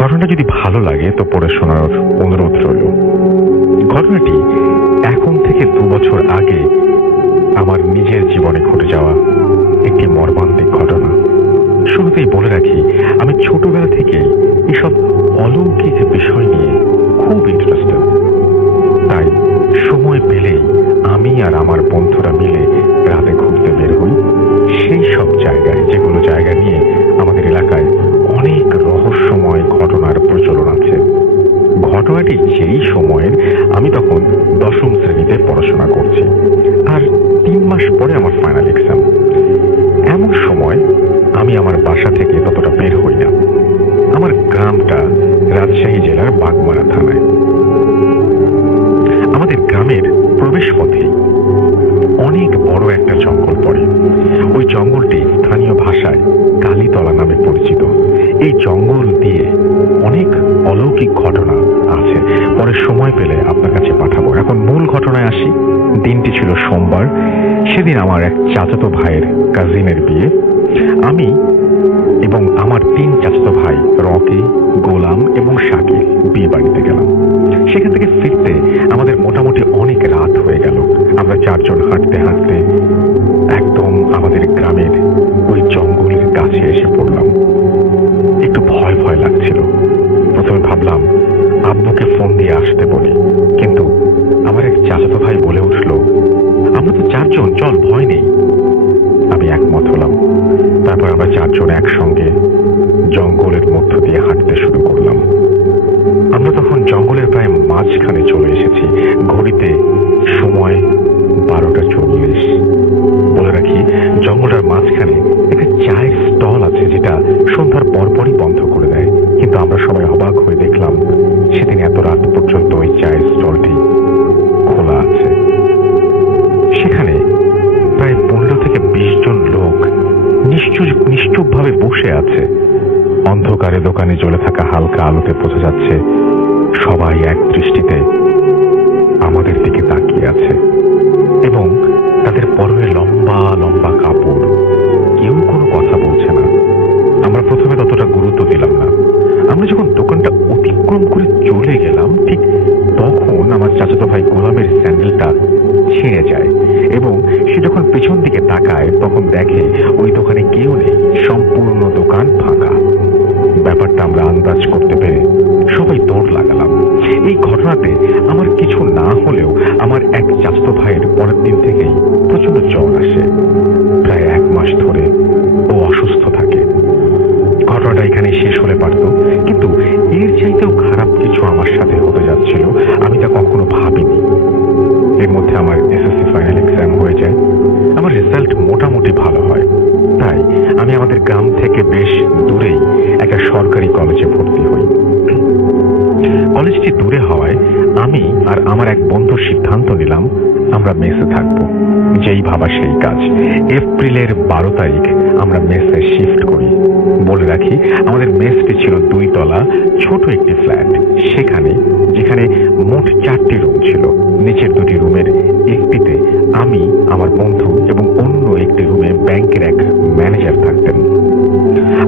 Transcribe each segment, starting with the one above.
ঘটনাটা যদি ভালো লাগে তো পড়ে শোনার অনুরোধ রইল। ঘটনাটি এখন থেকে 2 বছর আগে আমার নিজের জীবনে ঘটে যাওয়া একটি মর্মান্তিক ঘটনা। শুরুতেই বলে রাখি, আমি ছোটবেলা থেকে এসব অলৌকিক বিষয় নিয়ে খুব ইন্টারেস্টেড। তাই সময় পেলেই আমি আর আমার বন্ধুরা মিলে রাতে ঘুরতে বের হই সেই সব জায়গায়, যেগুলো জায়গা নিয়ে আমাদের এলাকায় অনেক রহস্যময় ঘটনার প্রচলন আছে। ঘটনাটি যেই সময়ের আমি তখন 10ম শ্রেণীতে পড়াশোনা করছি, আর 3 মাস পরে আমার ফাইনাল এক্সাম। এমন সময় আমি আমার বাসা থেকে ততটা বের হই না। আমার গ্রামটা রাজশাহী জেলার বাগমারা থানায়। আমাদের গ্রামের প্রবেশ পথে অনেক বড় একটা জঙ্গল পড়ে। ওই জঙ্গলটি স্থানীয় ভাষায় কালীতলা নামে পরিচিত। এই জঙ্গল দিয়ে অনেক অলৌকিক ঘটনা আছে, পরে সময় পেলে আপনার কাছে পাঠাবো। এখন মূল ঘটনায় আসি। দিনটি ছিল সোমবার। সেদিন আমার এক চাচাতো ভাইয়ের কাজিনের বিয়ে। আমি এবং আমার 3 চাচাতো ভাই রকি, গোলাম এবং শাকিল বিয়ে বাড়িতে গেলাম। সেখান থেকে ফিরতে আমাদের মোটামুটি অনেক রাত হয়ে গেল। আমরা 4 জন হাঁটতে হাঁটতে একদম আমাদের গ্রামের ওই জঙ্গলের কাছে এসে পড়লাম। একটু ভয় ভয় লাগছিল। প্রথমে ভাবলাম আব্বুকে ফোন দিয়ে আসতে বলি, কিন্তু আমার এক চাচাতো ভাই বলে উঠল, আমরা তো 4 জন, চল, ভয় নেই। আমি একমত হলাম। তারপর আমরা 4 জন একসঙ্গে জঙ্গলের মধ্য দিয়ে হাঁটতে শুরু করলাম। আমরা তখন জঙ্গলের প্রায় মাঝখানে চলে এসেছি। ঘড়িতে সময় 12টা 40। বলে রাখি, জঙ্গলটার মাঝখানে একটা চায়ের স্টল আছে, যেটা সন্ধ্যার পরপরই বন্ধ করে দেয়। কিন্তু আমরা সবাই অবাক হয়ে দেখলাম সেদিন এত রাত পর্যন্ত ওই চায়ের স্টলটি খোলা আছে। সেখানে প্রায় 15 থেকে 20 জন লোক নিশ্চুপভাবে বসে আছে। অন্ধকারে দোকানে জ্বলে থাকা হালকা আলোতে বোঝা যাচ্ছে সবাই এক দৃষ্টিতে আমাদের দিকে তাকিয়ে আছে, এবং তাদের পরনে লম্বা লম্বা কাপড়। কেউ কোনো কথা বলছে না। আমরা প্রথমে ততটা গুরুত্ব দিলাম না। আমরা যখন দোকানটা অতিক্রম করে চলে গেলাম, ঠিক তখন আমার চাচাতো ভাই গোলামের স্যান্ডেলটা ছিঁড়ে যায়, এবং সে যখন পেছন দিকে তাকায় তখন দেখে ওই দোকানে কেউ নেই, সম্পূর্ণ দোকান ফাঁকা। ব্যাপারটা আমরা আন্দাজ করতে পেরে সবাই দৌড় লাগালাম। এই ঘটনাতে আমার কিছু না হলেও আমার এক চাচাতো ভাইয়ের পরের দিন থেকেই প্রচন্ড জ্বর আসে। প্রায় 1 মাস ধরে ও অসুস্থ থাকে। ঘটনাটা এখানে শেষ হলে পারত, কিন্তু এর চাইতেও খারাপ কিছু আমার সাথে হতে যাচ্ছিল। আমি তা কখনো ভাবিনি। এর মধ্যে আমার এসএসসি ফাইনাল এক্সাম হয়ে যায়। আমার রেজাল্ট মোটামুটি ভালো হয়। তাই আমি আমাদের গ্রাম থেকে বেশ দূরেই একটা সরকারি কলেজে ভর্তি হই। কলেজটি দূরে হওয়ায় আমি আর আমার এক বন্ধু সিদ্ধান্ত নিলাম আমরা মেসে থাকবো। যেই ভাবা সেই কাজ। এপ্রিলের 12 তারিখ আমরা মেসে শিফট করি। বলে রাখি, আমাদের মেসটি ছিল 2 তলা ছোট একটি ফ্ল্যাট। যেখানে মোট 4টি রুম ছিল। নিচের 2টি রুমের একটিতে আমি, আমার বন্ধু এবং অন্য একটি রুমে ব্যাংকের এক ম্যানেজার থাকতেন,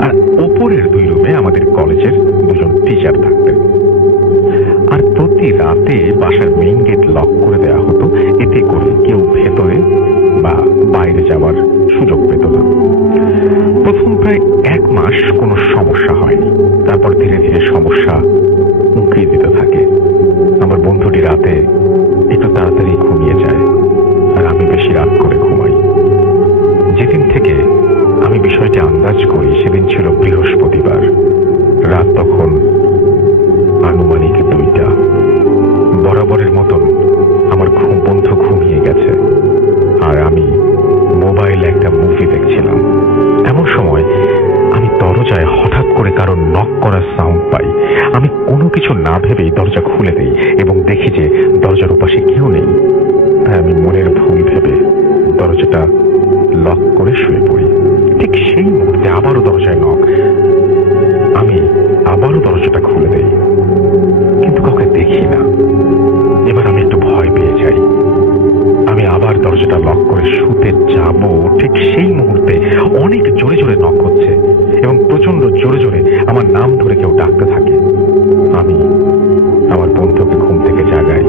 আর ওপরের 2 রুমে আমাদের কলেজের 2 জন টিচার থাকতেন। আর প্রতি রাতে বাসার মেইন গেট লক করে দেওয়া হতো, এতে করে কেউ ভেতরে বা বাইরে যাওয়ার সুযোগ পেত না। প্রথম প্রায় 1 মাস কোনো সমস্যা হয়নি। তারপর ধীরে ধীরে সমস্যা উঁকি দিতে থাকে। আমার বন্ধুটি রাতে একটু তাড়াতাড়ি ঘুমিয়ে যায়, আর আমি বেশি রাত করে ঘুমাই। যেদিন থেকে আমি বিষয়টি আন্দাজ করি সেদিন ছিল বৃহস্পতিবার। রাত তখন আনুমানিক 2টা। বরাবরের মতন আমার বন্ধু ঘুমিয়ে গেছে, আর আমি মোবাইলে একটা মুভি দেখছিলাম। এমন সময় দরজায় হঠাৎ করে কারো নক করার সাউন্ড পাই। আমি কোনো কিছু না ভেবেই দরজা খুলে দেই এবং দেখি যে দরজার ওপাশে কেউ নেই। তাই আমি মনের ভুল ভেবে দরজাটা লক করে শুয়ে পড়ি। ঠিক সেই মুহূর্তে আবারও দরজায় নক। আমি আবারও দরজাটা খুলে দেই, কিন্তু কাউকে দেখি না। এবার আমি একটু ভয় পেয়ে যাই। আমি আবার দরজাটা লক করে শুতে যাব, ঠিক সেই মুহূর্তে অনেক জোরে জোরে নক হচ্ছে এবং প্রচন্ড জোরে জোরে আমার নাম ধরে কেউ ডাকতে থাকে। আমি আমার বন্ধুকে ঘুম থেকে জাগাই,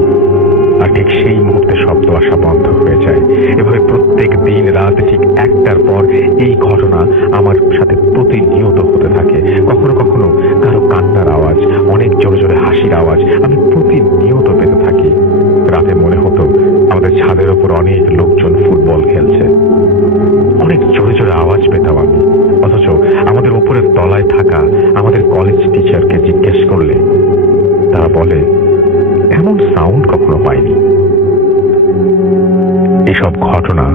আর ঠিক সেই মুহূর্তে শব্দ আসা বন্ধ হয়ে যায়। এভাবে প্রত্যেক দিন রাত ঠিক 1টার পর এই ঘটনা আমার সাথে প্রতিনিয়ত হতে থাকে। কখনো কখনো কারো কান্নার আওয়াজ, অনেক জোরে জোরে হাসির আওয়াজ আমি প্রতিনিয়ত পেতে থাকি। রাতে মনে হতো আমাদের ছাদের ওপর অনেক লোকজন ফুটবল খেলছে। অনেক জোরে জোরে আওয়াজ পেতাম আমি, অথচ আমাদের উপরের তলায় থাকা আমাদের কলেজ টিচারকে জিজ্ঞেস করলে তারা বলে এমন সাউন্ড কখনো পাইনি। এসব ঘটনা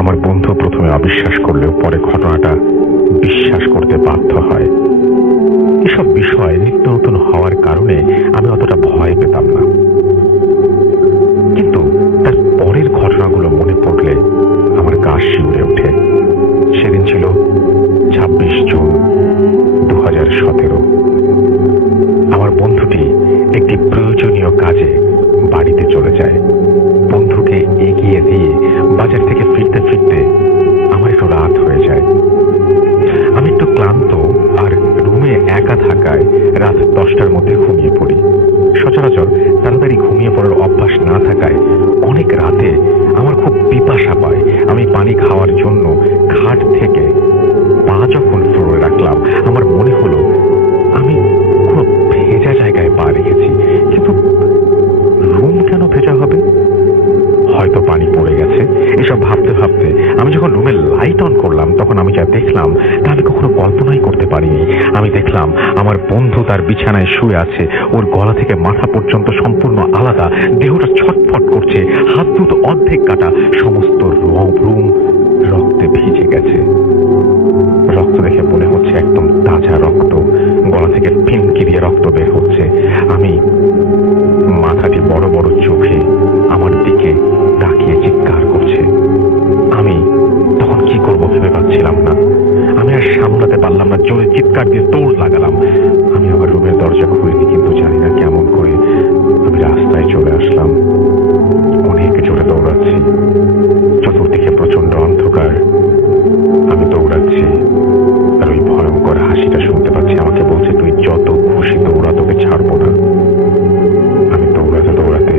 আমার বন্ধু প্রথমে অবিশ্বাস করলেও পরে ঘটনাটা বিশ্বাস করতে বাধ্য হয়। এসব বিষয় নিত্য নতুন হওয়ার কারণে আমি অতটা ভয় পেতাম না, কিন্তু তার পরের ঘটনাগুলো মনে পড়লে আমার গা শিউরে ওঠে। সেদিন ছিল 26 জুন 2017। আমার বন্ধুটি একটি প্রয়োজনীয় কাজে বাড়িতে চলে যায়। বন্ধুকে এগিয়ে দিয়ে বাজার থেকে ফিরতে ফিরতে আমার একটু রাত হয়ে যায়। আমি একটু ক্লান্ত আর রুমে একা থাকায় রাত 10টার মধ্যে ঘুমিয়ে পড়ি। সচরাচর তাড়াতাড়ি ঘুমিয়ে পড়ার অভ্যাস না থাকায় অনেক রাতে আমার খুব পিপাসা পায়। আমি পানি খাওয়ার জন্য খাট থেকে পা যখন ফ্লোরে রাখলাম, আমার মনে হলো আমি কোনো ভেজা জায়গায় পা রেখেছি, কিন্তু রুম কেন ভেজা হবে? হয়তো পানি পড়ে গেছে। এসব ভাবতে ভাবতে আমি যখন রুমের লাইট অন করলাম, তখন আমি যা দেখলাম তা আমি কখনো কল্পনাই করতে পারিনি। আমি দেখলাম আমার বন্ধু তার বিছানায় শুয়ে আছে। ওর গলা থেকে মাথা পর্যন্ত সম্পূর্ণ আলাদা, দেহটা ছটফট করছে, হাত দুটো অর্ধেক কাটা, সমস্ত রুম রক্তে ভিজে গেছে। রক্ত দেখে মনে হচ্ছে একদম তাজা রক্ত। গলা থেকে ফিনকি দিয়ে রক্ত বের হচ্ছে। আমি মাথাটি বড় বড় চোখে আমার দিকে তাকিয়ে চিৎকার করছে। আমি তখন কি করব ভেবে পাচ্ছিলাম না। আমি আর সামলাতে পারলাম না, জোরে চিৎকার দিয়ে দৌড় লাগালাম। আমি আমার রুমের দরজা খুলিনি, কিন্তু জানি না কেমন করে আমি রাস্তায় চলে আসলাম। অনেক জোরে দৌড়াচ্ছি, চতুর্দিকে প্রচন্ড অন্ধকার। আমি দৌড়াচ্ছি আর ওই ভয়ঙ্কর হাসিটা শুনতে পাচ্ছি। আমাকে বলছে, তুই যত খুশি দৌড়া, তোকে ছাড়বো না। আমি দৌড়াতে দৌড়াতে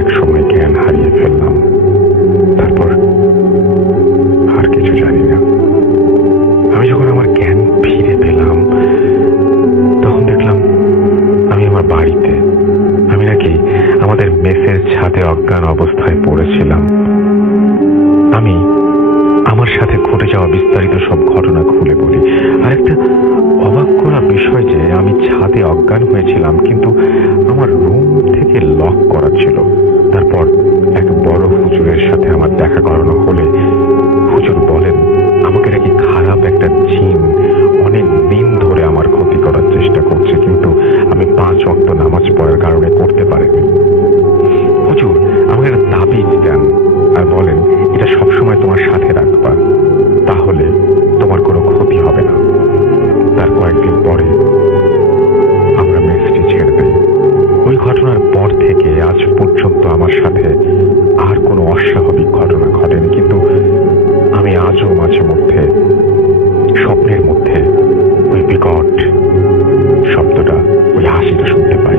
এক সময় জ্ঞান হারিয়ে ফেললাম। তারপর আর কিছু জানি না। আমি যখন আমার জ্ঞান ফিরে পেলাম, তখন দেখলাম আমি আমার বাড়িতে। আমি নাকি আমাদের মেসের ছাদে অজ্ঞান অবস্থায় পড়েছিলাম। আমি আমার সাথে ঘটে যাওয়া বিস্তারিত সব ঘটনা খুলে বলি। আর একটা অবাক করা বিষয় যে আমি ছাদে অজ্ঞান হয়েছিলাম, কিন্তু আমার রুম থেকে লক করা ছিল। তারপর এক বড় হুজুরের সাথে আমার দেখা করানো হলে হুজুর বলেন আমাকে নাকি খারাপ একটা জিন অনেক দিন ধরে আমার ক্ষতি করার চেষ্টা করছে, কিন্তু আমি 5 ওয়াক্ত নামাজ পড়ার কারণে করতে পারিনি। হুজুর আমাকে একটা তাবিজ দেন আর বলেন এটা সবসময় তোমার সাথে রাখবা, তাহলে তোমার কোনো ক্ষতি হবে না। তার কয়েকদিন পরে আমরা মেসটি ছেড়ে দেই। ওই ঘটনার পর থেকে আজ পর্যন্ত আমার সাথে আর কোনো অস্বাভাবিক ঘটনা ঘটেনি, কিন্তু আমি আজও মাঝে মধ্যে স্বপ্নের মধ্যে ওই বিকট শব্দটা, ওই হাসিটা শুনতে পাই।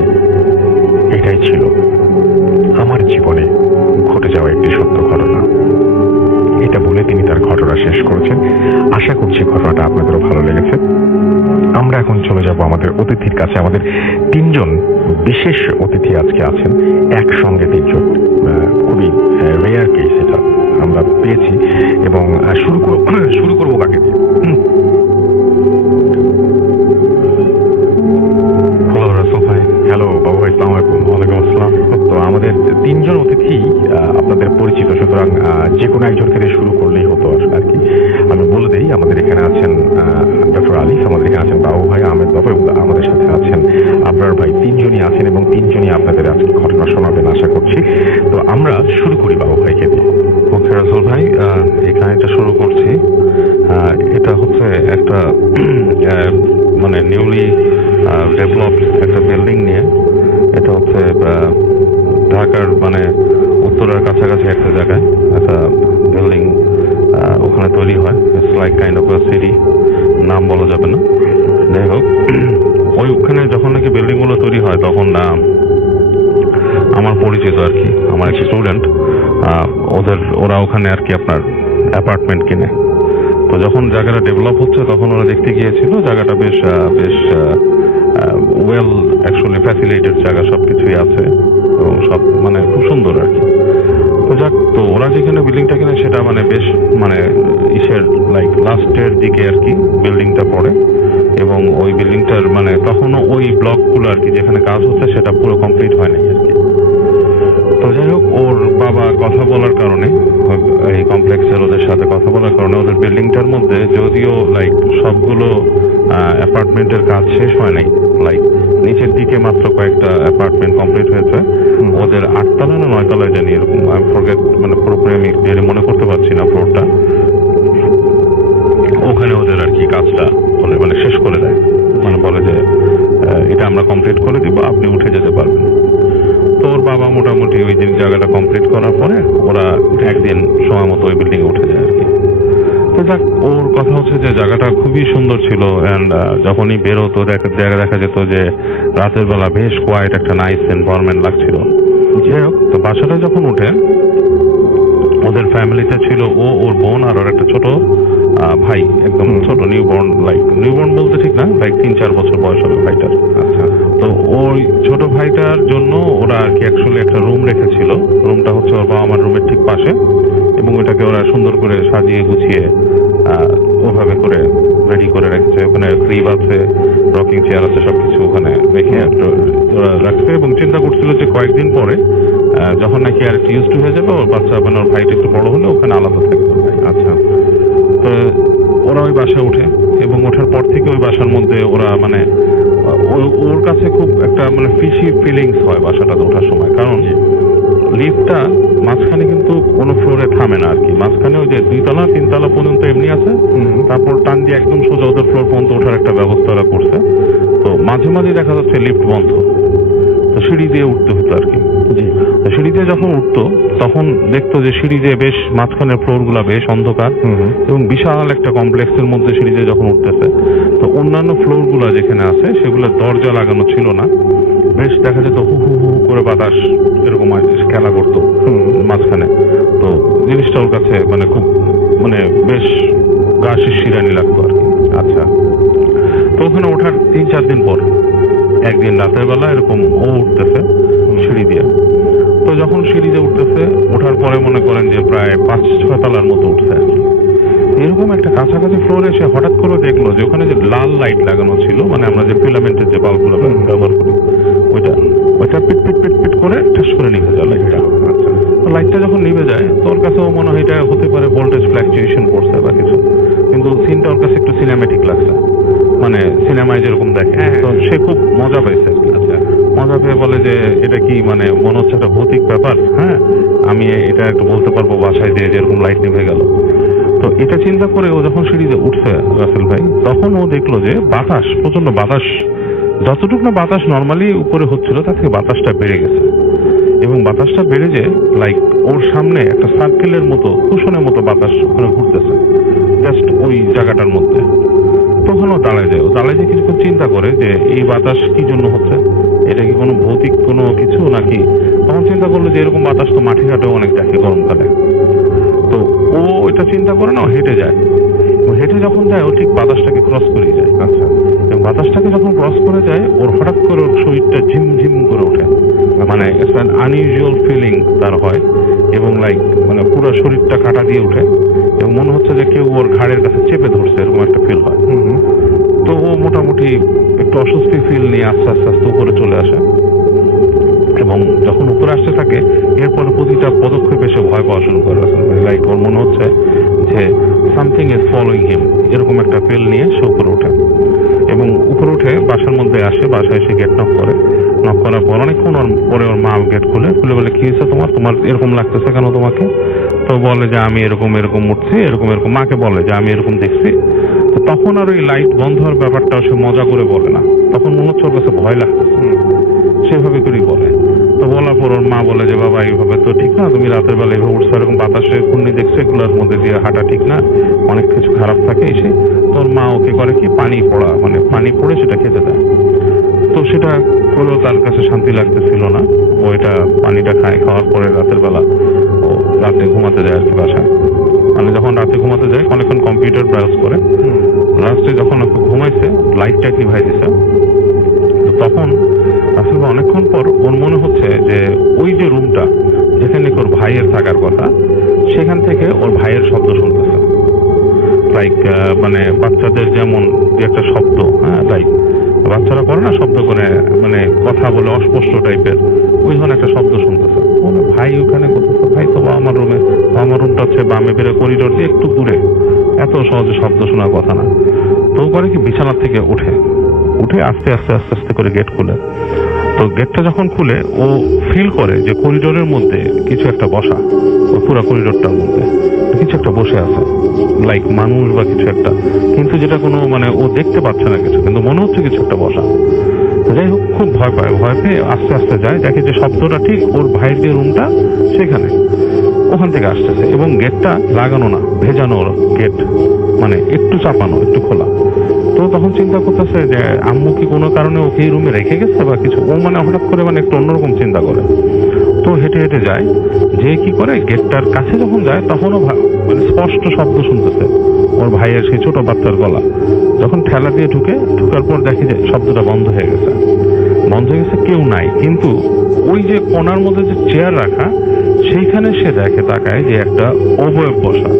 এটাই ছিল আমার জীবনে ঘটে যাওয়া একটি সত্য ঘটনা। এটা বলে তিনি তার ঘটনা শেষ করেছেন। আশা করছি ঘটনাটা আপনাদেরও ভালো লেগেছে। আমরা এখন চলে যাব আমাদের অতিথির কাছে। আমাদের 3 জন বিশেষ অতিথি আজকে আছেন, একসঙ্গে 3 জন। খুবই রেয়ার কেস এটা আমরা পেয়েছি। এবং শুরু করবো কাকে দিয়ে? হ্যালো রাসেল ভাই। হ্যালো বাবু ভাই, আসসালামু আলাইকুম। ওয়ালাইকুম আসসালাম। তো আমাদের 3 জন অতিথি আপনাদের পরিচিত, সুতরাং যে কোনো একজনকে দিয়ে শুরু করলেই হতো আর কি। আমি বলে দিই, আমাদের এখানে আছেন ডক্টর এবং তিনজনই আপনাদের আজকে ঘটনা শোনাবেন আশা করছি। তো আমরা শুরু করি বাবু ভাইকে দিয়ে। ওকে রাসেল ভাই, এই কাহিনীটা শুরু করছি। এটা হচ্ছে একটা মানে নিউলি ডেভেলপড একটা বিল্ডিং নিয়ে। এটা হচ্ছে ঢাকার মানে উত্তরের কাছাকাছি একটা জায়গায় একটা বিল্ডিং ওখানে তৈরি হয়। It's like kind of a city, নাম বলা যাবে না। যাই হোক, ওইখানে যখন নাকি বিল্ডিংগুলো তৈরি হয় তখন আমার পরিচিত আর কি, আমার এক স্টুডেন্ট, ওরা ওখানে আর কি আপনার অ্যাপার্টমেন্ট কিনে। তো যখন জায়গাটা ডেভেলপ হচ্ছে তখন ওরা দেখতে গিয়েছিল জায়গাটা বেশ বেশ ওয়েল অ্যাকচুয়ালি ফ্যাসিলিটেড জায়গা, সব কিছুই আছে এবং সব মানে খুব সুন্দর আর কি। তো যাক, তো ওরা যেখানে বিল্ডিংটা কিনে সেটা মানে বেশ মানে ইসের লাইক লাস্টের দিকে আর কি বিল্ডিংটা পড়ে, এবং ওই বিল্ডিংটার মানে তখনও ওই ব্লকগুলো আর কি যেখানে কাজ হচ্ছে সেটা পুরো কমপ্লিট হয় নাই আর কি। তো যাই হোক, ওর বাবা কথা বলার কারণে, এই কমপ্লেক্সের ওদের সাথে কথা বলার কারণে ওদের বিল্ডিংটার মধ্যে যদিও লাইক সবগুলো অ্যাপার্টমেন্টের কাজ শেষ হয় নাই, লাইক নিচের দিকে মাত্র কয়েকটা অ্যাপার্টমেন্ট কমপ্লিট হয়েছে। ওদের 8 তলা না 9 তলায় জানি এরকম, আমি ফরগেট মানে পুরোপুরি আমি ক্লিয়ারলি মনে করতে পারছি না ফ্লোরটা। ওখানে ওদের আর কি কাজটা বলে মানে শেষ করে দেয়, মানে বলে যে এটা আমরা কমপ্লিট করে দিব, আপনি উঠে যেতে পারবেন। তো ওর বাবা মোটামুটি ওই দিন জায়গাটা কমপ্লিট করার পরে ওরা একদিন সময় মতো ওই বিল্ডিং এ উঠে যায় আর কি। তো যাক, ওর কথা হচ্ছে যে জায়গাটা খুবই সুন্দর ছিল, অ্যান্ড যখনই বেরোতো দেখা যেত যে রাতের বেলা বেশ কোয়াইট একটা নাইস এনভায়রনমেন্ট লাগছিল। যাই হোক, তো বাসাটা যখন উঠে ওদের ফ্যামিলিতে ছিল ওর বোন আর ওর একটা ছোট ভাই, একদম ছোট নিউবর্ন বলতে ঠিক না, লাইক 3-4 বছর বয়স হবে ভাইটার। আচ্ছা, তো ওই ছোট ভাইটার জন্য ওরা আর কি অ্যাকচুয়ালি একটা রুম রেখেছিল। রুমটা হচ্ছে ওর বাবা আমার রুমের ঠিক পাশে, এবং ওটাকে ওরা সুন্দর করে সাজিয়ে গুছিয়ে ওভাবে করে রেডি করে রেখেছে। ওখানে ক্রিব আছে, রকিং চেয়ার আছে, সবকিছু ওখানে রেখে ওরা রাখছে, এবং চিন্তা করছিল যে কয়েকদিন পরে যখন নাকি আর একটু ইউজ টু হয়ে যাবে, ওর বাচ্চা মানে ওর ভাইটা একটু বড় হলে ওখানে আলাদা থাকবে। আচ্ছা, তো ওরা ওই বাসায় ওঠে, এবং ওঠার পর থেকে ওই বাসার মধ্যে ওরা মানে ওর কাছে খুব একটা মানে ফিশি ফিলিংস হয় বাসাটাতে ওঠার সময়। কারণ লিফটটা মাঝখানে কিন্তু কোনো ফ্লোরে থামে না আর কি, মাঝখানে ওই যে 2 তলা 3 তলা পর্যন্ত এমনি আছে, তারপর টান দিয়ে একদম সোজা ওদের ফ্লোর পর্যন্ত ওঠার একটা ব্যবস্থা ওরা করছে। তো মাঝে মাঝে দেখা যাচ্ছে লিফট বন্ধ, তো সিঁড়ি দিয়ে উঠতে হতো আর কি। সিঁড়ি দিয়ে যখন উঠতো তখন দেখতো যে সিঁড়ি দিয়ে বেশ মাঝখানের ফ্লোর গুলা বেশ অন্ধকার, এবং বিশাল একটা কমপ্লেক্সের মধ্যে সিঁড়ি দিয়ে যখন উঠতেছে, তো অন্যান্য ফ্লোর গুলা যেখানে আছে সেগুলো দরজা লাগানো ছিল না, বেশ দেখা যেত হু হু হু করে বাতাস এরকম খেলা করতো মাঝখানে। তো জিনিসটা ওর কাছে মানে খুব মানে বেশ গা শিরশিরানি লাগতো আর কি। আচ্ছা, তো ওখানে ওঠার 3-4 দিন পর একদিন রাতের বেলা এরকম ও উঠতেছে সিঁড়ি দিয়ে। তো যখন সিঁড়ি দিয়ে উঠতেছে, ওঠার পরে মনে করেন যে প্রায় 5-6 তলার মতো উঠছে আর কি। এরকম একটা কাছাকাছি ফ্লোরে এসে হঠাৎ করে দেখলো যে ওখানে যে লাল লাইট লাগানো ছিল, মানে আমরা যে ফিলামেন্টের যে বাল্বগুলো ব্যবহার করি, ওইটা পিট পিট পিট পিট করে ঠাস করে নিভে যায় লাইটটা। আচ্ছা, তো লাইটটা যখন নিভে যায় তোর কাছেও মনে হয় এটা হতে পারে ভোল্টেজ ফ্ল্যাকচুয়েশন করছে বা কিছু, কিন্তু সিনটা ওর কাছে একটু সিনেম্যাটিক লাগছে, মানে সিনেমায় যেরকম দেখে। তো সে খুব মজা পাইছে। আচ্ছা, মজা পেয়ে বলে যে এটা কি মানে মনে হচ্ছে একটা ভৌতিক ব্যাপার, হ্যাঁ আমি এটা একটু বলতে পারবো বাসায় যে যেরকম লাইট নিভে গেল। তো এটা চিন্তা করে ও যখন সিঁড়িতে উঠছে রাসেল ভাই, তখন ও দেখলো যে বাতাস, প্রচন্ড বাতাস, যতটুকু না বাতাস নর্মালি উপরে হচ্ছিল তার থেকে বাতাসটা বেড়ে গেছে, এবং বাতাসটা বেড়ে যে লাইক ওর সামনে একটা সার্কেলের মতো কুশনের মতো বাতাস ওখানে ঘুরতেছে জাস্ট ওই জায়গাটার মধ্যে। তখন ও দাঁড়ায় যায়, কিছুক্ষণ চিন্তা করে যে এই বাতাস কি জন্য হচ্ছে, এটা কি কোনো ভৌতিক কোনো কিছু নাকি। তখন চিন্তা করলো যে এরকম বাতাস তো মাঠে ঘাটেও অনেক দেখে গরমকালে। তো ও এটা চিন্তা করে না, হেঁটে যায়। হেঁটে যখন যায় ও ঠিক বাতাসটাকে ক্রস করে যায়। আচ্ছা, এবং বাতাসটাকে যখন ক্রস করে যায় ওর হঠাৎ করে ওর শরীরটা ঝিমঝিম করে ওঠে, মানে আনইউজুয়াল ফিলিং তার হয়, এবং লাইক মানে পুরো শরীরটা কাটা দিয়ে ওঠে, এবং মনে হচ্ছে যে কেউ ওর ঘাড়ের কাছে চেপে ধরছে, এরকম একটা ফিল হয়। তো ও মোটামুটি একটু অস্বস্তি ফিল নিয়ে আস্তে আস্তে আস্তে উপরে চলে আসে, এবং যখন উপরে আসতে থাকে এরপরে প্রতিটা পদক্ষেপে সে ভয় পাওয়া শুরু করে। লাইক ওর মনে হচ্ছে যে সামথিং ইজ ফলোইং হিম, এরকম একটা ফিল নিয়ে সে উপরে ওঠে, এবং উপরে উঠে বাসার মধ্যে আসে, বাসায় এসে গেট নক করে। নক করার পর অনেকক্ষণ পরে ওর মা গেট খুলে বলে কি হয়েছে তোমার এরকম লাগতেছে কেন তোমাকে? তো বলে যে আমি এরকম উঠছি, এরকম মাকে বলে যে আমি এরকম দেখছি। তো তখন আর ওই লাইট বন্ধ হওয়ার ব্যাপারটা সে মজা করে বলে না, তখন মনে হচ্ছে ওর কাছে ভয় লাগতেছে, সেভাবে করেই বলে। তো বলার পর ওর মা বলে যে বাবা এইভাবে তো ঠিক না, তুমি রাতের বেলা এইভাবে উঠছো, এরকম বাতাসে ঘূর্ণি দেখছো, এগুলোর মধ্যে দিয়ে হাঁটা ঠিক না, অনেক কিছু খারাপ থাকে এসে। তোর মা ওকে করে কি পানি পড়ে সেটা খেতে দেয়। তো সেটা হলো তার কাছে শান্তি লাগতেছিল না, ও এটা পানিটা খাওয়ার পরে রাতের বেলা ও রাতে ঘুমাতে যায় আর কি বাসায়। মানে যখন রাতে ঘুমাতে যায় অনেকক্ষণ কম্পিউটার ব্রাউজ করে, লাস্টে যখন ওকে ঘুমাইছে লাইটটা নিভাই দিছে। তখন আসলে অনেকক্ষণ পর ওর মনে হচ্ছে যে ওই যে রুমটা যেখানে ওর ভাইয়ের থাকার কথা, সেখান থেকে ওর ভাইয়ের শব্দ শুনতেছে। লাইক মানে বাচ্চাদের যেমন একটা শব্দ, হ্যাঁ লাইক বাচ্চারা করে না শব্দ করে, মানে কথা বলে অস্পষ্ট টাইপের, ওই ধরনের একটা শব্দ শুনতেছে। ভাই ওখানে করতেছে, ভাই তো আমার রুমটা হচ্ছে বামে বেরো করিডোর দিয়ে একটু দূরে, এত সহজে শব্দ শোনার কথা না। তো করে কি বিছানার থেকে উঠে আস্তে আস্তে করে গেট খুলে। তো গেটটা যখন খুলে ও ফিল করে যে করিডোরের মধ্যে কিছু একটা বসা, ওই পুরো করিডোরটার মধ্যে কিছু একটা বসে আছে, লাইক মানুষ বা কিছু একটা, কিন্তু যেটা কোনো মানে ও দেখতে পাচ্ছে না কিছু, কিন্তু মনে হচ্ছে কিছু একটা বসা। যাই হোক খুব ভয় পেয়ে আস্তে আস্তে যায়, দেখে যে শব্দটা ঠিক ওর ভাইয়ের যে রুমটা সেখানে, ওখান থেকে আসতেছে। এবং গেটটা লাগানো না, ভেজানো গেট, মানে একটু চাপানো, একটু খোলা। তো তখন চিন্তা করতেছে যে আম্মু কি কোনো কারণে ওকে এই রুমে রেখে গেছে বা কিছু, ও মানে হঠাৎ করে মানে একটু অন্যরকম চিন্তা করে। তো হেঁটে যায়, যে কি করে গেটটার কাছে যখন যায় তখনও মানে স্পষ্ট শব্দ শুনতেছে ওর ভাইয়ের সেই ছোট বাচ্চার গলা। যখন ঠেলা দিয়ে ঢুকার পর দেখে যে শব্দটা বন্ধ হয়ে গেছে, কেউ নাই। কিন্তু ওই যে কোণার মধ্যে যে চেয়ার রাখা, সেইখানে সে দেখে তাকায় যে একটা অবয়ব বসা।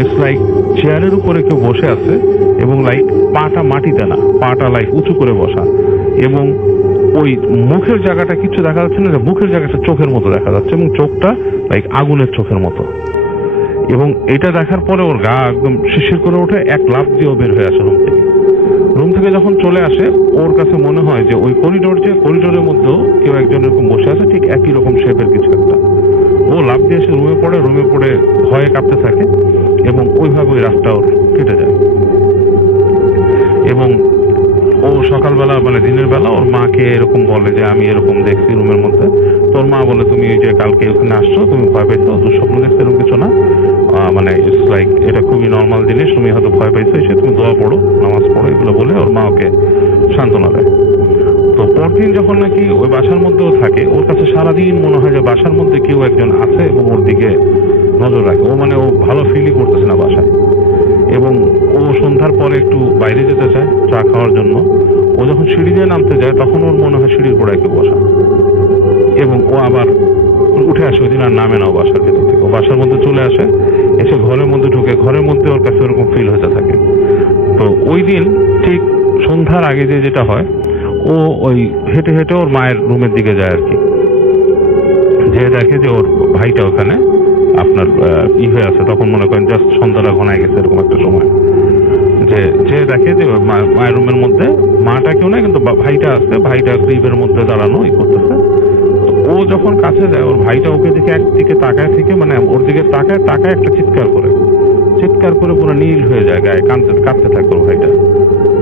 ইটস লাইক চেয়ারের উপরে কেউ বসে আছে এবং লাইক পাটা মাটিতে না, পাটা লাইক উঁচু করে বসা। এবং ওই মুখের জায়গাটা কিছু দেখা যাচ্ছে না, যে মুখের জায়গাটা চোখের মতো দেখা যাচ্ছে, এবং চোখটা লাইক আগুনের চোখের মতো। এবং এটা দেখার পরে ওর গা একদম শিরশির করে ওঠে, এক লাফ দিয়েও বের হয়ে আসে রুম থেকে যখন চলে আসে ওর কাছে মনে হয় যে ওই করিডোরের মধ্যেও কেউ একজন এরকম বসে আছে, ঠিক একই রকম শেপের কিছু একটা। ও লাফ দিয়ে এসে রুমে পড়ে ভয়ে কাঁপতে থাকে, এবং ওইভাবে ওই রাতটা ওর কেটে যায়। এবং ও সকালবেলা মানে দিনের বেলা ওর মাকে এরকম বলে যে আমি এরকম দেখছি রুমের মধ্যে। তোর মা বলে তুমি যে কালকে ওখানে আসছো, তুমি ভয় পাইছো, দুঃস্বপ্ন দেখছো, এরকম কিছু না, মানে ইটস লাইক এটা খুবই নর্মাল জিনিস, তুমি হয়তো ভয় পাইছো, এসে তুমি দোয়া পড়ো, নামাজ পড়ো, এগুলো বলে ওর মা ওকে সান্ত্বনা দেয়। তো পরদিন যখন নাকি ওই বাসার মধ্যেও থাকে, ওর কাছে সারাদিন মনে হয় যে বাসার মধ্যে কেউ একজন আছে এবং ওর দিকে নজর রাখে। ও মানে ও ভালো ফিলই করতেছে না বাসায়। এবং ও সন্ধ্যার পরে একটু বাইরে যেতে চায় চা খাওয়ার জন্য। ও যখন সিঁড়ি দিয়ে নামতে যায় তখন ওর মনে হয় সিঁড়ির গোড়ায় কেউ বসা, এবং ও আবার উঠে আসে। ওই দিন আর নামে না ও বাসার ভেতর থেকে, ও বাসার মধ্যে চলে আসে, এসে ঘরের মধ্যে ঢুকে, ঘরের মধ্যে ওর কাছে ওরকম ফিল হতে থাকে। তো ওই দিন ঠিক সন্ধ্যার আগে যেটা হয়, ও ওই হেঁটে ওর মায়ের রুমের দিকে যায় আর কি, যে দেখে যে ওর ভাইটা ওখানে আপনার হয়ে আছে। তখন মনে করেন জাস্ট সন্ধ্যাটা ঘনায় গেছে এরকম একটা সময়, যে দেখে যে মায়ের রুমের মধ্যে মাটা কেউ নাই, কিন্তু ভাইটা আছে, ভাইটা গ্রিভের মধ্যে দাঁড়ানো করতেছে। তো ও যখন কাছে যায়, ওর ভাইটা ওকে দিকে একদিকে তাকায় থেকে, মানে ওর দিকে তাকায় একটা চিৎকার করে পুরো নীল হয়ে যায়, গায়ে কাঁদতে থাকে ওর ভাইটা,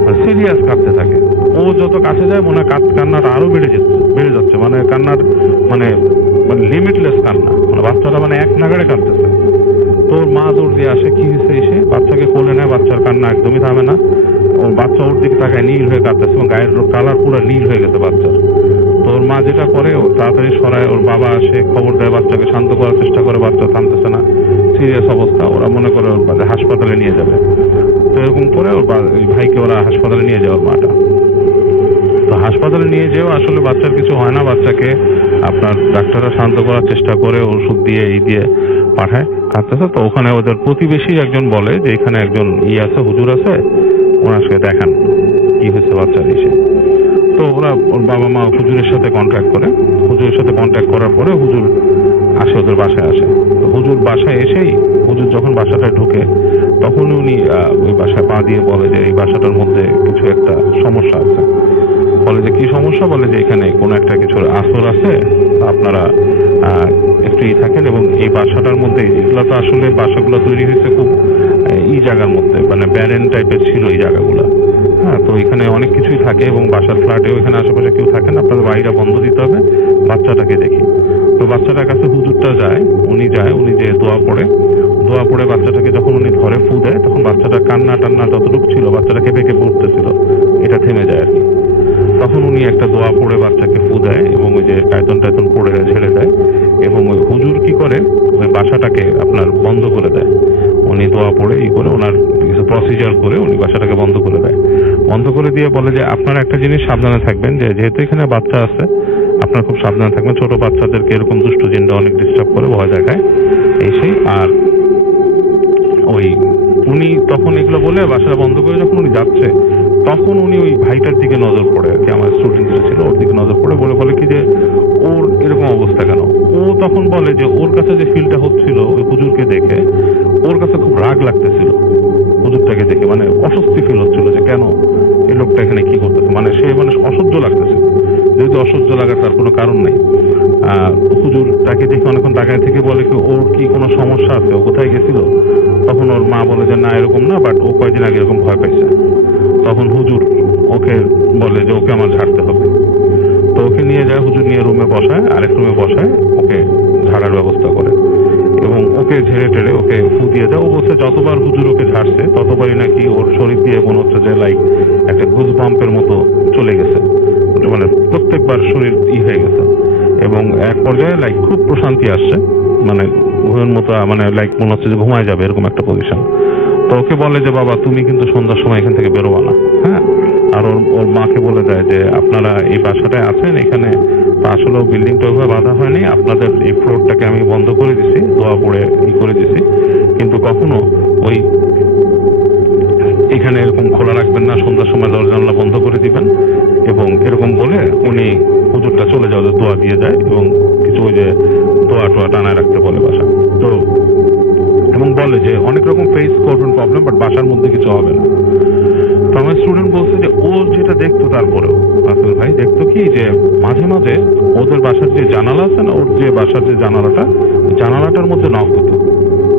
মানে সিরিয়াস কাঁদতে থাকে। ও যত কাছে যায় মনে হয় কান্নাটা আরো বেড়ে যাচ্ছে, মানে কান্নার মানে লিমিটলেস কান্না, মানে বাচ্চাটা মানে এক নাগাড়ে কাঁদতেছে। তোর মা দৌড় দিয়ে আসে, কি হয়েছে, এসে বাচ্চাকে কোলে নেয়, বাচ্চার কান্না একদমই থামে না। ওর বাচ্চা ওর দিকে তাকায়, নীল হয়ে কাঁদতেছে, এবং গায়ের কালার পুরো নীল হয়ে গেছে বাচ্চার। তোর মা যেটা করে, ও তাড়াতাড়ি সরায়, ওর বাবা আসে, খবর দেয়, বাচ্চাকে শান্ত করার চেষ্টা করে, বাচ্চা থামতেছে না, সিরিয়াস অবস্থা। ওরা মনে করে ওর হাসপাতালে নিয়ে যাবে। তো এরকম করে ওর ভাইকে ওরা হাসপাতালে নিয়ে যায় ওর মাটা। তো হাসপাতালে নিয়ে যেও আসলে বাচ্চার কিছু হয় না, বাচ্চাকে আপনার ডাক্তাররা শান্ত করার চেষ্টা করে, ওষুধ দিয়ে দিয়ে পাঠায়, কাঁদতেছে। তো ওখানে ওদের প্রতিবেশী একজন বলে যে এখানে একজন আছে, হুজুর আছে, ওনার সাথে দেখান কি হয়েছে বাচ্চার এসে। তো ওরা ওর বাবা মা হুজুরের সাথে কন্ট্যাক্ট করার পরে হুজুর আসে, ওদের বাসায় আসে। তো হুজুর বাসায় এসেই, হুজুর যখন বাসাটায় ঢুকে তখন উনি ওই বাসায় পা দিয়ে বলে যে এই বাসাটার মধ্যে কিছু একটা সমস্যা আছে। বলে যে কি সমস্যা, বলে যে এখানে কোনো একটা কিছুর আসর আছে, আপনারা একটু থাকেন। এবং এই বাসাটার মধ্যে, এগুলো তো আসলে বাসাগুলো তৈরি হয়েছে খুব জায়গার মধ্যে, মানে ব্যারেন টাইপের ছিল এই জায়গাগুলো। হ্যাঁ, তো এখানে অনেক কিছুই থাকে এবং বাসার ফ্ল্যাটেও এখানে আশেপাশে কেউ থাকেন, আপনাদের বাড়িটা বন্ধ দিতে হবে, বাচ্চাটাকে দেখি। তো বাচ্চাটার কাছে হুজুরটা যায়, উনি যে দোয়া পড়ে বাচ্চাটাকে যখন উনি ধরে ফু দেয়, তখন বাচ্চাটা কান্না টান্না যতটুকু ছিল, বাচ্চাটা কেঁপে কেঁপে উঠতেছিল, এটা থেমে যায় আর কি। তখন উনি একটা দোয়া পড়ে বাচ্চাকে ফু দেয় এবং ওই যে টাইতন পড়ে ছেড়ে দেয়। এবং ওই হুজুর কি করে, ওই বাসাটাকে আপনার বন্ধ করে দেয়। উনি দোয়া পড়ে করে ওনার কিছু প্রসিজার করে উনি বাসাটাকে বন্ধ করে দেয়। বন্ধ করে দিয়ে বলে যে আপনারা একটা জিনিস সাবধানে থাকবেন, যে যেহেতু এখানে বাচ্চা আছে, আপনারা খুব সাবধানে থাকবেন। ছোট বাচ্চাদেরকে এরকম দুষ্ট জিনটা অনেক ডিস্টার্ব করে, ভয় দেখায় এই সেই। আর ওই উনি তখন এগুলো বলে বাসাটা বন্ধ করে যখন উনি যাচ্ছে, তখন উনি ওই ভাইটার দিকে নজর পড়ে আর কি, আমার স্টুডেন্ট যেটা ছিল ওর দিকে নজর পড়ে বলে কি যে ওর এরকম অবস্থা কেন। ও তখন বলে যে ওর কাছে যে ফিলটা হচ্ছিল ওই হুজুরকে দেখে, ওর কাছে খুব রাগ লাগতেছিল হুজুরটাকে দেখে, মানে অস্বস্তি ফিল হচ্ছিল যে কেন এই লোকটা এখানে কি করতেছে, মানে সে মানে অসহ্য লাগতেছিল। যেহেতু অসহ্য লাগার তার কোনো কারণ নেই। হুজুর তাকে দেখে অনেকক্ষণ তাকায় থেকে বলে কি ওর কি কোনো সমস্যা আছে, ও কোথায় গেছিল। তখন ওর মা বলে যে না এরকম না, বাট ও কয়েকদিন আগে এরকম ভয় পাইছে। তখন হুজুর ওকে বলে যে ওকে আমার ঝাড়তে হবে। তো ওকে নিয়ে যায়, হুজুর নিয়ে রুমে বসায়, আরেক রুমে বসায়, ওকে ঝাড়ার ব্যবস্থা করে এবং ওকে ঝেড়ে টেড়ে ওকে ফু দিয়ে দেয়। ও বলছে যতবার হুজুর ওকে ঝাড়ছে ততবারই নাকি ওর শরীর দিয়ে মনে হচ্ছে যে লাইক একটা গুজ বাম্পের মতো চলে গেছে, মানে প্রত্যেকবার শরীর হয়ে গেছে। এবং এক পর্যায়ে লাইক খুব প্রশান্তি আসছে, মানে ঘুমের মতো, মানে লাইক মনে হচ্ছে যে ঘুমায় যাবে এরকম একটা পজিশন। তো ওকে বলে যে বাবা তুমি কিন্তু সন্ধ্যার সময় এখান থেকে বেরোবা না। হ্যাঁ, আর ওর মাকে বলে দেয় যে আপনারা এই বাসাটায় আছেন, এখানে আসলে বিল্ডিংটা ওইভাবে বাঁধা হয়নি, আপনাদের এই ফ্লোরটাকে আমি বন্ধ করে দিছি, দোয়া পড়ে করে দিছি, কিন্তু কখনো ওই এখানে এরকম খোলা রাখবেন না, সন্ধ্যার সময় দরজা জানলা বন্ধ করে দিবেন। এবং এরকম বলে উনি হুজুরটা চলে যাওয়া দোয়া দিয়ে যায় এবং কিছু ওই যে দোয়া টোয়া টানায় রাখতে বলে বাসা। তো এবং বলে যে অনেক রকম ফেস করবেন প্রবলেম, বাট বাসার মধ্যে কিছু হবে না। তো আমার স্টুডেন্ট বলছে যে ও যেটা দেখতো, তারপরেও আসল ভাই দেখতো কি যে মাঝে মাঝে ওদের বাসার যে জানালা আছে না, ওর যে বাসার যে জানালাটার মধ্যে নক হতো,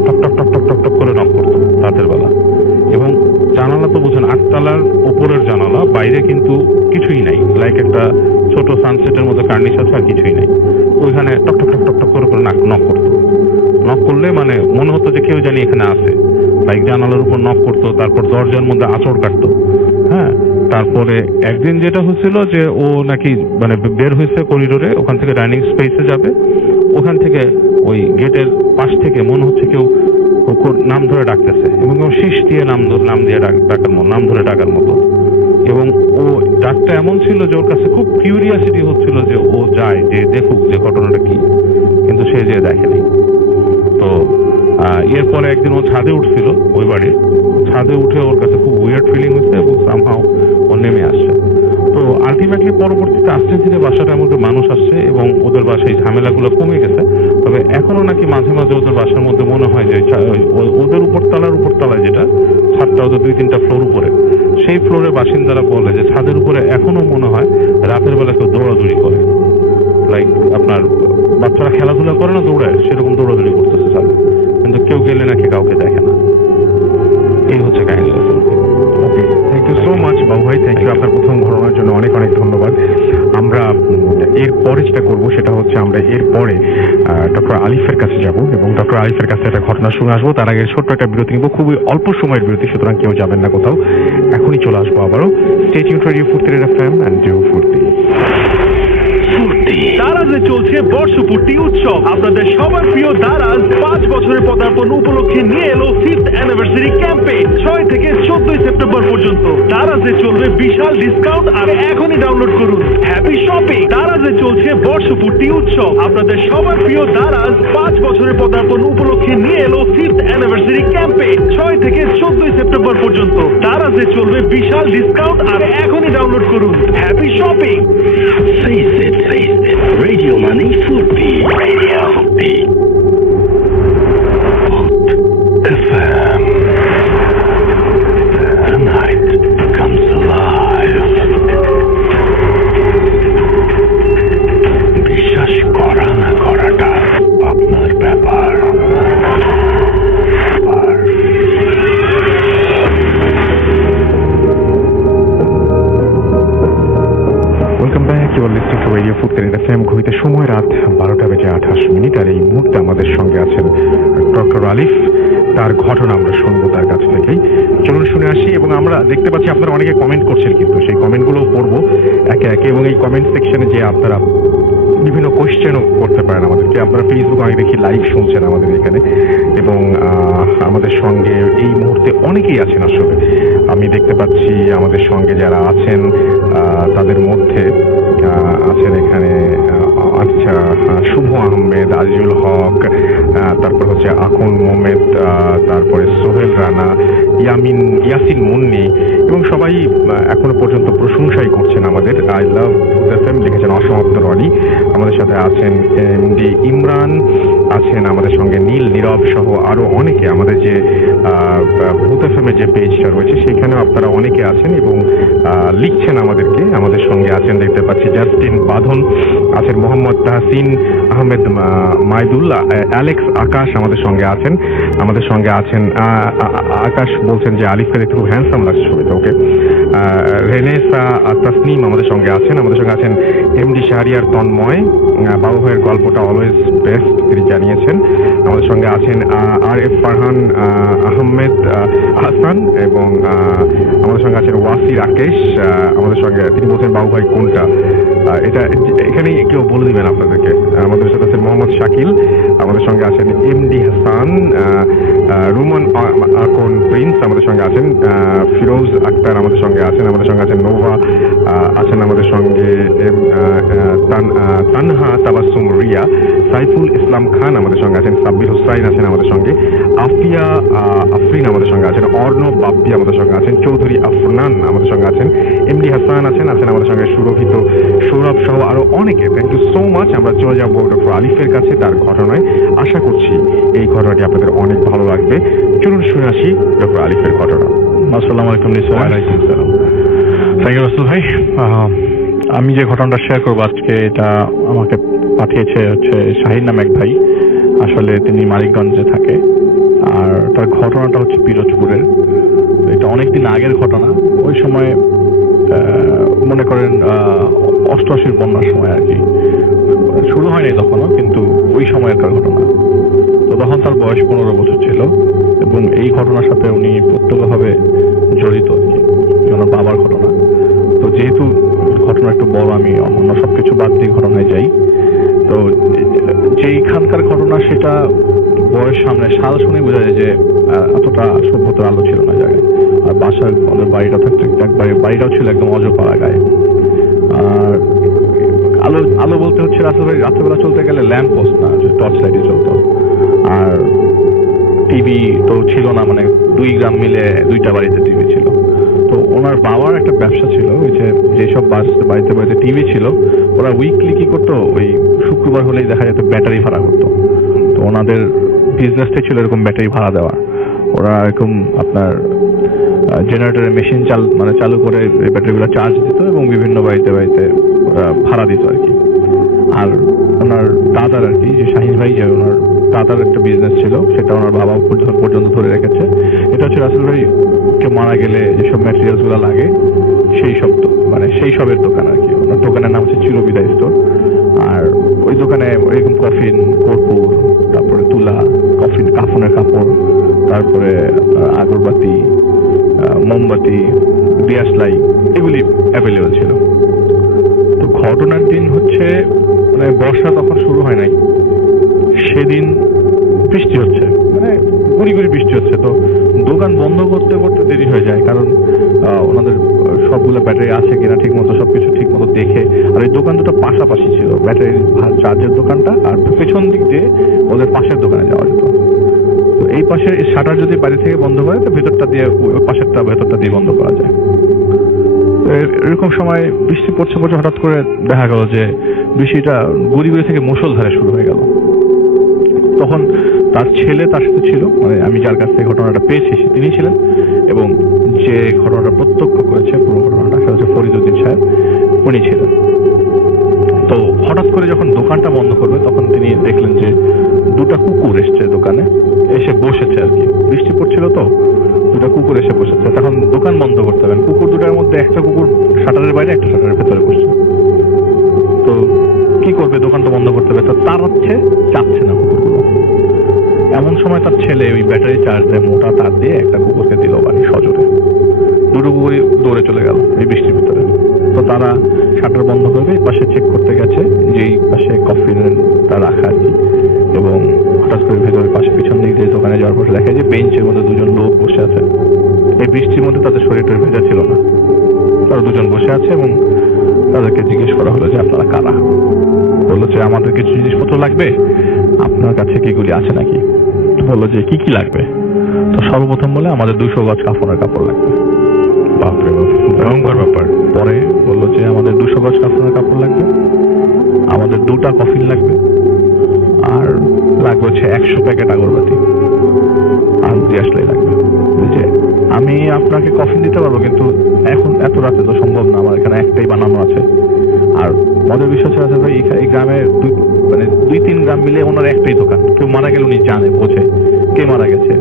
top top top top top top করে নক করতো রাতের বেলা। এবং জানালা তো বুঝেন 8 তলার উপরের জানালা, বাইরে কিন্তু কিছুই নাই, লাইক একটা ছোট সানসেটের মতো কার্নিশ আছে আর কিছুই নাই। ওইখানে টক টক টক টক টক করে করে নক করতো। নক করলে মানে মনে হতো যে কেউ জানি এখানে আছে, লাইক জানালার উপর নক করতো, তারপর দরজার মধ্যে আঁচড় কাটতো। হ্যাঁ, তারপরে একদিন যেটা হচ্ছিল যে ও নাকি মানে বের হয়েছে করিডোরে, ওখান থেকে ডাইনিং স্পেসে যাবে, ওখান থেকে ওই গেটের পাশ থেকে মনে হচ্ছে কেউ নাম ধরে ডাকতেছে এবং শীষ দিয়ে নাম ধরে ডাকার মতো। এবং ও ডাকটা এমন ছিল যে ওর কাছে খুব কিউরিয়াসিটি হচ্ছিল যে ও যায় যে দেখুক যে ঘটনাটা কি, কিন্তু সে যে দেখেনি। তো এরপরে একদিন ও ছাদে উঠছিল, ওই বাড়ির ছাদে উঠে ওর কাছে খুব উইয়ার্ড ফিলিং হচ্ছে এবং সামহাও ও নেমে আসছে। তো আলটিমেটলি পরবর্তীতে আস্তে ধীরে বাসাটার মধ্যে মানুষ আসছে এবং ওদের বাসায় ঝামেলাগুলো কমে গেছে। তবে এখনো নাকি মাঝে মাঝে ওদের বাসার মধ্যে মনে হয় যে ওদের উপরতলায় যেটা ছাদটা, ওদের 2-3টা ফ্লোর উপরে, সেই ফ্লোরের বাসিন্দারা বলে যে ছাদের উপরে এখনো মনে হয় রাতের বেলা কেউ দৌড়াদৌড়ি করে, লাইক আপনার বাচ্চারা খেলাধুলা করে না দৌড়ায়, সেরকম দৌড়াদৌড়ি করতেছে ছাদে, কিন্তু কেউ গেলে নাকি কাউকে দেখে না। এই হচ্ছে কাহিনী। ওকে, থ্যাংক ইউ সো মাচ বাবু ভাই, থ্যাংক ইউ। আপনার প্রথম ঘটনার জন্য অনেক অনেক ধন্যবাদ। আমরা এরপরে যেটা করবো সেটা হচ্ছে আমরা এরপরে ডক্টর আলিফের কাছে যাব এবং ডক্টর আলিফের কাছে একটা ঘটনা শুনে আসবো। তার আগে ছোট্ট একটা বিরতি নিব, খুবই অল্প সময়ের বিরতি, সুতরাং কেউ যাবেন না কোথাও, এখনই চলে আসবো আবারও। স্টে টিউনড রেডিও ফুর্তি FM এন্ড ডু ফুর্তি। দারাজে চলছে বর্ষপূর্তি উৎসব। আপনাদের সবার প্রিয় দারাজ 5 বছরের পদার্পণ উপলক্ষে নিয়ে এলো 5th অ্যানিভার্সারি ক্যাম্পেইন 6 থেকে 14 সেপ্টেম্বর পর্যন্ত। দারাজে চলবে বিশাল ডিসকাউন্ট, আর এখনই ডাউনলোড করুন হ্যাপি শপিং। দারাজে চলছে বর্ষপূর্তি উৎসব। আপনাদের সবার প্রিয় দারাজ 5 বছরের পদার্পণ উপলক্ষে নিয়ে এলো 5th অ্যানিভার্সারি ক্যাম্পেইন 6 থেকে 14 সেপ্টেম্বর পর্যন্ত। দারাজে চলবে বিশাল ডিসকাউন্ট, আর এখনই ডাউনলোড করুন happy shopping. Face it, Radio Money Furby. Radio Furby. FM. The night comes alive. আছেন ডক্টর আলিফ, তার ঘটনা আমরা শুনবো তার কাছ থেকেই। চলুন শুনে আসি। এবং আমরা দেখতে পাচ্ছি আপনারা অনেকে কমেন্ট করছেন, কিন্তু সেই কমেন্টগুলো পড়বো একে একে। এবং এই কমেন্ট সেকশনে যে আপনারা বিভিন্ন কোয়েশ্চেনও করতে পারেন আমাদেরকে। আপনারা ফেসবুকে অনেক দেখি লাইভ শুনছেন আমাদের এখানে, এবং আমাদের সঙ্গে এই মুহূর্তে অনেকেই আছেন। আসলে আমি দেখতে পাচ্ছি আমাদের সঙ্গে যারা আছেন তাদের মধ্যে আছেন এখানে আচ্ছা শুভ আহমেদ, আজিজুল হক, তারপর হচ্ছে আকুন মোহাম্মদ, তারপরে সোহেল রানা, ইয়াসিন মুন্নি, এবং সবাই এখনো পর্যন্ত প্রশংসাই করছেন আমাদের। আই লাভ ভূত এফএম লিখেছেন অসমাপ্ত রনি। আমাদের সাথে আছেন এমডি ইমরান, আছেন আমাদের সঙ্গে নীল, নীরব সহ আরো অনেকে। আমাদের যে ভূত এফএমের যে পেজটা রয়েছে সেখানেও আপনারা অনেকে আছেন এবং লিখছেন আমাদেরকে। আমাদের সঙ্গে আছেন দেখতে পাচ্ছি জাস্টিন বাঁধন, আছেন মোহাম্মদ তাহসিন আহমেদ মাইদুল্লাহ, অ্যালেক্স আকাশ আমাদের সঙ্গে আছেন। আমাদের সঙ্গে আছেন আকাশ বলছেন যে আলিফকে দেখতে খুব হ্যান্ডসাম লাগছে ছবিতে, ওকে। রেনেসা তাসনিম আমাদের সঙ্গে আছেন। আমাদের সঙ্গে আছেন এমডি শাহরিয়ার তন্ময়, বাবু ভাইয়ের গল্পটা অলওয়েজ বেস্ট তিনি জানিয়েছেন। আমাদের সঙ্গে আছেন আর এফ ফারহান আহমেদ হাসান, এবং আমাদের সঙ্গে আছেন ওয়াসি রাকেশ। আমাদের সঙ্গে তিনি বলছেন বাবু ভাই কোনটা, এটা এখানেই কেউ বলে দিবেন আপনাদেরকে। আমাদের সাথে আছেন মোহাম্মদ শাকিল, আমাদের সঙ্গে আছেন এমডি হাসান, রুমান আকন প্রিন্স আমাদের সঙ্গে আছেন, ফিরোজ আক্তার আমাদের সঙ্গে আছেন। আমাদের সঙ্গে আছেন নোভা, আছেন আমাদের সঙ্গে তানহা তাবাসসুম রিয়া, সাইফুল ইসলাম খান আমাদের সঙ্গে আছেন, সাব্বির হুসাইন আছেন আমাদের সঙ্গে, আফিয়া আফরিন আমাদের সঙ্গে আছেন, অর্ণব বাপ্পি আমাদের সঙ্গে আছেন, চৌধুরী আফনান আমাদের সঙ্গে আছেন, এমডি হাসান আছেন আমাদের সঙ্গে, সুরভিত, সৌরভ সহ আরো অনেকে। Thank you so much. আমরা চলে যাবো ডক্টর আলিফের কাছে, তার ঘটনায়। আশা করছি এই ঘটনাটি আপনাদের অনেক ভালো লাগবে। চলুন শুনে আসি ডক্টর আলিফের ঘটনা। আসসালামু আলাইকুম। ওয়ালাইকুম আসসালাম। থ্যাংক ইউ রাসেল ভাই। আমি যে ঘটনাটা শেয়ার করবো আজকে, এটা আমাকে পাঠিয়েছে হচ্ছে শাহিন নামে এক ভাই। আসলে তিনি মানিকগঞ্জে থাকে, আর তার ঘটনাটা হচ্ছে পিরোজপুরের। এটা অনেকদিন আগের ঘটনা। ওই সময় মনে করেন 88 বন্যার সময় আর কি, শুরু হয়নি তখনও, কিন্তু ওই সময়কার ঘটনা। তো তখন তার বয়স 15 বছর ছিল, এবং এই ঘটনার সাথে উনি প্রত্যক্ষভাবে জড়িত আর কি, ওনার বাবার ঘটনা। তো যেহেতু ঘটনা একটু বড়, আমি অন্য সবকিছু বাদ দিয়ে ঘটনায় যাই। তো যেইখানকার ঘটনা সেটা বয়স সামনে সাল শুনে বোঝা যায় যে এতটা সভ্যতার আলো ছিল না জায়গায়। আর বাসার আমাদের বাড়িটা থাকতো একবারে, বাড়িটাও ছিল একদম অজপাড়া গায়ে। আর আলো আলো বলতে হচ্ছে রাত্রেবেলা চলতে গেলে ল্যাম্প পোস্ট না, টর্চ লাইটে চলতো। আর টিভি তো ছিল না, মানে 2 গ্রাম মিলে 2টা বাড়িতে টিভি ছিল। তো ওনার বাবার একটা ব্যবসা ছিল, ওই যেসব বাড়িতে বাড়িতে টিভি ছিল, ওরা উইকলি কি করতো, ওই শুক্রবার হলেই দেখা যেত ব্যাটারি ভাড়া করতো। তো ওনাদের বিজনেসটাই ছিল এরকম ব্যাটারি ভাড়া দেওয়া। ওরা এরকম আপনার জেনারেটরের মেশিন চালু করে ব্যাটারিগুলো চার্জ দিত এবং বিভিন্ন বাড়িতে বাড়িতে ওরা ভাড়া দিত আর কি। আর ওনার দাদার আর কি, যে শাহিন ভাই, যে ওনার দাদার একটা বিজনেস ছিল, সেটা ওনার বাবা পর্যন্ত ধরে রেখেছে। এটা হচ্ছে রাসেল ভাই কে মারা গেলে যেসব ম্যাটেরিয়ালস গুলো লাগে সেই সব, মানে সেই সবের দোকান আর কি। ওনার দোকানের নাম হচ্ছে চিরবিদায় স্টোর। আর ওই দোকানে এরকম কফিন, কর্পূর, তারপরে তুলা, কাফনের কাপড়, তারপরে আগরবাতি, মোমবাতি, দিয়াশলাই, এগুলি অ্যাভেলেবল ছিল। তো ঘটনার দিন হচ্ছে মানে বর্ষা তখন শুরু হয় নাই, সেদিন বৃষ্টি হচ্ছে, মানে গুড়ি গুড়ি বৃষ্টি হচ্ছে। তো দোকান বন্ধ করতে করতে দেরি হয়ে যায়, কারণ ওনাদের সবগুলো ব্যাটারি আছে কিনা ঠিক মতো সবকিছু ঠিক মতো দেখে। আর এই দোকান দুটো পাশাপাশি ছিল, ব্যাটারি চার্জের দোকানটা আর পেছন দিক দিয়ে ওদের পাশের দোকানে যাওয়া যেত। তো এই পাশে শাটার যদি বাইরে থেকে বন্ধ করে, তো ভেতরটা দিয়ে পাশেরটা ভেতরটা দিয়ে বন্ধ করা যায়। এরকম সময় বৃষ্টি পড়ছে হঠাৎ করে দেখা গেল যে বৃষ্টিটা গুড়ি গুড়ি থেকে মুষলধারে শুরু হয়ে গেল। তখন তার ছেলে তার সাথে ছিল, মানে আমি যার কাছ থেকে ঘটনাটা পেয়েছি তিনি ছিলেন, এবং যে ঘটনাটা প্রত্যক্ষ করেছে পুরো ঘটনাটা সেটা হচ্ছে ফরিদউদ্দিন সাহেব, উনি ছিলেন। তো হঠাৎ করে যখন দোকানটা বন্ধ করবে, তখন তিনি দেখলেন যে 2টা কুকুর এসছে দোকানে, এসে বসেছে আর কি। বৃষ্টি পড়ছিল তো 2টা কুকুর এসে বসেছে। তখন দোকান বন্ধ করতে হবে, কুকুর 2টার মধ্যে একটা কুকুর শাটারের বাইরে, একটা শাটারের ভেতরে বসছে। তো কি করবে, দোকানটা বন্ধ করতে হবে, তো তাড়াচ্ছে, চাচ্ছে না কুকুরগুলো। এমন সময় তার ছেলে ওই ব্যাটারি চার্জ দিয়ে মোটা তার দিয়ে একটা কুকুরকে দিল বাড়ি সজোরে। দুটো কুকুরই দৌড়ে চলে গেল এই বৃষ্টির ভিতরে। তো তারা শাটার বন্ধ করবে, এই পাশে চেক করতে গেছে যেই পাশে কফিনটা রাখা আর কি, এবং হঠাৎ করে ভেতরের পাশে পিছন দিক দিয়ে দোকানে যাওয়ার পর দেখা যায় বেঞ্চের মধ্যে দুজন লোক বসে আছে। এই বৃষ্টির মধ্যে তাদের শরীরটা ভেজা ছিল না, তারা দুজন বসে আছে এবং তাদেরকে জিজ্ঞেস করা হলো যে আপনারা কারা। বললো যে আমাদের কিছু জিনিসপত্র লাগবে, আপনার কাছে কিগুলি আছে নাকি। বললো যে কি কি লাগবে। তো সর্বপ্রথম বলে আমাদের 200 গজ কাফনের কাপড় লাগবে। বাপরে বাপ, ভয়ঙ্কর ব্যাপার। পরে বললো যে আমাদের 200 গজ কাফনের কাপড় লাগবে, আমাদের 2টা কফিন লাগবে, আর লাগবে হচ্ছে 100 প্যাকেট আগরবাতি, আর দিয়ে আসলেই লাগবে। বুঝে আমি আপনাকে কফিন দিতে পারবো, কিন্তু এখন এত রাতে তো সম্ভব না, আমার এখানে একটাই বানানো আছে। আর মজার বিষয় হচ্ছে ভাই এই গ্রামে 2-3 গ্রাম মিলে ওনার একটাই দোকান, কেউ মারা গেলে উনি জানে, বোঝে কে মারা গেছে,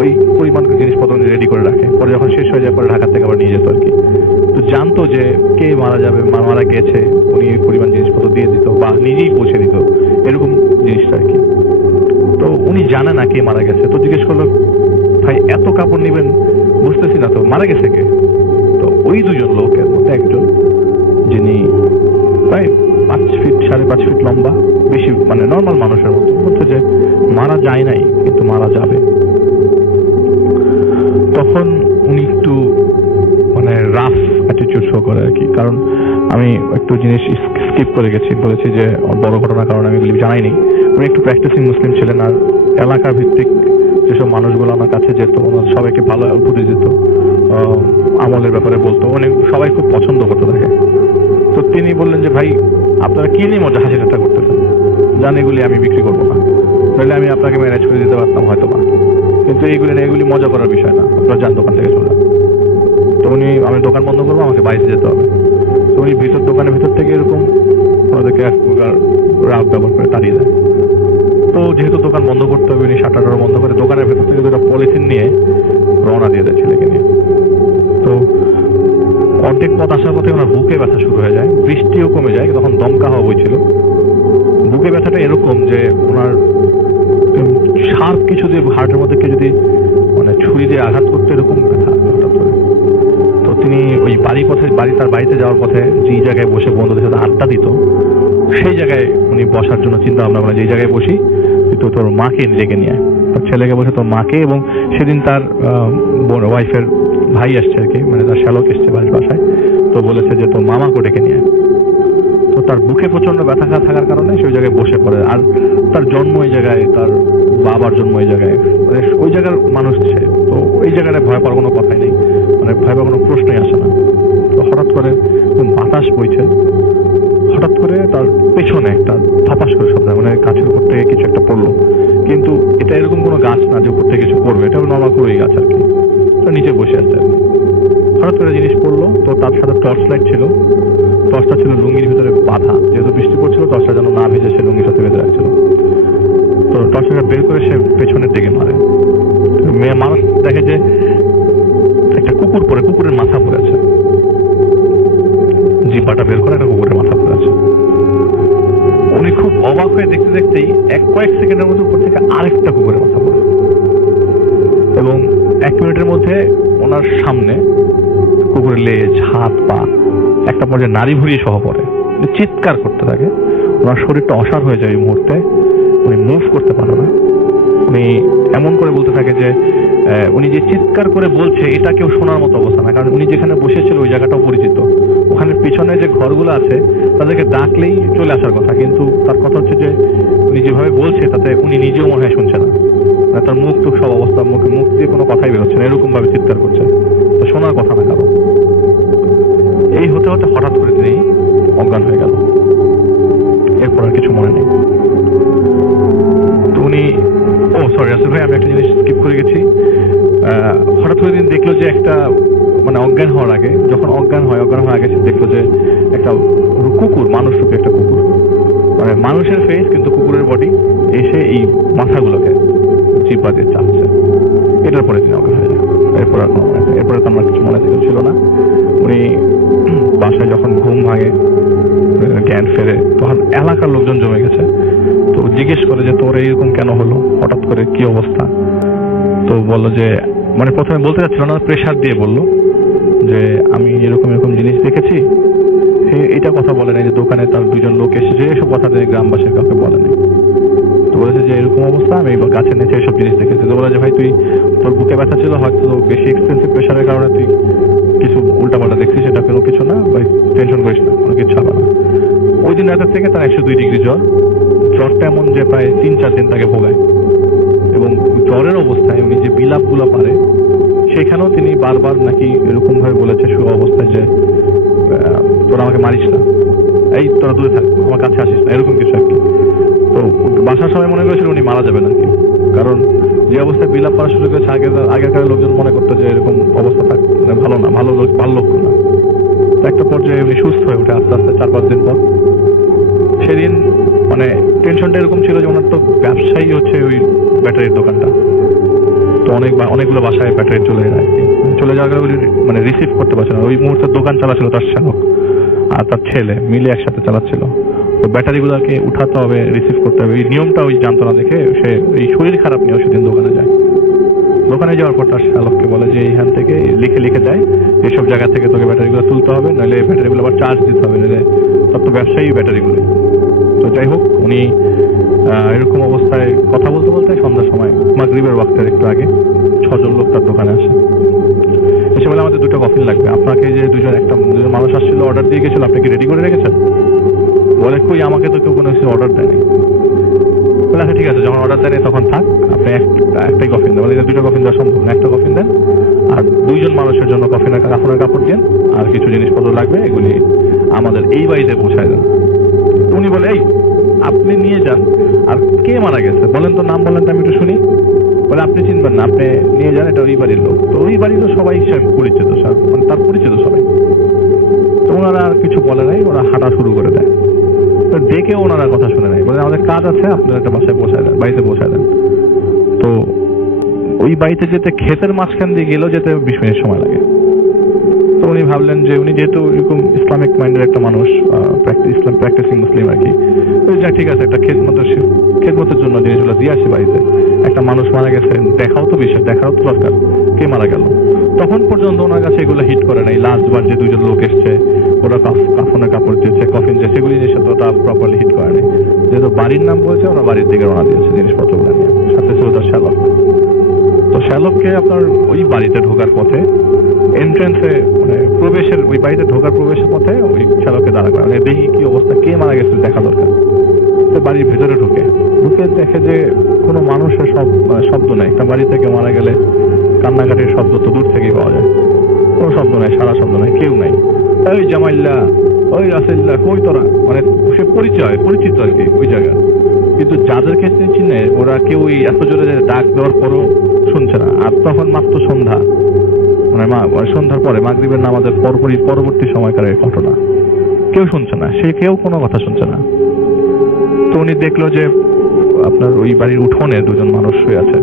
ওই পরিমাণ জিনিসপত্র উনি রেডি করে রাখে। পরে যখন শেষ হয়ে যায় পরে ঢাকা থেকে আবার নিয়ে যেত আর কি। তো জানতো যে কে মারা যাবে, মারা গেছে, উনি এই পরিমাণ জিনিসপত্র দিয়ে দিত বা নিজেই পৌঁছে দিত, এরকম জিনিসটা আর কি। তো উনি জানে না কে মারা গেছে। তো জিজ্ঞেস করলো ভাই এত কাপড় নিবেন, বুঝতেছি না তো মারা গেছে কে। তো ওই দুজন লোকের মধ্যে একজন, যিনি প্রায় 5 ফিট 5.5 ফিট লম্বা, বেশি মানে নর্মাল মানুষের মতো, বলছে যে মারা যায় নাই কিন্তু মারা যাবে। তখন উনি একটু মানে রাফ অ্যাটিটিউড শো করে আর কি, কারণ আমি একটু জিনিস স্কিপ করে গেছি, বলেছি যে বড় ঘটনার কারণে আমি এগুলি জানাইনি। উনি একটু প্র্যাকটিসিং মুসলিম ছিলেন, আর এলাকা ভিত্তিক যেসব মানুষগুলো আমার কাছে যেত ওনার সবাইকে ভালো উপদেশ দিত, আমলের ব্যাপারে বলতো, অনেক সবাই খুব পছন্দ করতে থাকে। তো তিনি বললেন যে ভাই আপনারা কি নিয়ে মজা হাসি ঠাট্টা করতেছেন, জান এগুলি আমি বিক্রি করবো না, তাহলে আমি আপনাকে ম্যানেজ করে দিতে পারতাম হয়তো বা, কিন্তু এগুলি মজা করার বিষয় না, আপনারা যান দোকান থেকে চলে যান। তো আমি দোকান বন্ধ করবো, আমাকে বাইরে যেতে হবে। তো উনি দোকানের ভিতর থেকে এরকম ওনাদেরকে এক প্রকার রাগ ব্যবহার করে তাড়িয়ে দেয়। তো যেহেতু দোকান বন্ধ করতে হবে, উনি শাটার বন্ধ করে দোকানের ভেতর থেকে দুটো পলিথিন নিয়ে রওনা দিয়ে দেয় ছেলেকে নিয়ে। তো অর্ধেক পথ আসার পথে ওনার বুকে ব্যথা শুরু হয়ে যায়, বৃষ্টিও কমে যায়, তখন দমকা হওয়া বইছিল। বুকে ব্যথাটা এরকম যে ওনার শার্প কিছু দিয়ে হার্টের মধ্যে যদি মানে ছুরি দিয়ে আঘাত করতে, এরকম ব্যথা হঠাৎ করে। তো তিনি ওই তার বাড়িতে যাওয়ার পথে যেই জায়গায় বসে বন্ধুদের সাথে আড্ডা দিত, সেই জায়গায় উনি বসার জন্য চিন্তা ভাবনা করেন, যেই জায়গায় বসি তো তোর মাকে ডেকে নিয়ে আয়। তার ছেলেকে বসে তোর মাকে, এবং সেদিন তার ওয়াইফের ভাই আসছে আর কি, মানে তার শ্যালক এসছে বাসায়, তো বলেছে যে তোর মামাকে ডেকে নিয়ে আয়। তো তার বুকে প্রচন্ড ব্যথা থাকার কারণে সেই জায়গায় বসে পড়ে। আর তার জন্ম ওই জায়গায়, তার বাবার জন্ম ওই জায়গায়, মানে ওই জায়গার মানুষ সে, তো ওই জায়গায় ভয় পাওয়ার কোনো কথাই নেই, মানে ভয় পাওয়ার কোনো প্রশ্নই আসে না। তো হঠাৎ করে বাতাস বইছে, হঠাৎ করে তার পেছনে একটা থাপাস করে শব্দ, মানে গাছের উপর থেকে কিছু একটা পড়লো, কিন্তু এটা এরকম কোনো গাছ না যে উপর থেকে কিছু পড়বে, এটা নর্মাল করে গাছ আর কি, নিচে বসে আছে আর কি। হঠাৎ করে জিনিস পড়লো, তো তার সাথে টর্চ লাইট ছিল, টর্চটা ছিল লুঙ্গির ভিতরে বাঁধা, যেহেতু বৃষ্টি পড়ছিল টর্চটা যেন না ভিজে সে লুঙ্গির সাথে বেঁধে রাখছিল। তো টর্চটা বের করে সে পেছনের দিকে মারে, মেয়ে মানুষ দেখে যে একটা কুকুর পরে, কুকুরের মাথা পড়ে আছে, জিব্বাটা বের করে একটা কুকুরের মাথা পড়ে আছে। উনি খুব অবাক হয়ে দেখতে দেখতেই কয়েক সেকেন্ডের মধ্যে উপর থেকে আরেকটা কুকুরের মাথা পড়ে, এবং 1 মিনিটের মধ্যে ওনার সামনে কুকুরের লেজ, হাত, পা, একটা পর্যায়ে নাড়ি ভুড়িয়ে সহ পড়ে, চিৎকার করতে থাকে। ওনার শরীরটা অসাড় হয়ে যায় এই মুহূর্তে, উনি মুভ করতে পারে না। উনি এমন করে বলতে থাকে যে উনি যে চিৎকার করে বলছে এটা কেউ শোনার মতো অবস্থা না, কারণ উনি যেখানে বসেছিল ওই জায়গাটাও পরিচিত, ওখানে পিছনে যে ঘরগুলো আছে তাদেরকে ডাকলেই চলে আসার কথা, কিন্তু তার কথা হচ্ছে যে উনি যেভাবে বলছে তাতে উনি নিজেও মনে হয় শুনছে না, মানে তার মুখ টুক সব অবস্থা, মুখ দিয়ে কোনো কথাই বেরোচ্ছে না, এরকম ভাবে চিৎকার করছে, তো শোনার কথা না কারো। এই হতে হতে হঠাৎ করে তিনি অজ্ঞান হয়ে গেল, এরপর আর কিছু মনে নেই। তো উনি সরি আসলে ভাই আমি একটা জিনিস স্কিপ করে গেছি। হঠাৎ করে তিনি দেখলো যে একটা মানে অজ্ঞান হওয়ার আগে, যখন অজ্ঞান হওয়ার আগে সে দেখলো যে একটা কুকুর, মানুষ রূপে একটা কুকুর, মানে মানুষের ফেস কিন্তু কুকুরের বডি, এসে এই মাথাগুলোকে জিব্বা দিয়ে চাপছে। এটার পরে তিনি অজ্ঞান হয়ে যায়। এরপরে তো আমার কিছু মনে ছিল না। উনি বাসায় যখন ঘুম ভাঙে, জ্ঞান ফেরে, তখন এলাকার লোকজন জমে গেছে। তো জিজ্ঞেস জিজ্ঞেস করে যে তোর এরকম কেন হলো, হঠাৎ করে কি অবস্থা। তো বললো যে মানে প্রথমে বলতে যাচ্ছিল না, প্রেশার দিয়ে বললো যে আমি এরকম এরকম জিনিস দেখেছি। এটা কথা বলে নাই যে দোকানে তার দুজন লোক এসেছে, এসব কথা গ্রামবাসীর কাউকে বলে নাই। তো বলেছে যে এরকম অবস্থা, আমি গাছের নিচে এসব জিনিস দেখেছি। তো বলে যে ভাই তুই তোর বুকে ব্যথা ছিল, হয়তো বেশি এক্সপেন্সিভ প্রেশারের কারণে তুই কিছু উল্টাপাল্টা দেখছিস, সেটা কোনো কিছু না, ভাই টেনশন করিস না, কোনো কিছু হবে না। ওই দিন রাতের থেকে তার 102 ডিগ্রি জ্বর। জ্বরটা এমন যে প্রায় 3-4 দিন তাকে ভোগায়, এবং জ্বরের অবস্থায় উনি যে বিলাপগুলো পারে সেখানেও তিনি বারবার নাকি এরকম ভাবে বলেছে শুভ অবস্থায় যে তোরা আমাকে মারিস না, এই তোরা দূরে থাক, আমার কাছে আসিস না, এরকম কিছু আর কি। তো বাসার সবাই মনে করেছিল উনি মারা যাবেন আর কি, কারণ যে অবস্থায় বিলাপ করার সুযোগ হয়েছে আগেরকার লোকজন মনে করতো যে এরকম অবস্থা থাক ভালো না, ভালো লক্ষণ না। তো একটা পর্যায়ে উনি সুস্থ হয়ে ওঠে আস্তে আস্তে 4-5 দিন পর। সেদিন মানে টেনশনটা এরকম ছিল যে ওনার তো ব্যবসায়ী হচ্ছে ওই ব্যাটারির দোকানটা, তো অনেকগুলো বাসায় ব্যাটারি চলে যায় আর কি। চলে যাওয়ার কারণে মানে রিসিভ করতে পারছে না। ওই মুহূর্তে দোকান চালাচ্ছিল তার শ্যালক আর তার ছেলে মিলে একসাথে চালাচ্ছিল। তো ব্যাটারিগুলোকে উঠাতে হবে, রিসিভ করতে হবে, এই নিয়মটা ওই জানতো না দেখে সে এই শরীর খারাপ নিয়েও সেদিন দোকানে যায়। দোকানে যাওয়ার পর তার শ্যালককে বলে যে এইখান থেকে লিখে যায় এইসব জায়গা থেকে তোকে ব্যাটারিগুলো তুলতে হবে, নাহলে ব্যাটারিগুলো আবার চার্জ দিতে হবে, নাহলে তত তো ব্যবসায়ী ব্যাটারিগুলো। তো যাই হোক, উনি এরকম অবস্থায় কথা বলতে বলতে সন্ধ্যার সময় মাগরিবের ওয়াক্তের একটু আগে 6 জন লোক তার দোকানে আসে। এসে বলে আমাদের 2টা কফিন লাগবে, আপনাকে যে দুজন মানুষ আসছিল অর্ডার দিয়ে গেছিল, আপনি কি রেডি করে রেখেছেন? বলে কই, আমাকে তো কেউ কোনো কিছু অর্ডার দেয়নি। বলে আচ্ছা ঠিক আছে, যখন অর্ডার দেয়নি তখন থাক, আপনি একটাই কফিন দেন। বলে 2টা কফিন দেওয়া সম্ভব না, একটা কফিন দেন, আর 2 জন মানুষের জন্য কফিনের কাপড় দেন, আর কিছু জিনিসপত্র লাগবে, এগুলি আমাদের এই বাড়িতে পৌঁছায় দেন। উনি বলে এই আপনি নিয়ে যান, আর কে মারা গেছে বলেন তো, নাম বলেন তো আমি একটু শুনি। বলে আপনি চিনবেন না, আপনি নিয়ে যান, এটা ওই বাড়ির লোক। তো ওই বাড়ির সবাই পরিচিত, মানে তার পরিচিত সবাই। তো ওনারা আর কিছু বলে নাই, ওরা হাঁটা শুরু করে দেয়। তো দেখে ওনারা কথা শুনে নাই, বলে আমাদের কাজ আছে, আপনারা একটা বাসায় পৌঁছায় দেন, বাড়িতে পৌঁছায় দেন। তো ওই বাড়িতে যেতে ক্ষেতের মাঝখান দিয়ে গেলেও যেতে 20 মিনিট সময় লাগে। তো উনি ভাবলেন যে উনি যেহেতু এরকম ইসলামিক মাইন্ডের একটা মানুষ, ইসলাম প্র্যাকটিসিং মুসলিম আর কি, যা ঠিক আছে একটা খেদমতের জন্য জিনিসগুলো দিয়ে আসে বাড়িতে। একটা মানুষ মারা গেছে, দেখাও তো বিষয়, দেখাও তো দরকার কে মারা গেল। তখন পর্যন্ত ওনার কাছে এগুলো হিট করে নাই। লাস্টবার যে 2 জন লোক এসছে, ওরা কাফনের কাপড় দিয়েছে, কফিন দিয়েছে, সেগুলি জিনিস ওটা প্রপারলি হিট করে নাই। যেহেতু বাড়ির নাম বলছে, ওরা বাড়ির দিকে রওনা দিয়েছে জিনিসপত্রগুলো নিয়ে, সাথে ছিল তার শ্যালক। তো শ্যালককে আপনার ওই বাড়িতে ঢোকার পথে এন্ট্রেন্সে মানে প্রবেশের, ওই বাড়িতে ঢোকার প্রবেশের পথে ওই শ্যালককে দাঁড়া করে, দেখি কি অবস্থা, কে মারা গেছে দেখা দরকার। তো বাড়ির ভেতরে ঢুকে দেখে যে কোনো মানুষের শব্দ নেই। একটা বাড়ি থেকে মারা গেলে কান্নাকাটির শব্দ তো দূর থেকেই পাওয়া যায়, কোনো শব্দ নাই, সারা শব্দ নাই, কেউ নাই। ওই জামাইল্লা, ওই রাসেল্লা, কই তোরা, মানে সে পরিচিত আর কি ওই জায়গা। কিন্তু যাদেরকে চিনে ওরা কেউ এত জোরে ডাক দেওয়ার পরও শুনছে না। আর তখন মাত্র সন্ধ্যা, মানে সন্ধ্যার পরে মাগরিবের নামাজের পরবর্তী সময়কারের ঘটনা, কেউ শুনছে না, সে কেউ কোনো কথা শুনছে না। তো উনি দেখলো যে আপনার ওই বাড়ির উঠোনে 2 জন মানুষ শুয়ে আছে।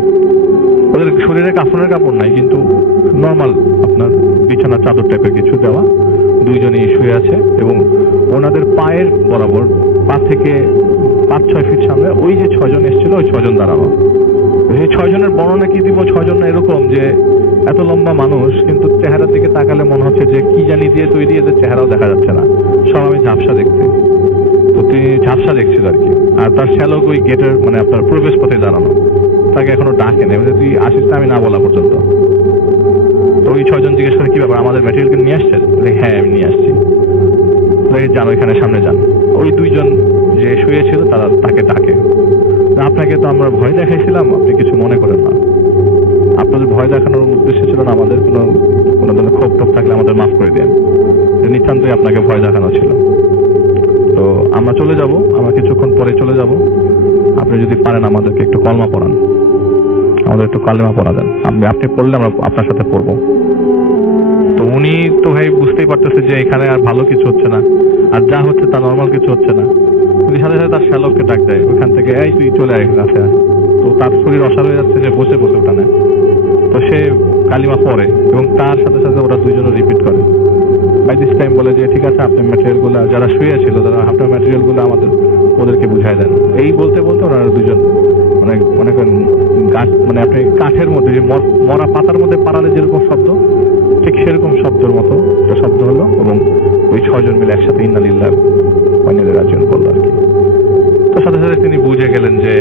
ওদের শরীরে কাফনের কাপড় নাই, কিন্তু নর্মাল আপনার বিছানা চাদর টাইপের কিছু দেওয়া, 2 জনই শুয়ে আছে। এবং ওনাদের পায়ের বরাবর, পা থেকে 5-6 ফিট সামনে ওই যে 6 জন এসেছিল, ওই 6 জন দাঁড়ানো। এই 6 জনের বর্ণনা কি দিব, 6 জন এরকম যে এত লম্বা মানুষ, কিন্তু চেহারার দিকে তাকালে মনে হচ্ছে যে কি জানি দিয়ে তৈরি, এদের চেহারাও দেখা যাচ্ছে না, সব আমি ঝাপসা দেখছি। তো তিনি ঝাপসা দেখছিল আর কি। আর তার শ্যালক ওই গেটের মানে আপনার প্রবেশ পথে দাঁড়ানো, তাকে এখনো ডাকে নেই, তুই আসিস না আমি না বলা পর্যন্ত। তো ওই 6 জন জিজ্ঞেস করে কি ব্যাপার, আমাদের ম্যাটেরিয়ালকে নিয়ে আসছেন? হ্যাঁ আমি নিয়ে আসছি। যান ওইখানে সামনে যান। ওই 2 জন যে শুয়েছিল তারা তাকে ডাকে, আপনাকে তো আমরা ভয় দেখাইছিলাম, আপনি কিছু মনে করেন না, আপনাদের ভয় দেখানোর উদ্দেশ্য ছিল না, আমাদের কোনো ধরনের ক্ষোভ টোপ থাকলে আমাদের মাফ করে দেন, নিতান্তই আপনাকে ভয় দেখানো ছিল। তো আমরা চলে যাব, আমরা কিছুক্ষণ পরে চলে যাব, আপনি যদি পারেন আমাদেরকে একটু কলমা পড়ান, আমাদের একটু কালেমা পড়া দেন, আপনি পড়লে আমরা আপনার সাথে পড়বো। তো উনি তো ভাই বুঝতেই পারতেছে যে এখানে আর ভালো কিছু হচ্ছে না, আর যা হচ্ছে তা নর্মাল কিছু হচ্ছে না। উনি সাথে সাথে তার শ্যালককে ডাক দেয় ওখান থেকে, এই তুই চলে আয় কাছে। তো তার শরীর অসাড় হয়ে যাচ্ছে, যে বসে ওখানে। তো সে কালিমা পড়ে এবং তার সাথে সাথে ওরা 2 জনও রিপিট করে বাই দিস টাইম বলে যে ঠিক আছে আপনি ম্যাটেরিয়ালগুলো যারা শুয়ে ছিল তারা আপনার ম্যাটেরিয়ালগুলো ওদেরকে বুঝাই দেন। এই বলতে বলতে ওনারা দুজন মানে মনে করেন গাছ মানে আপনি কাঠের মধ্যে যে মরা পাতার মধ্যে পাড়ালে যেরকম শব্দ ঠিক সেরকম শব্দের মতো একটা শব্দ হলো এবং ওই 6 জন মিলে একসাথে ইন্না লিল্লাহ ওয়া ইন্না ইলাইহি রাজিউন বলল আর কি। তো সাথে সাথে তিনি বুঝে গেলেন যে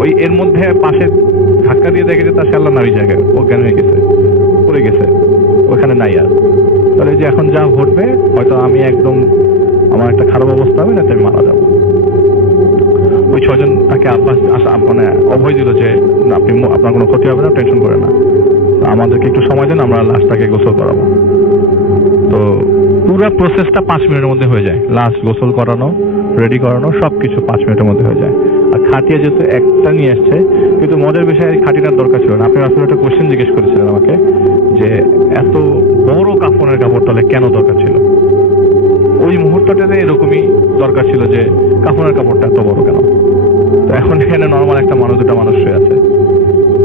ওই এর মধ্যে পাশে ধাক্কা দিয়ে দেখে যে তার শাল্লা না ওই জায়গায় অজ্ঞান হয়ে গেছে, পড়ে গেছে, ওখানে নাই আর। তাহলে যে এখন যা ঘটবে হয়তো আমি একদম আমার একটা খারাপ অবস্থা হবে না, আমি মারা যাবো। ওই 6 জন তাকে মানে অভয় দিল যে আপনি আপনার কোনো ক্ষতি হবে না, টেনশন করে না, আমাদেরকে একটু সময় দেন, আমরা লাশটাকে গোসল করাবো। তো পুরো প্রসেসটা 5 মিনিটের মধ্যে হয়ে যায়। লাশ গোসল করানো, রেডি করানো সবকিছু 5 মিনিটের মধ্যে হয়ে যায়। আর খাটিয়া যেহেতু একটা নিয়ে আসছে, কিন্তু মজার বিষয় খাটিটার দরকার ছিল না। আপনি আসলে একটা কোশ্চেন জিজ্ঞেস করেছিলেন আমাকে যে এত বড় কাফনের কাপড় তাহলে কেন দরকার ছিল। ওই মুহূর্তটাতে এরকমই দরকার ছিল যে কাফনের কাপড়টা এত বড় কেন। তো এখন এখানে নর্মাল একটা মানুষ, দুটা মানুষ শুয়ে আছে।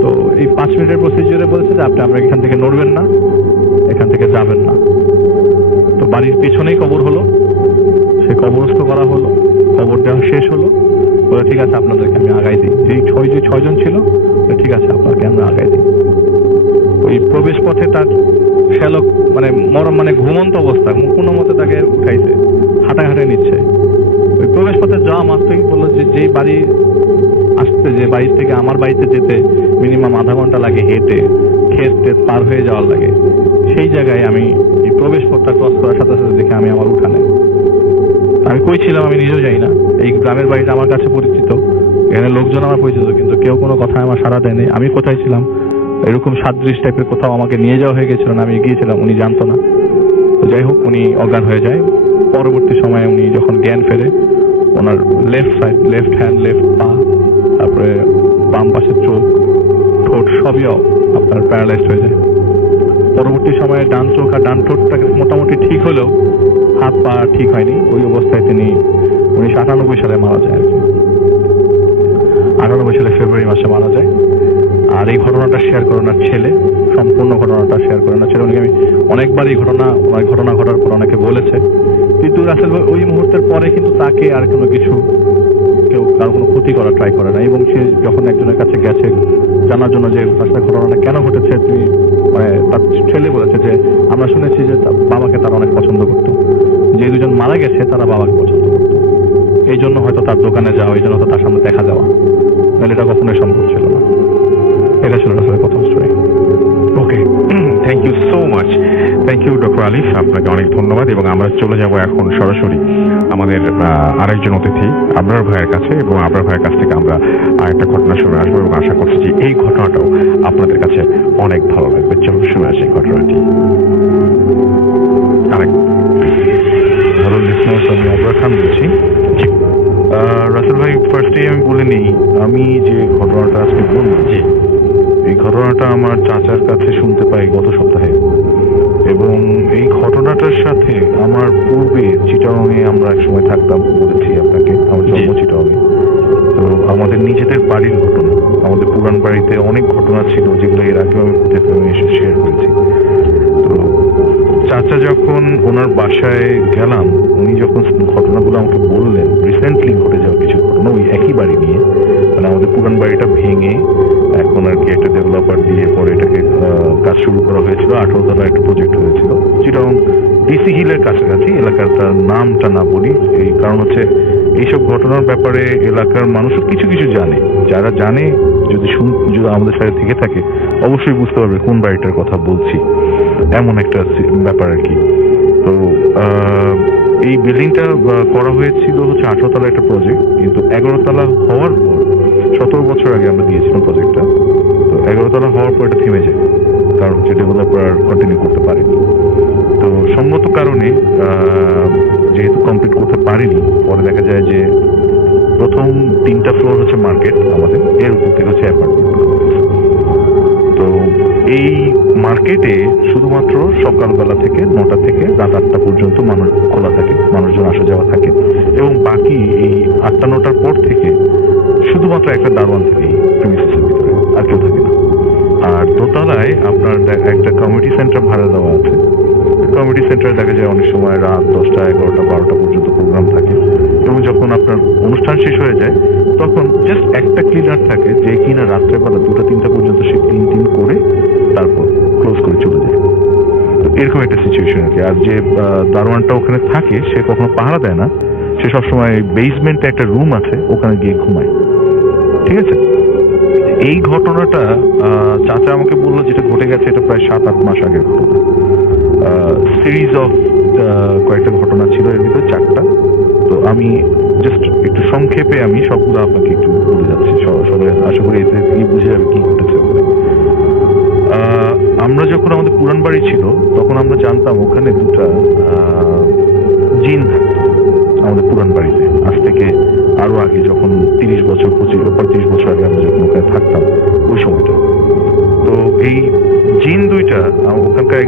তো এই 5 মিনিটের প্রসিজিওরে বলেছে যে আপনি আপনার এখান থেকে নড়বেন না, এখান থেকে যাবেন না। তো বাড়ির পেছনেই কবর হলো, সে কবরস্থ করা হলো, কবর দেওয়া শেষ হলো। বলে ঠিক আছে আপনাদেরকে আমি আগাই দিই। যেই 6 জন ছিল ঠিক আছে আপনাকে আমরা আগাই দিই। ওই প্রবেশ পথে তার শ্যালক মানে ঘুমন্ত অবস্থা, কোনো মতে তাকে উঠাইছে, হাঁটায় নিচ্ছে। ওই প্রবেশ পথে যাওয়া মাত্রই বললো যে যেই বাড়ি আসতে, যে বাড়ি থেকে আমার বাড়িতে যেতে মিনিমাম আধা ঘন্টা লাগে হেঁটে, ক্ষেত পার হয়ে যাওয়ার লাগে, সেই জায়গায় আমি এই প্রবেশ পথটা ক্রস করার সাথে সাথে দেখে আমি আমার উঠানে। আমি কই ছিলাম আমি নিজেও যাই না। এই গ্রামের বাড়িটা আমার কাছে পরিচিত, এখানে লোকজন আমার পরিচিত, কিন্তু কেউ কোনো কথায় আমার সাড়া দেয়নি। আমি কোথায় ছিলাম এরকম সাদৃশ টাইপের কোথাও আমাকে নিয়ে যাওয়া হয়ে গেছিল না, আমি গিয়েছিলাম, উনি জানতো না। তো যাই হোক উনি অজ্ঞান হয়ে যায়। পরবর্তী সময়ে উনি যখন জ্ঞান ফেরে, ওনার left side, left hand, left পা, তারপরে বাম পাশের চোখ, ঠোঁট সবই আপনার প্যারালাইজড হয়ে যায়। পরবর্তী সময়ে ডান চোখ আর ডান ঠোঁটটাকে মোটামুটি ঠিক হলেও হাত পা ঠিক হয়নি। ওই অবস্থায় তিনি 1998 সালে মারা যায় আর কি। 98 সালে ফেব্রুয়ারি মাসে মারা যায়। আর এই ঘটনাটা শেয়ার করে ওনার ছেলে, সম্পূর্ণ ঘটনাটা শেয়ার করে ওনার ছেলে। উনি আমি অনেকবার এই ঘটনা ঘটার পর অনেকে বলেছে, কিন্তু আসলে ওই মুহূর্তের পরে কিন্তু তাকে আর কোনো কিছু কেউ কারো কোনো ক্ষতি করার ট্রাই করে না। এবং সে যখন একজনের কাছে গেছে জানার জন্য যে আসলে ঘটনাটা কেন ঘটেছে, তিনি তার ছেলে বলেছে যে আমরা শুনেছি যে বাবাকে তারা অনেক পছন্দ করতো, যে 2 জন মারা গেছে তারা বাবাকে পছন্দ করতো, এই জন্য হয়তো তার দোকানে যাওয়া, এই জন্য তো তার সামনে দেখা যাওয়া, নাহলে এটা কখনোই সম্ভব ছিল না। এটা ছিল আসলে প্রথম story. Okay, thank you so much. Thank you doctor Alif, আপনাকে অনেক ধন্যবাদ। এবং আমরা চলে যাব এখন সরাসরি আমাদের আরেকজন অতিথি আবরার ভাইয়ের কাছে, এবং আবরার ভাইয়ের কাছ থেকে আমরা আরেকটা ঘটনা শুনে আসবো, এবং আশা করছি যে এই ঘটনাটাও আপনাদের কাছে অনেক ভালো লাগবে। চলুন শুনে আসি ঘটনাটি। হ্যালো লিসনার্স, আমি আবরার খান বলছি। রাসেল ভাই, ফার্স্টেই আমি বলে নিই, আমি যে ঘটনাটা আজকে বলবো, এই ঘটনাটা আমার চাচার কাছে শুনতে পাই গত সপ্তাহে। এবং এই ঘটনাটার সাথে আমার পূর্বে চিটাগংয়ে আমরা একসময় থাকতাম, বলেছি আপনাকে, আমার জন্ম চিটাগংয়ে। তো আমাদের নিজেদের বাড়ির ঘটনা, আমাদের পুরান বাড়িতে অনেক ঘটনা ছিল যেগুলো এর আগেও আমি এসে শেয়ার করেছি। তো চাচা যখন ওনার বাসায় গেলাম, উনি যখন ঘটনাগুলো আমাকে বললেন, রিসেন্টলি ঘটে যাওয়া কিছু ঘটনা ওই একই বাড়ি নিয়ে, মানে আমাদের পুরান বাড়িটা ভেঙে এখন আর কি একটা ডেভেলপার দিয়ে পরে এটাকে কাজ শুরু করা হয়েছিল। 18 তলা একটা প্রজেক্ট হয়েছিল চিটাগং ডিসি হিলের কাছাকাছি। এলাকাটার নামটা না বলি, এই কারণ হচ্ছে এইসব ঘটনার ব্যাপারে এলাকার মানুষও কিছু কিছু জানে। যারা জানে যদি আমাদের সাথে থেকে থাকে অবশ্যই বুঝতে পারবে কোন বাড়িটার কথা বলছি, এমন একটা ব্যাপার আর কি। তো এই বিল্ডিংটা করা হয়েছিল হচ্ছে 18 তলা একটা প্রজেক্ট, কিন্তু 11 তলা হওয়ার পর 17 বছর আগে আমরা দিয়েছিলাম প্রজেক্টটা। তো 11 তলা হওয়ার পর এটা থেমে যায়, কারণ হচ্ছে ডেভেলপার কন্টিনিউ করতে পারেনি। তো সম্মত কারণে যেহেতু কমপ্লিট করতে পারিনি, পরে দেখা যায় যে প্রথম 3টা ফ্লোর হচ্ছে মার্কেট আমাদের, এর উপর থেকে হচ্ছে অ্যাপার্টমেন্ট। তো এই মার্কেটে শুধুমাত্র সকালবেলা থেকে 9টা থেকে রাত 8টা পর্যন্ত মানুষ খোলা থাকে, মানুষজন আসা যাওয়া থাকে। এবং বাকি এই 8টা 9টার পর থেকে শুধুমাত্র একটা দারোয়ান থাকে এই প্রিমিসেসের ভিতরে, আর কেউ থাকে না। আর দোতলায় আপনার একটা কমিউনিটি সেন্টার ভাড়া দেওয়া আছে, কমিউনিটি সেন্টারে দেখা যায় অনেক সময় রাত 10টা 11টা 12টা পর্যন্ত প্রোগ্রাম থাকে, এবং যখন আপনার অনুষ্ঠান শেষ হয়ে যায় তখন জাস্ট একটা ক্লিনার থাকে যে কিনা রাত্রেবেলা 2টা 3টা পর্যন্ত সে ক্লিন করে তারপর ক্লোজ করে চলে যায়। তো এরকম একটা সিচুয়েশন আর কি। আর যে দারোয়ানটা ওখানে থাকে সে কখনো পাহারা দেয় না, সে সবসময় বেসমেন্টে একটা রুম আছে ওখানে গিয়ে ঘুমায়। ঠিক আছে, এই ঘটনাটা চাচা আমাকে বললো যেটা ঘটে গেছে এটা প্রায় 7-8 মাস আগের ঘটনা। সিরিজ অফ কয়েকটা ঘটনা ছিল, এর ভিতরে 4টা। তো আমি জাস্ট একটু সংক্ষেপে আমি সবগুলো আপনাকে একটু বলে যাচ্ছি, সবাই আশা করি এতে বুঝে যাবে কি ঘটেছে ওখানে। আমরা যখন আমাদের পুরান বাড়ি ছিল তখন আমরা জানতাম ওখানে 2টা জিন থাকতো আমাদের পুরান বাড়িতে। আজ থেকে আরো আগে যখন 30 বছর 35 বছর আগে আমরা যখন ওখানে থাকতাম ওই সময়টা। তো এই জিন 2টা ওখানকার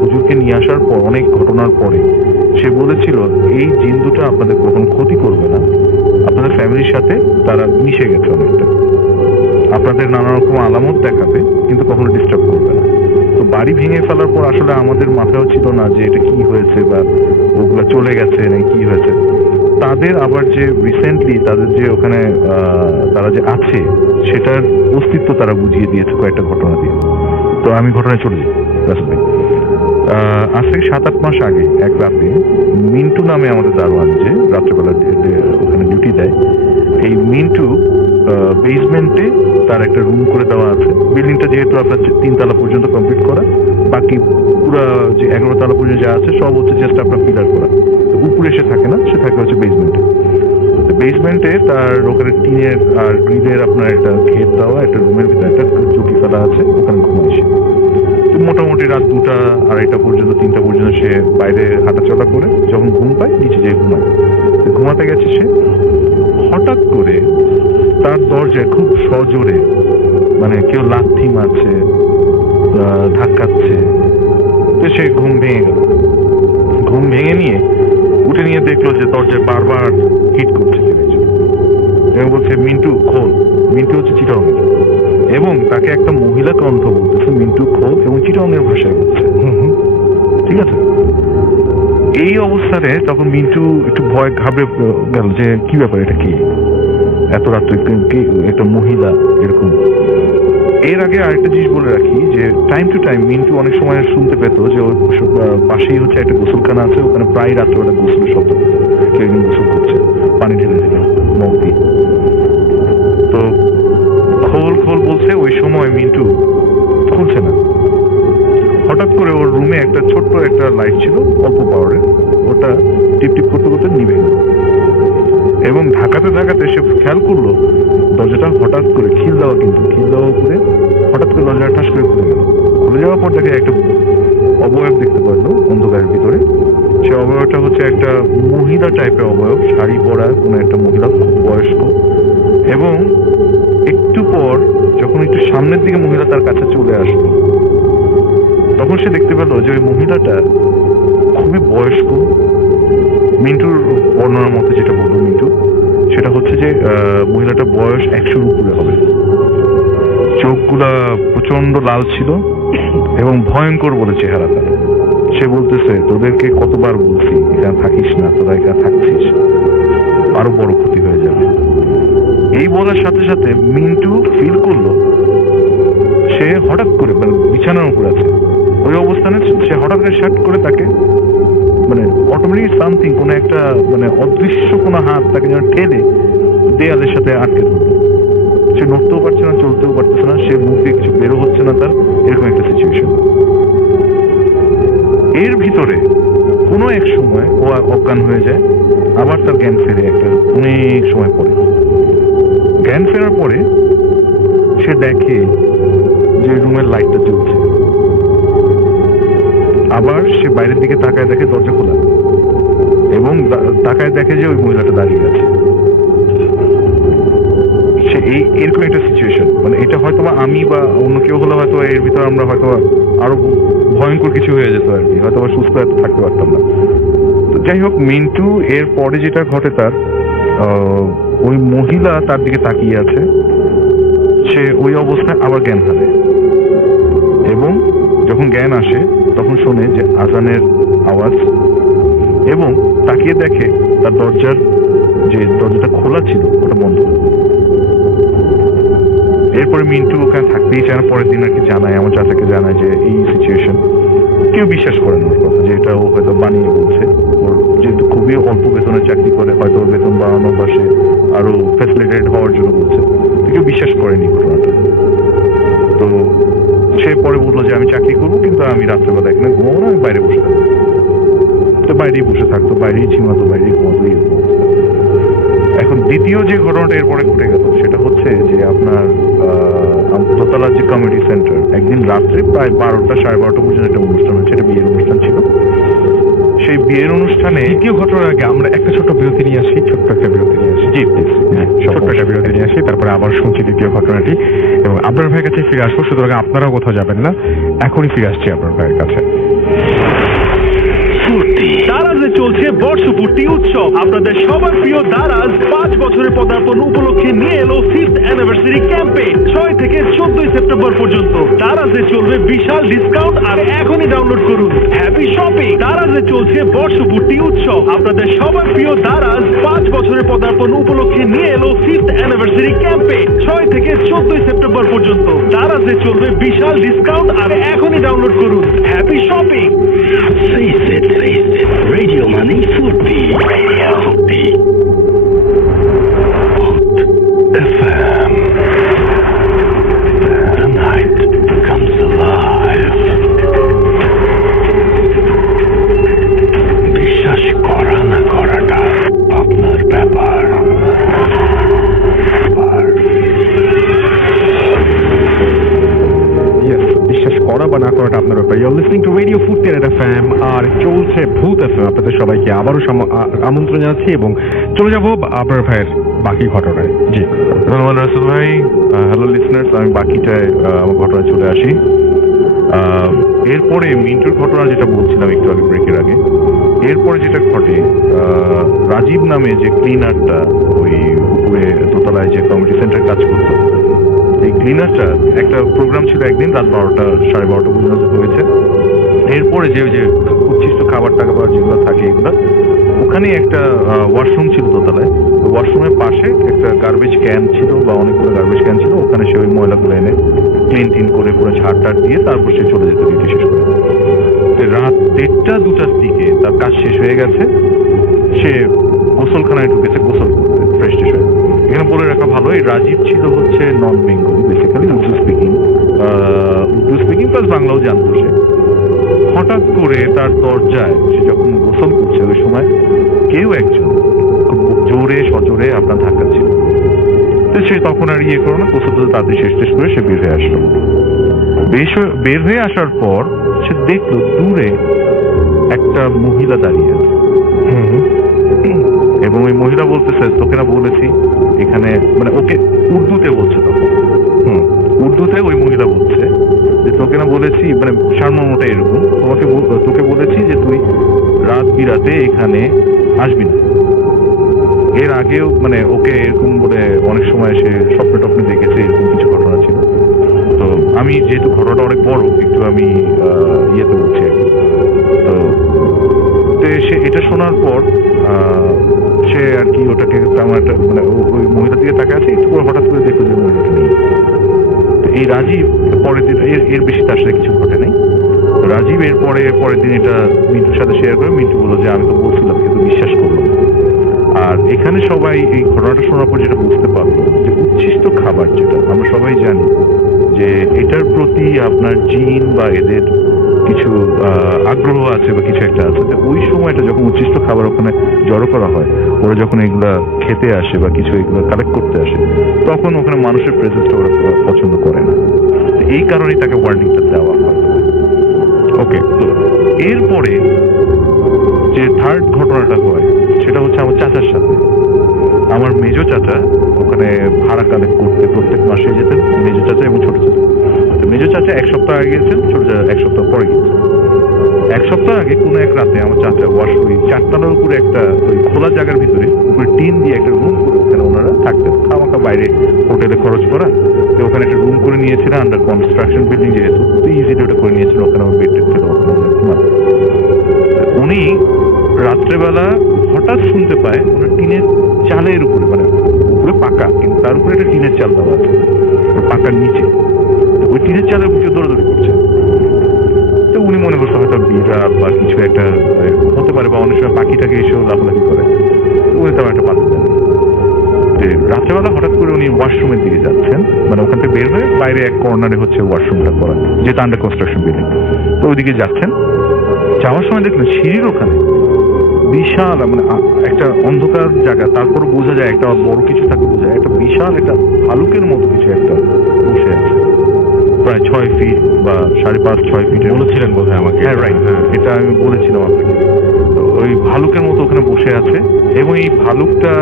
হুজুরকে নিয়ে আসার পর অনেক ঘটনার পরে সে বলেছিল এই জিন 2টা আপনাদের কখনো ক্ষতি করবে না, আপনাদের ফ্যামিলির সাথে তারা মিশে গেছে অনেকটা, আপনাদের নানা রকম আলামত দেখাবে কিন্তু কখনো ডিস্টার্ব করবে না। তো বাড়ি ভেঙে ফেলার পর আসলে আমাদের মাথাও ছিল না যে এটা কি হয়েছে বা ওগুলা চলে গেছে না কি হয়েছে। তাদের আবার যে রিসেন্টলি তাদের যে ওখানে তারা যে আছে সেটার অস্তিত্ব তারা বুঝিয়ে দিয়েছে কয়েকটা ঘটনা দিয়ে। তো আমি ঘটনায় চলে যাই। আজ থেকে 7-8 মাস আগে এক রাতে মিন্টু নামে আমাদের দারোয়ান যে রাত্রেবেলা ওখানে ডিউটি দেয়, এই মিন্টু বেসমেন্টে তার একটা রুম করে দেওয়া আছে। বিল্ডিংটা যেহেতু আপনার 3 তলা পর্যন্ত কমপ্লিট করা, বাকি পুরো যে 11 তলা পর্যন্ত যা আছে সব হচ্ছে জাস্ট আপনার ফিলার করা। তো উপরে সে থাকে না, সে থাকে হচ্ছে বেসমেন্টে। বেসমেন্টে তার ওখানে টিনের আর গ্রিলের আপনার একটা ঘের দেওয়া একটা রুমের ভিতরে একটা চৌকি ফেলা আছে, ওখানে ঘুমায় সে। তো মোটামুটি রাত 2টা 2:30 পর্যন্ত 3টা পর্যন্ত সে বাইরে হাঁটাচলা করে যখন ঘুম পায় নিচে যেয়ে ঘুমায়। ঘুমাতে গেছে সে, হঠাৎ করে তার দরজায় খুব সজোরে মানে কেউ লাথি মারছে, ধাক্কাচ্ছে। তো সে ঘুম ভেঙে গেল। ঘুম ভেঙে নিয়ে উঠে নিয়ে দেখলো যে দরজায় বারবার হিট করছে এবং বলছে মিন্টু খোল। মিন্টু হচ্ছে চিটাগংয়ের, এবং তাকে একটা মহিলা কণ্ঠ বলতেছে মিন্টু খোল, এবং চিটাগংয়ের ভাষায় বলছে। ঠিক আছে, এই অবস্থানে তখন মিন্টু একটু ভয় ঘাবড়ে গেল যে কি ব্যাপার, এটা কি এত রাত্রে একটা মহিলা এরকম। এর আগে আরেকটা জিনিস বলে রাখি যে টাইম টু টাইম মিন্টু অনেক সময় শুনতে পেত যে ওর পাশেই হচ্ছে একটা গোসলখানা আছে, ওখানে প্রায় রাত্রেবেলা গোসলের শব্দ পেত, কেউ একজন গোসল করছে, পানি ঢেলে দিল মগ দিয়ে। তো খোল খোল বলছে, ওই সময় মিন্টু খুলছে না। হঠাৎ করে ওর রুমে একটা ছোট্ট একটা লাইট ছিল অল্প পাওয়ারের, ওটা টিপ টিপ করতে করতে নিভে গেল, এবং ঢাকাতে ঢাকাতে সে খেয়াল করলো দরজাটা হঠাৎ করে খিল দেওয়া, কিন্তু খিল দেওয়া করে হঠাৎ করে দরজাটা ঠাস করে খুলে গেল। খুলে যাওয়ার পর তাকে একটা অবয়ব দেখতে পারলো অন্ধকারের ভিতরে। সে অবয়বটা হচ্ছে একটা মহিলা টাইপের অবয়ব, শাড়ি পরা কোনো একটা মহিলা, খুব বয়স্ক। এবং একটু পর যখন একটু সামনের দিকে মহিলা তার কাছে চলে আসলো, তখন সে দেখতে পেল যে ওই মহিলাটা খুবই বয়স্ক। মিন্টুর বর্ণনার মধ্যে যেটা বললো মিন্টু, সেটা হচ্ছে যে মহিলাটার বয়স 100-র উপরে হবে। চোখগুলা প্রচন্ড লাল ছিল এবং ভয়ঙ্কর বলে চেহারা তার। সে বলতেছে তোদেরকে কতবার বলছি এখানে থাকিস না, তোরা এখানে থাকছিস, আরো বড় ক্ষতি হয়ে যাবে। এই বলার সাথে সাথে মিন্টু ফিল করলো সে হঠাৎ করে মানে বিছানার উপর আছে, ওই অবস্থানে সে হঠাৎ করে শার্ট করে তাকে মানে অটোমেটিক সামথিং কোনো একটা মানে অদৃশ্য কোনো হাত তাকে যেন ঠেলে দেয়ালের সাথে আটকে ধরলো। সে নড়তেও পারছে না, চলতেও পারতেছে না, সে মুখ দিয়ে কিছু বেরো হচ্ছে না তার, এরকম একটা সিচুয়েশন। এর ভিতরে কোনো এক সময় ও অজ্ঞান হয়ে যায়, আবার তার জ্ঞান ফেরে একটা অনেক সময় পরে। জ্ঞান ফেরার পরে সে দেখে যে রুমের লাইটটা জ্বলছে। আবার সে বাইরের দিকে তাকায় দেখে দরজা খোলা, এবং তাকায় দেখে যে ওই মহিলাটা দাঁড়িয়ে আছে। সে এরকম একটা সিচুয়েশন, মানে এটা হয়তো আমি বা অন্য কেউ হলে হয়তো এর ভিতরে আমরা হয়তো আরো ভয়ঙ্কর কিছু হয়ে যেত আর কি, হয়তো সুস্থ থাকতে পারতাম না। তো যাই হোক, মিন্টু এর পরে যেটা ঘটে তার, ওই মহিলা তার দিকে তাকিয়ে আছে, সে ওই অবস্থায় আবার জ্ঞান হারায়, এবং যখন জ্ঞান আসে তখন শোনে যে আজানের আওয়াজ এবং তাকিয়ে দেখে তার দরজাটা খোলা ছিল ওটা বন্ধ। এরপরে মিন্টু ওখানে থাকতেই চায় না, পরের দিন আর কি জানায়, আমার চাচাকে জানায় যে এই সিচুয়েশন। কেউ বিশ্বাস করে না ওর কথা, যে এটা ও হয়তো বানিয়ে বলছে। ওর যেহেতু খুবই অল্প বেতনের চাকরি করে, হয়তো ওর বেতন বাড়ানো বা সে আরো ফ্যাসিলিটেড হওয়ার জন্য বলছে, কেউ বিশ্বাস করেনি ঘটনাটা। তো সে পরে বললো যে আমি চাকরি করবো, কিন্তু আমি রাত্রেবেলা এখানে ঘুমাবো না, আমি বাইরে বসে থাকবো। তো বাইরেই বসে থাকতো, বাইরেই ঝিমাতো, বাইরেই ঘুমাতো। এখন দ্বিতীয় যে ঘটনাটা এরপরে ঘটে গেল সেটা হচ্ছে যে আপনার দোতলার যে কমিউনিটি সেন্টার, একদিন রাত্রে প্রায় 12টা সাড়ে 12টা পর্যন্ত একটা অনুষ্ঠান হচ্ছে, এটা বিয়ের অনুষ্ঠান ছিল। সেই বিয়ের অনুষ্ঠানে দ্বিতীয় ঘটনার আগে আমরা একটা ছোট্ট বিরতি নিয়ে আসি, ছোট্ট একটা বিরতি নিয়ে আসি। জি প্লিজ, ছোট্ট একটা বিরতি নিয়ে আসি, তারপরে আবার শুনছি দ্বিতীয় ঘটনাটি এবং আপনার ভাইয়ের কাছে ফিরে আসবো। সুতরাং আপনারাও কোথাও যাবেন না, এখনই ফিরে আসছি আপনার ভাইয়ের কাছে। দারাজে চলছে বর্ষপূর্তি উৎসব। আপনাদের সবার প্রিয় দারাজ 5 বছরের পদার্পণ উপলক্ষে নিয়ে এলো 5th অ্যানিভার্সারি ক্যাম্পেইন 6 থেকে 14 সেপ্টেম্বর পর্যন্ত। দারাজে চলবে বিশাল ডিসকাউন্ট, আর এখনই ডাউনলোড করুন হ্যাপি শপিং। দারাজে চলছে বর্ষপূর্তি উৎসব। আপনাদের সবার প্রিয় দারাজ 5 বছরের পদার্পণ উপলক্ষে নিয়ে এলো 5th অ্যানিভার্সারি ক্যাম্পেইন 6 থেকে 14 সেপ্টেম্বর পর্যন্ত। দারাজে চলবে বিশাল ডিসকাউন্ট, আর এখনই ডাউনলোড করুন happy shopping. Face it, Radio Money Furby. Radio Furby. FM. The night comes alive. বিশ্বাস করা না করাটা আপনার ব্যাপার। বিশ্বাস করা বা না করাটা আপনার ব্যাপার। ইউর লিসনিং টু রেডিও ফুড টেরার এফএম, আর চলছে ভূত এফএম। আপনাদের সবাইকে আবারও আমন্ত্রণ জানাচ্ছি এবং চলে যাব আপনার ভাইয়ের বাকি ঘটনায়। জি ধন্যবাদ রাসেল ভাই। হ্যালো লিসনার্স, আমি বাকিটায় আমার ঘটনায় চলে আসি। এরপরে মিন্টুর ঘটনা যেটা বলছিলাম একটু আগে, ব্রেকের আগে, এরপরে যেটা ঘটে, রাজীব নামে যে ক্লিনারটা ওই উপরে দোতলায় যে কমিউনিটি সেন্টার কাজ করতো, এই ক্লিনারটা একটা প্রোগ্রাম ছিল একদিন রাত 12টা সাড়ে 12টা পর্যন্ত হয়েছে। এরপরে যে উচ্ছিষ্ট খাবার টাবার যেগুলো থাকে এগুলো, ওখানে একটা ওয়াশরুম ছিল দোতলায়। ওয়াশরুমের পাশে একটা গার্বেজ ক্যান ছিল বা অনেকগুলো গার্বেজ ক্যান ছিল, ওখানে সে ওই ময়লাগুলো এনে ক্লিন করে পুরো ঝাড় টাড় দিয়ে তারপর সে চলে যেত ডিউটি শেষ করে। রাত 1:30-2টার দিকে তার কাজ শেষ হয়ে গেছে, সে গোসলখানায় ঢুকেছে গোসল করতে ফ্রেশ হয়ে। এখানে বলে রাখা ভালো, এই রাজীব ছিল হচ্ছে non Bengali, basically Urdu speaking plus বাংলাও জানতো সে। হঠাৎ করে তার দরজায় সে যখন গোসল করছে ওই সময় কেউ একজন খুব জোরে সজোরে আপনার ধাক্কা ছিল। তো সে তখন আর করো না, গোসল তাড়াতাড়ি শেষ করে সে বের হয়ে আসলো। বের হয়ে আসার পর সে দেখলো দূরে একটা মহিলা দাঁড়িয়ে আছে এবং ওই মহিলা বলতেছে, তোকে না বলেছি এখানে, মানে ওকে উর্দুতে বলছে তখন, উর্দুতে ওই মহিলা বলছে যে তোকে না বলেছি, মানে সারমর্মটা এরকম, তোকে বলেছি যে তুই রাত বিরাতে এখানে আসবি না। এর আগেও মানে ওকে এরকম বলে অনেক সময় সে স্বপ্ন টপ্ন দেখেছে, এরকম কিছু ঘটনা ছিল। তো আমি যেহেতু ঘটনাটা অনেক বড়, একটু আমি ইয়েতে বলছি আর কি। তো সে এটা শোনার পর সে আর কি ওটাকে তেমন একটা মানে ওই মহিলা দিকে তাকে আছে, একটু পর হঠাৎ করে দেখলো যে মহিলাটা নেই। এই রাজীব পরের দিন, এর বেশি তার সাথে কিছু ঘটে নাই। রাজীব পরের দিন এটা মিন্টুর সাথে শেয়ার করে। মিন্টু বললো যে আমি তো বলছিলাম, কিন্তু বিশ্বাস করলো। আর এখানে সবাই এই ঘটনাটা শোনার পর যেটা বুঝতে পারলো যে উচ্ছিষ্ট খাবার, যেটা আমরা সবাই জানি যে এটার প্রতি আপনার জিন বা এদের কিছু আগ্রহ আছে বা কিছু একটা আছে, ওই সময়টা যখন উচ্ছিষ্ট খাবার ওখানে জড়ো করা হয়, ওরা যখন এগুলা খেতে আসে বা কিছু এগুলো কালেক্ট করতে আসে, তখন ওখানে মানুষের প্রেজেন্সটা ওরা পছন্দ করে না। এই কারণেই তাকে ওয়ার্নিংটা দেওয়া হয়। ওকে, তো এরপরে যে থার্ড ঘটনাটা হয় সেটা হচ্ছে আমার চাচার সাথে। আমার মেজো চাচা ওখানে ভাড়া কালেক্ট করতে প্রত্যেক মাসে যেতেন, মেজো চাচা এবং ছোট চাচা। মেজো চাচা 1 সপ্তাহ আগে গেছেন, ছোট চাচা 1 সপ্তাহ পরে গেছেন। 1 সপ্তাহ আগে কোনো এক রাতে আমার চাচা ওই 4 তলার উপরে একটা ওই খোলা জায়গার ভিতরে উপরে টিন দিয়ে একটা রুম করে ওখানে ওনারা থাকতেন, খাওয়া বাইরে হোটেলে খরচ করা, তো ওখানে একটা রুম করে নিয়েছিল আন্ডার কনস্ট্রাকশন বিল্ডিং, যেহেতু তো ইজিলি ওটা করে নিয়েছিল, ওখানে আমার বেড ছিল। উনি রাত্রেবেলা হঠাৎ শুনতে পায় ওনার টিনের চালের উপরে, মানে উপরে পাকা কিন্তু তার উপরে একটা টিনের চাল দেওয়া আছে, পাকার নিচে ওই টিনের চালের উপরে দৌড়াদৌড়ি করছে। তো উনি মনে করছে হয়তো বিড়াল বা কিছু একটা হতে পারে, বা অনেক সময় পাখিটাকে এসেও লাফালাফি করে, উনি তেমন একটা পাত্র দেন। রাত্রেবেলা হঠাৎ করে উনি ওয়াশরুমের দিকে যাচ্ছেন, মানে ওখান থেকে বের হয়ে বাইরে এক কর্নারে হচ্ছে ওয়াশরুমটা করা, যেটা আন্ডার কনস্ট্রাকশন বিল্ডিং। তো ওইদিকে যাচ্ছেন, যাওয়ার সময় দেখলেন সিঁড়ির ওখানে বিশাল, মানে একটা অন্ধকার জায়গা, তারপর বোঝা যায় একটা বড় কিছু থাকে, বোঝা যায় একটা বিশাল একটা ভালুকের মতো কিছু একটা বসে আছে, প্রায় 6 ফিট বা 5.5-6 ফিটের। বলেছিলেন বোধ হয় আমাকে। হ্যাঁ রাইট, হ্যাঁ এটা আমি বলেছিলাম আপনাকে। ওই ভালুকের মতো ওখানে বসে আছে, এবং এই ভালুকটা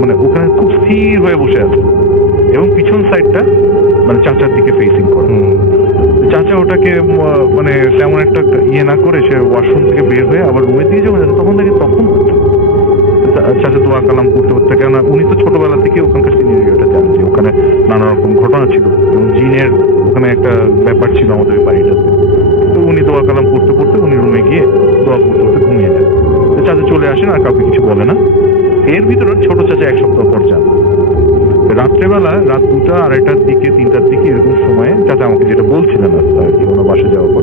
মানে ওখানে খুব স্থির হয়ে বসে আছে, এবং পিছন সাইডটা মানে চাচার দিকে ফেসিং করে। চাচা ওটাকে মানে তেমন একটা ইয়ে না করে সে ওয়াশরুম থেকে বের হয়ে আবার রুমের দিকে যখন যাচ্ছে, তখন দেখে তখন চাচা দোয়া কালাম করতে করতে, কেননা উনি তো ছোটবেলা থেকে ওখানকার সিনিয়রিটা জানেন যে ওখানে নানা রকম ঘটনা ছিল, এবং জিনের ওখানে একটা ব্যাপার ছিল আমাদের বাড়িটাতে। তো উনি দোয়া কালাম করতে করতে উনি রুমে গিয়ে দোয়া করতে করতে ঘুমিয়ে যায়। তো চাচা চলে আসেন, আর কাউকে কিছু বলে না। এর ভিতরে ছোট চাচা 1 সপ্তাহ পর যান। রাত্রেবেলা রাত 2টা, 2:30টার দিকে, 3টার দিকে এরকম সময়ে চাচা আমাকে যেটা বলছিলেন আর কি, ওনার বাসা যাওয়ার পর,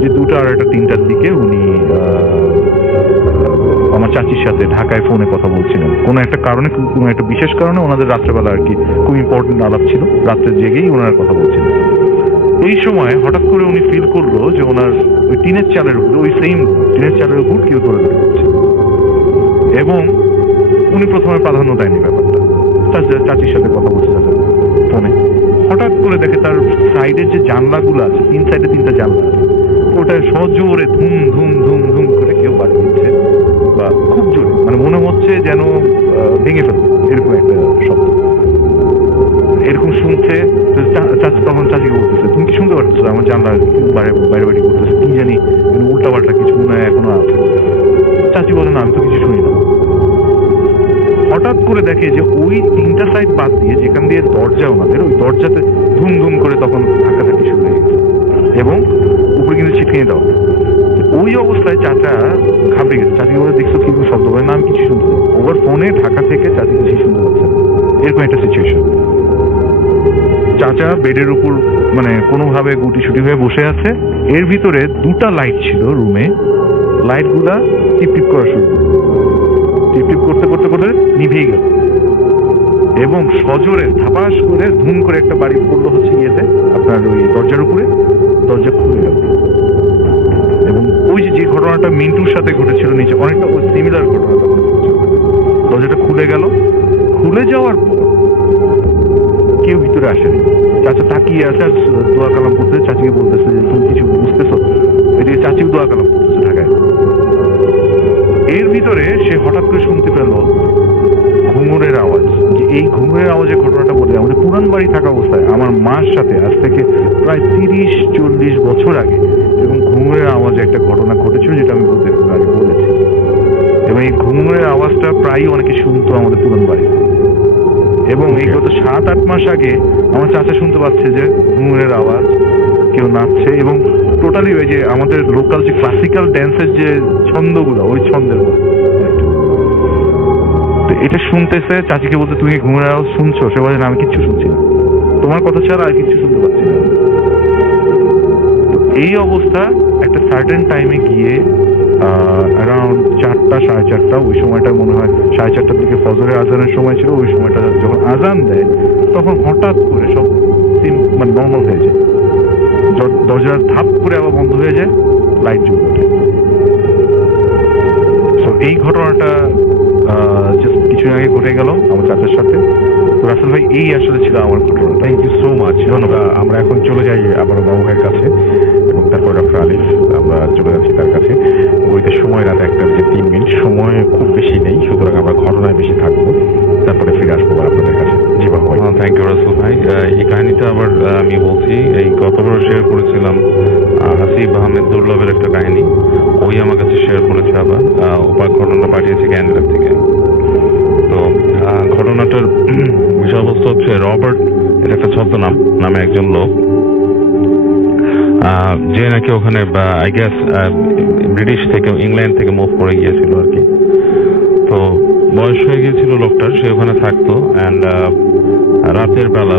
যে 2টা, 2:30, 3টার দিকে উনি আমার চাচির সাথে ঢাকায় ফোনে কথা বলছিলেন। কোনো একটা কারণে, কোনো একটা বিশেষ কারণে ওনাদের রাত্রেবেলা আর কি খুব ইম্পর্টেন্ট আলাপ ছিল, রাত্রে জেগেই ওনার কথা বলছিলেন। এই সময় হঠাৎ করে উনি ফিল করলো যে ওনার ওই টিনের চালের উপরে, ওই সেম টিনের চালের উপর কেউ দৌড়াদৌড়ি করছে, এবং উনি প্রথমে প্রাধান্য দেয়নি ব্যাপারটা, চাচির সাথে কথা বলছে চাচা ফোনে। হঠাৎ করে দেখে তার সাইডের যে জানলাগুলো আছে, 3 সাইডে 3টা জানলা আছে, ওটা সজোরে ধুম ধুম ধুম ধুম করে কেউ বাড়ি দিচ্ছে, বা খুব জোরে, মানে মনে হচ্ছে যেন ভেঙে ফেলবে, এরকম একটা শব্দ এরকম শুনছে। চাচা তখন চাচিকে বলতেছে, তুমি কি শুনতে পারছো আমার জানলা বাইরে বাড়ি করতেছে, কি জানি উল্টা পাল্টা কিছু মনে হয় এখনো আছে। চাচি বলে, না আমি তো কিছু শুনি না। হঠাৎ করে দেখে যে ওই 3টা সাইড বাদ দিয়ে যেখান দিয়ে দরজা ওনাদের, ওই দরজাতে ধুম ধুম করে তখন ধাক্কাধাক্কি শুরু হয়ে গেছে, এবং উপরে কিন্তু ছিটকিয়ে দেওয়া। ওই অবস্থায় চাচা ঘাবড়ে গেছে। চাচিকে বলে, দেখছো কি শব্দ করে? না আমি কিছু শুনতে পাই। ওভার ফোনে ঢাকা থেকে চাচি কিছু শুনতে পাচ্ছে না, এরকম একটা সিচুয়েশন। চাচা বেডের উপর মানে কোনোভাবে গুটি ছুটি হয়ে বসে আছে। এর ভিতরে 2টা লাইট ছিল রুমে, লাইটগুলা টিপটিপ করা শুরু, টিপটিপ করতে করতে করতে নিভেই গেল, এবং সজোরে ধাপাস করে ধুম করে একটা বাড়ি পড়লো হচ্ছে ইয়েতে, আপনার ওই দরজার উপরে, দরজা খুলে গেল। এবং ওই যে ঘটনাটা মিন্টুর সাথে ঘটেছিল নিচে, অনেকটা ওই সিমিলার ঘটনা তখন ঘটেছিল। দরজাটা খুলে গেল, খুলে যাওয়ার পর কেউ ভিতরে আসেনি। চাচা তাকিয়ে আছে আর দোয়া কালাম করতেছে, চাচিকে বলতেছে যে তুমি কিছু বুঝতেছো? এদিকে চাচিও দোয়া কালাম করতেছে ঢাকায়। এর ভিতরে সে হঠাৎ করে শুনতে পেল ঘুঙুরের আওয়াজ। যে এই ঘুঙুরের আওয়াজের ঘটনাটা বলে, আমাদের পুরান বাড়ি থাকা অবস্থায় আমার মার সাথে আজ থেকে প্রায় 30-40 বছর আগে এবং ঘুঙুরের আওয়াজে একটা ঘটনা ঘটেছিল, যেটা আমি আগে বলেছি। এবং এই ঘুঙুরের আওয়াজটা প্রায়ই অনেকে শুনতো আমাদের পুরান বাড়ি, এবং এই গত 7-8 মাস আগে আমার চাচা শুনতে পাচ্ছে যে ঘুঙুরের আওয়াজ, কেউ নাচছে, এবং টোটালি ওই যে আমাদের লোকাল যে ক্লাসিক্যাল ড্যান্সের যে ছন্দগুলো, ওই ছন্দের মতো। তো এটা শুনতেছে, চাচিকে বলতে, তুমি ঘুঙুরের আওয়াজ শুনছো? সে বলে, না আমি কিচ্ছু শুনছি না, তোমার কথা ছাড়া আর কিছু শুনতে পাচ্ছি না। তো এই অবস্থা একটা সার্টেন টাইমে গিয়ে অ্যারাউন্ড 4টা-4:30, ওই সময়টা মনে হয় 4:30টার দিকে ফজরের আজানের সময় ছিল। ওই সময়টা যখন আজান দেয় তখন হঠাৎ করে সব মানে নর্মাল হয়ে যায়, দরজা ধাপ করে আবার বন্ধ হয়ে যায়, লাইট জ্বলে ওঠে। তো এই ঘটনাটা জাস্ট কিছুদিন আগে ঘটে গেল আমার চাচার সাথে। তো রাসেল ভাই, এই আসলে ছিল আমার ঘটনা। Thank you so much. ধন্যবাদ। আমরা এখন চলে যাই আবার বাবু ভাইয়ের কাছে, এবং তারপর ডক্টর আলিফ, আমরা চলে যাচ্ছি তার কাছে। বইতে সময় রাত 1টা বেজে 3 মিনিট, সময় খুব বেশি নেই, সুতরাং আমরা ঘটনায় বেশি থাকবো, তারপরে ফিরে আসবো আপনাদের কাছে। জি বাবু ভাই। থ্যাংক ইউ রাসেল ভাই। এই কাহিনীটা আবার আমি বলছি, এই গতবার শেয়ার করেছিলাম হাসিব আহমেদ দুর্লভের একটা কাহিনী, ওই আমার কাছে শেয়ার করেছে। আবার ওপার ঘটনাটা পাঠিয়েছে ক্যান্ডেলার থেকে। তো ঘটনাটার বিষয়বস্তু আদনাম নামে একজন লোক, যে নাকি ওখানে আই গেস ব্রিটিশ থেকে ইংল্যান্ড থেকে মুভ করে গিয়েছিল আর কি। তো বয়স হয়ে গিয়েছিল লোকটার, সে ওখানে থাকতো অ্যান্ড রাতের বেলা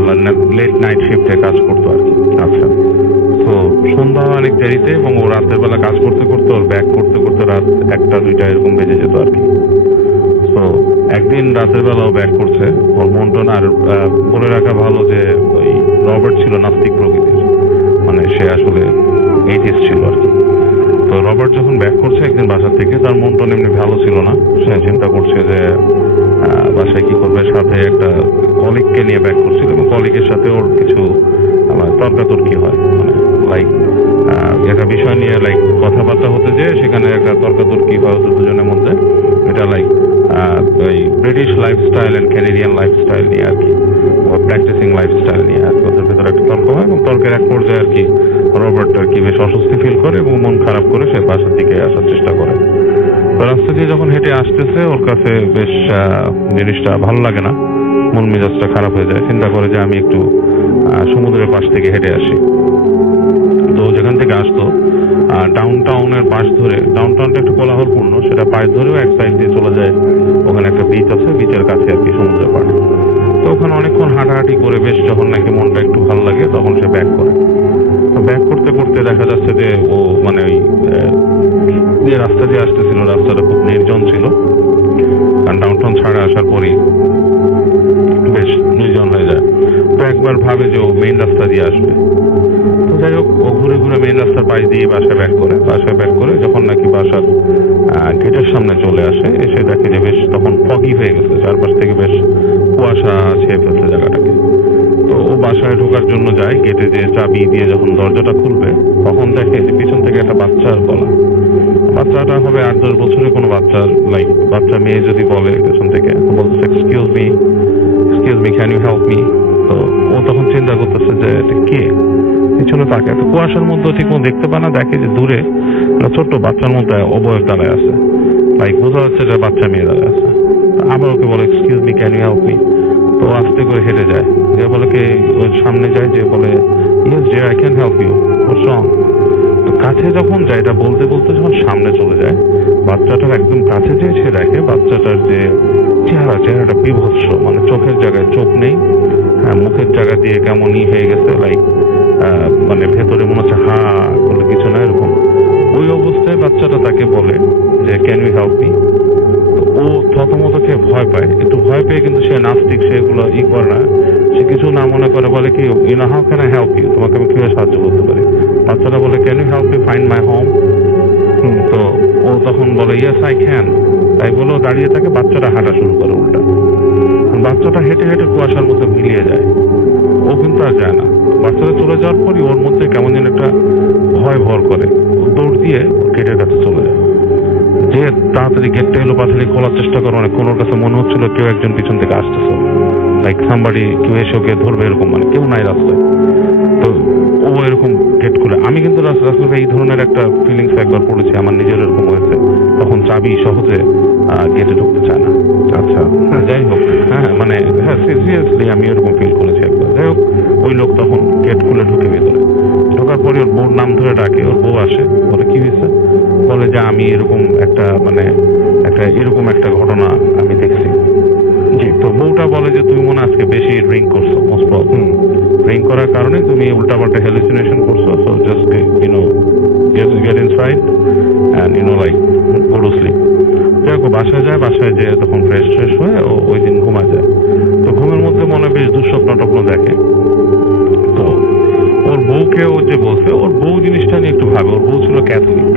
লেট নাইট শিফটে কাজ করতো আর কি। আচ্ছা, তো সন্ধ্যা অনেক দেরিতে, এবং ও রাতের বেলা কাজ করতে করতে ওর ব্যাক করতে করতে রাত 1টা-2টা এরকম বেজে যেত আর কি। তো একদিন রাতের বেলাও ব্যাক করছে, ওর মনটা আর বলে রাখা ভালো যে ওই রবার্ট ছিল নাস্তিক প্রকৃতির, মানে সে আসলে এইটিস্ট ছিল আর কি। তো রবার্ট যখন ব্যাক করছে একদিন বাসা থেকে, তার মনটা এমনি ভালো ছিল না। সে চিন্তা করছে যে বাসায় কি করবে, সাথে একটা কলিগকে নিয়ে ব্যাক করছিল, এবং কলিগের সাথে ওর কিছু তর্কাতর্কি হয়, মানে লাইক একটা বিষয় নিয়ে লাইক কথাবার্তা হতে যেয়ে সেখানে একটা তর্কাতর্কি হয় ওদের দুজনের মধ্যে। এটা লাইক ওই British lifestyle and Canadian lifestyle নিয়ে আর কি, প্র্যাকটিসিং লাইফস্টাইল নিয়ে আর কি ওদের ভেতরে একটা তর্ক হয়, এবং তর্কের এক পর্যায়ে আর কি রবার্ট আর কি বেশ অস্বস্তি ফিল করে এবং মন খারাপ করে সে বাসার দিকে আসার চেষ্টা করে। তো রাস্তা দিয়ে যখন হেঁটে আসতেছে ওর কাছে বেশ জিনিসটা ভালো লাগে না, মন মেজাজটা খারাপ হয়ে যায়। চিন্তা করে যে আমি একটু সমুদ্রের পাশ থেকে হেঁটে আসি। তো যেখান থেকে আসতো ডাউন টাউনের পাশ ধরে, ডাউন টাউনটা একটু কোলাহলপূর্ণ, সেটা পাশ ধরেও এক সাইড দিয়ে চলে যায়, ওখানে একটা বিচ আছে, বিচের কাছে আর কি সমুদ্রের পাড়ে। তো ওখানে অনেকক্ষণ হাঁটাহাঁটি করে বেশ যখন নাকি মনটা একটু ভালো লাগে তখন সে ব্যাক করে। তো ব্যাক করতে করতে দেখা যাচ্ছে যে ও মানে ওই যে রাস্তা দিয়ে আসতেছিল রাস্তাটা খুব নির্জন ছিল, কারণ ডাউন টাউন ছাড়া আসার পরই বেশ নির্জন হয়ে যায়। তো একবার ভাবে যে ও মেইন রাস্তা দিয়ে আসবে। তো যাই হোক, ও ঘুরে ঘুরে মেইন রাস্তার পাশ দিয়ে বাসায় ব্যাক করে যখন নাকি বাসার গেটের সামনে চলে আসে, এসে দেখে যে বেশ তখন ফগি হয়ে গেছে, চারপাশ থেকে বেশ কুয়াশা ছেয়ে ফেলছে জায়গাটাকে। তো ও বাসায় ঢোকার জন্য যায়, গেটে যে চাবি দিয়ে যখন দরজাটা খুলবে তখন দেখে যে পিছন থেকে একটা বাচ্চার গলা। বাচ্চাটা হবে 8-10 বছরের কোনো বাচ্চা, লাইক বাচ্চা মেয়ে যদি বলে পেছন থেকে, বলছে excuse me can you help me. তো ও তখন চিন্তা করতেছে যে এটা কে, পিছনে তাকে তো কুয়াশার মধ্যে ঠিক মতো দেখতে পায় না, দেখে যে দূরে একটা ছোট্ট বাচ্চার মধ্যে অবয়ব দাঁড়ায় আছে, লাইক বোঝা যাচ্ছে যে বাচ্চা মেয়ে দাঁড়ায় আছে। আবার ওকে বলে excuse me can you help me. তো আস্তে করে হেঁটে যায়, যে বলে কে ওর সামনে যায়, যে বলে yes dear I can help you, what's wrong. তো কাছে যখন যায়, এটা বলতে বলতে যখন সামনে চলে যায়, বাচ্চাটার একদম কাছে যেয়ে সে দেখে বাচ্চাটার যে চেহারাটা বিভৎস, মানে চোখের জায়গায় চোখ নেই, মুখের জায়গা দিয়ে কেমনই হয়ে গেছে, লাইক মানে ভেতরে মনে হচ্ছে হা বলে কিছু না এরকম। ওই অবস্থায় বাচ্চাটা তাকে বলে যে ক্যান ইউ হেল্প মি। ও থতমত খেয়ে ভয় পায়, একটু ভয় পেয়ে কিন্তু সে নাস্তিক, সে এগুলো করে না, সে কিছু না মনে করে বলে কি you know how can I help you, তোমাকে আমি কিভাবে সাহায্য করতে পারি। বাচ্চাটা বলে can you help me find my home. তো ও তখন বলে ইয়েস আই ক্যান। তাই বলে ও দাঁড়িয়ে থাকে, বাচ্চাটা হাঁটা শুরু করে উল্টা। বাচ্চাটা হেঁটে হেঁটে কুয়াশার মধ্যে মিলিয়ে যায়, ও কিন্তু আর যায় না। বাচ্চাটা চলে যাওয়ার পরই ওর মধ্যে কেমন যেন একটা ভয় ভর করে, দৌড় দিয়ে গেটের কাছে চলে যায়। যে তাড়াতাড়ি গেটটা এলো পাশে খোলার চেষ্টা করে, মানে কোনোর কাছে মনে হচ্ছিল কেউ একজন পিছন থেকে আসতেছে, লাইক সামবাড়ি কেউ এসে ওকে ধরবে এরকম, মানে কেউ নাই রাস্তায়। তো ও এরকম গেট খুলে, আমি কিন্তু রাস্তায় এই ধরনের একটা ফিলিংস একবার পড়েছি, আমার নিজের এরকম হয়েছে, তখন চাবি সহজে গেটে ঢুকতে চায় না। আচ্ছা, যাই হোক, মানে সিরিয়াসলি আমি এরকম ফিল করেছি একবার। যাই হোক, ওই লোক তখন গেট খুলে ঢুকে ভেতরে, ঢোকার পরে ওর বউর নাম ধরে ডাকে, ওর বউ আসে, বলে কি হয়েছে, বলে যে আমি এরকম একটা মানে এরকম একটা ঘটনা আমি দেখছি। জি, তো বউটা বলে যে তুমি মনে আজকে বেশি ড্রিঙ্ক করছো, মোস্ট প্রবলি ড্রিঙ্ক করার কারণে তুমি উল্টাপাল্টা হ্যালুসিনেশন করছো, so just get inside and like go to sleep. দেখো বাসায় যায়, বাসায় যেয়ে তখন ফ্রেশ হয়ে ও ওই দিন ঘুমা যায়। তো ঘুমের মধ্যে মনে বেশ দুঃস্বপ্ন টপ্ন দেখে। তো ওর বউকে ও যে বলছে, ওর বউ জিনিসটা নিয়ে একটু ভাবে, ওর বউ ছিল ক্যাথলিক,